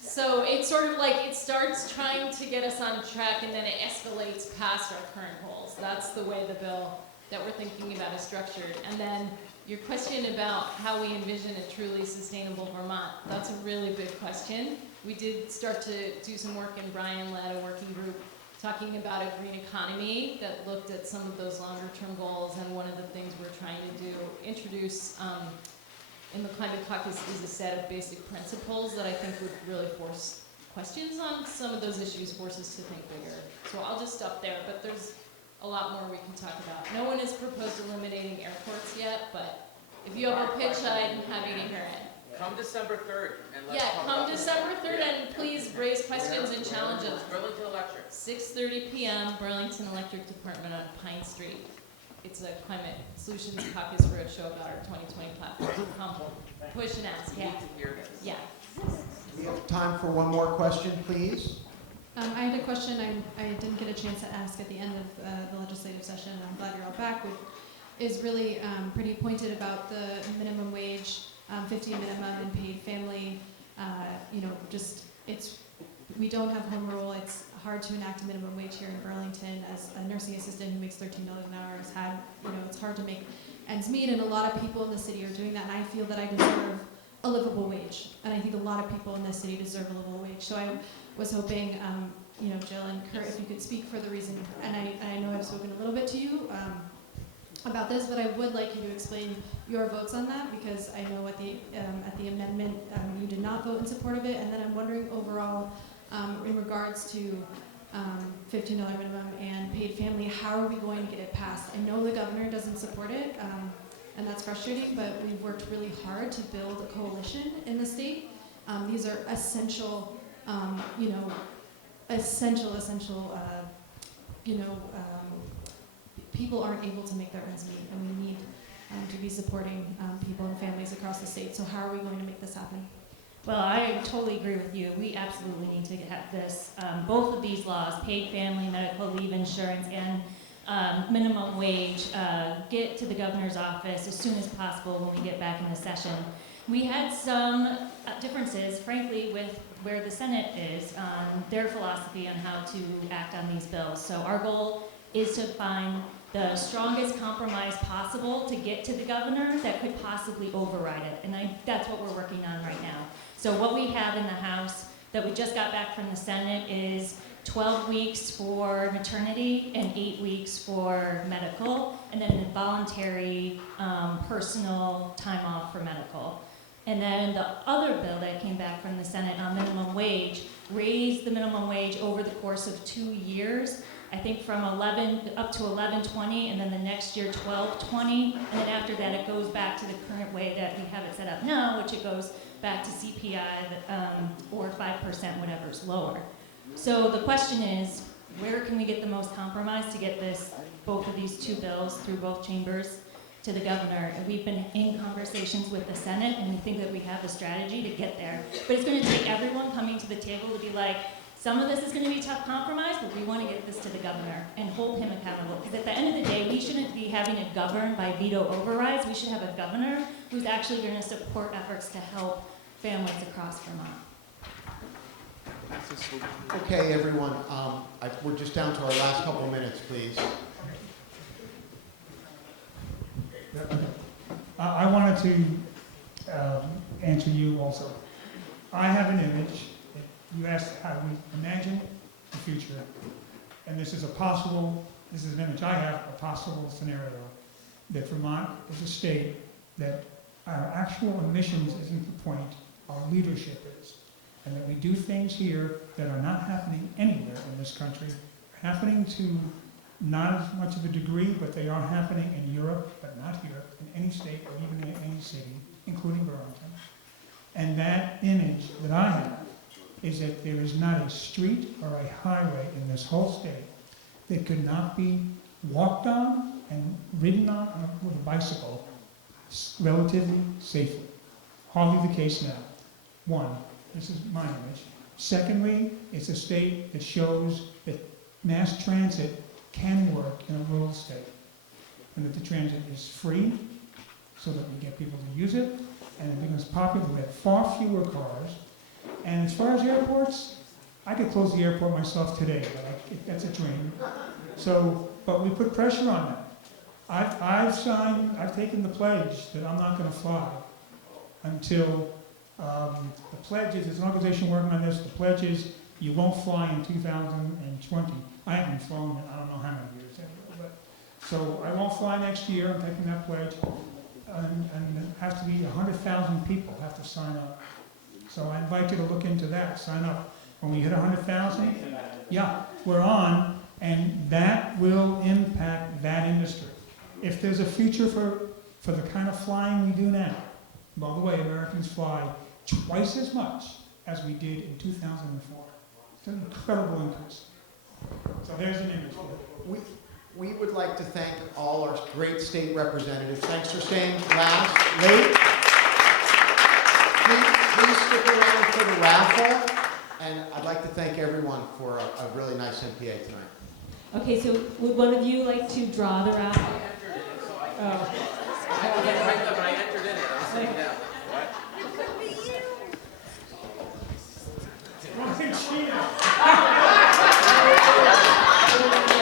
So it's sort of like it starts trying to get us on track and then it escalates past our current goals. That's the way the bill that we're thinking about is structured. And then your question about how we envision a truly sustainable Vermont, that's a really big question. We did start to do some work, and Brian led a working group talking about a green economy that looked at some of those longer term goals, and one of the things we're trying to introduce in the Climate Caucus is a set of basic principles that I think would really force questions on some of those issues, force us to think bigger. So I'll just stop there, but there's a lot more we can talk about. No one has proposed eliminating airports yet, but if you have a pitch, I'm happy to hear it. Come December 3rd, and let's Yeah, talk come about December this. 3rd, and please raise questions and challenge us. Burlington Electric. 6:30 p.m., Burlington Electric Department on Pine Street. it's a climate solutions caucus roadshow about our 2020 platform. So come push and ask. Yeah. Yeah. We have time for one more question, please. I had a question I didn't get a chance to ask at the end of the legislative session, and I'm glad you're all back, which is really pretty pointed about the minimum wage, 50 minimum and paid family. We don't have home rule. It's hard to enact a minimum wage here in Burlington. As a nursing assistant who makes $13 an hour has had, it's hard to make ends meet, and a lot of people in the city are doing that, and I feel that I deserve a livable wage, and I think a lot of people in this city deserve a livable wage. So I was hoping, Jill and Kurt, if you could speak for the reason, and I know I've spoken a little bit to you about this, but I would like you to explain your votes on that, because I know at the amendment you did not vote in support of it, and then I'm wondering overall, in regards to $15 minimum and paid family, how are we going to get it passed? I know the governor doesn't support it, and that's frustrating, but we've worked really hard to build a coalition in the state. These are essential, people aren't able to make their ends meet, and we need to be supporting people and families across the state. So how are we going to make this happen? Well, I totally agree with you. We absolutely need to have this, both of these laws, paid family, medical leave insurance, and minimum wage, get to the governor's office as soon as possible when we get back into session. We had some differences, frankly, with where the Senate is, their philosophy on how to act on these bills. So our goal is to find the strongest compromise possible to get to the governor that could possibly override it. And that's what we're working on right now. So what we have in the House that we just got back from the Senate is 12 weeks for maternity and 8 weeks for medical, and then voluntary personal time off for medical. And then the other bill that came back from the Senate on minimum wage raised the minimum wage over the course of 2 years, I think from 11 up to 11.20, and then the next year 12.20, and then after that it goes back to the current way that we have it set up now, which it goes back to CPI or 5%, whatever's lower. So the question is, where can we get the most compromise to get both of these two bills through both chambers to the governor? And we've been in conversations with the Senate, and we think that we have the strategy to get there. But it's going to take everyone coming to the table to be like, some of this is going to be a tough compromise, but we want to get this to the governor and hold him accountable. Because at the end of the day, we shouldn't be having it governed by veto overrides. We should have a governor who's actually going to support efforts to help families across Vermont. Okay, everyone, we're just down to our last couple minutes, please. I wanted to answer you also. I have an image. You asked how we imagine the future, and this is an image I have, a possible scenario that Vermont is a state that our actual emissions isn't the point, our leadership is. And that we do things here that are not happening anywhere in this country, happening to not as much of a degree, but they are happening in Europe, but not here, in any state or even in any city, including Burlington. And that image that I have is that there is not a street or a highway in this whole state that could not be walked on and ridden on with a bicycle relatively safely. Hardly the case now. One, this is my image. Secondly, it's a state that shows that mass transit can work in a rural state, and that the transit is free so that we get people to use it, and it becomes popular. We have far fewer cars. And as far as airports, I could close the airport myself today, but that's a dream. So, but we put pressure on them. I've taken the pledge that I'm not going to fly until the pledge is, there's an organization working on this, the pledge is you won't fly in 2020. I haven't flown in I don't know how many years anyway, but so I won't fly next year. I'm taking that pledge, and it has to be 100,000 people have to sign up. So I invite you to look into that. Sign up when we hit 100,000. Yeah, we're on, and that will impact that industry. If there's a future for the kind of flying we do now, by the way, Americans fly twice as much as we did in 2004. It's an incredible increase. So there's an image for it. we would like to thank all our great state representatives. Thanks for staying late. Please stick around for the raffle. And I'd like to thank everyone for a really nice NPA tonight. Okay, so would one of you like to draw the raffle? Oh. I didn't write that, but I entered in it. I'm saying now.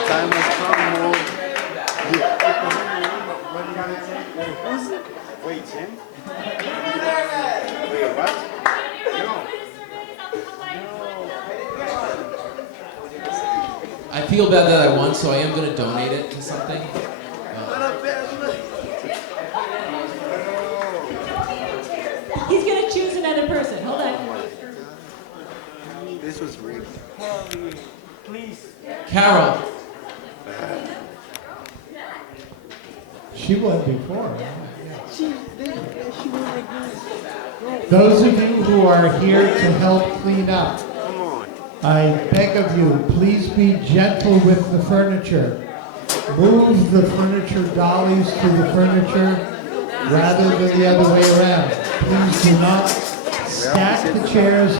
Time has come more. Wait, Tim? Wait, what? No. I feel bad that I won, so I am going to donate it to something. He's going to choose another person. Hold on. This was rigged. Please. Carol. She won before. Those of you who are here to help clean up, I beg of you, please be gentle with the furniture. Move the furniture dollies to the furniture rather than the other way around. Please do not stack the chairs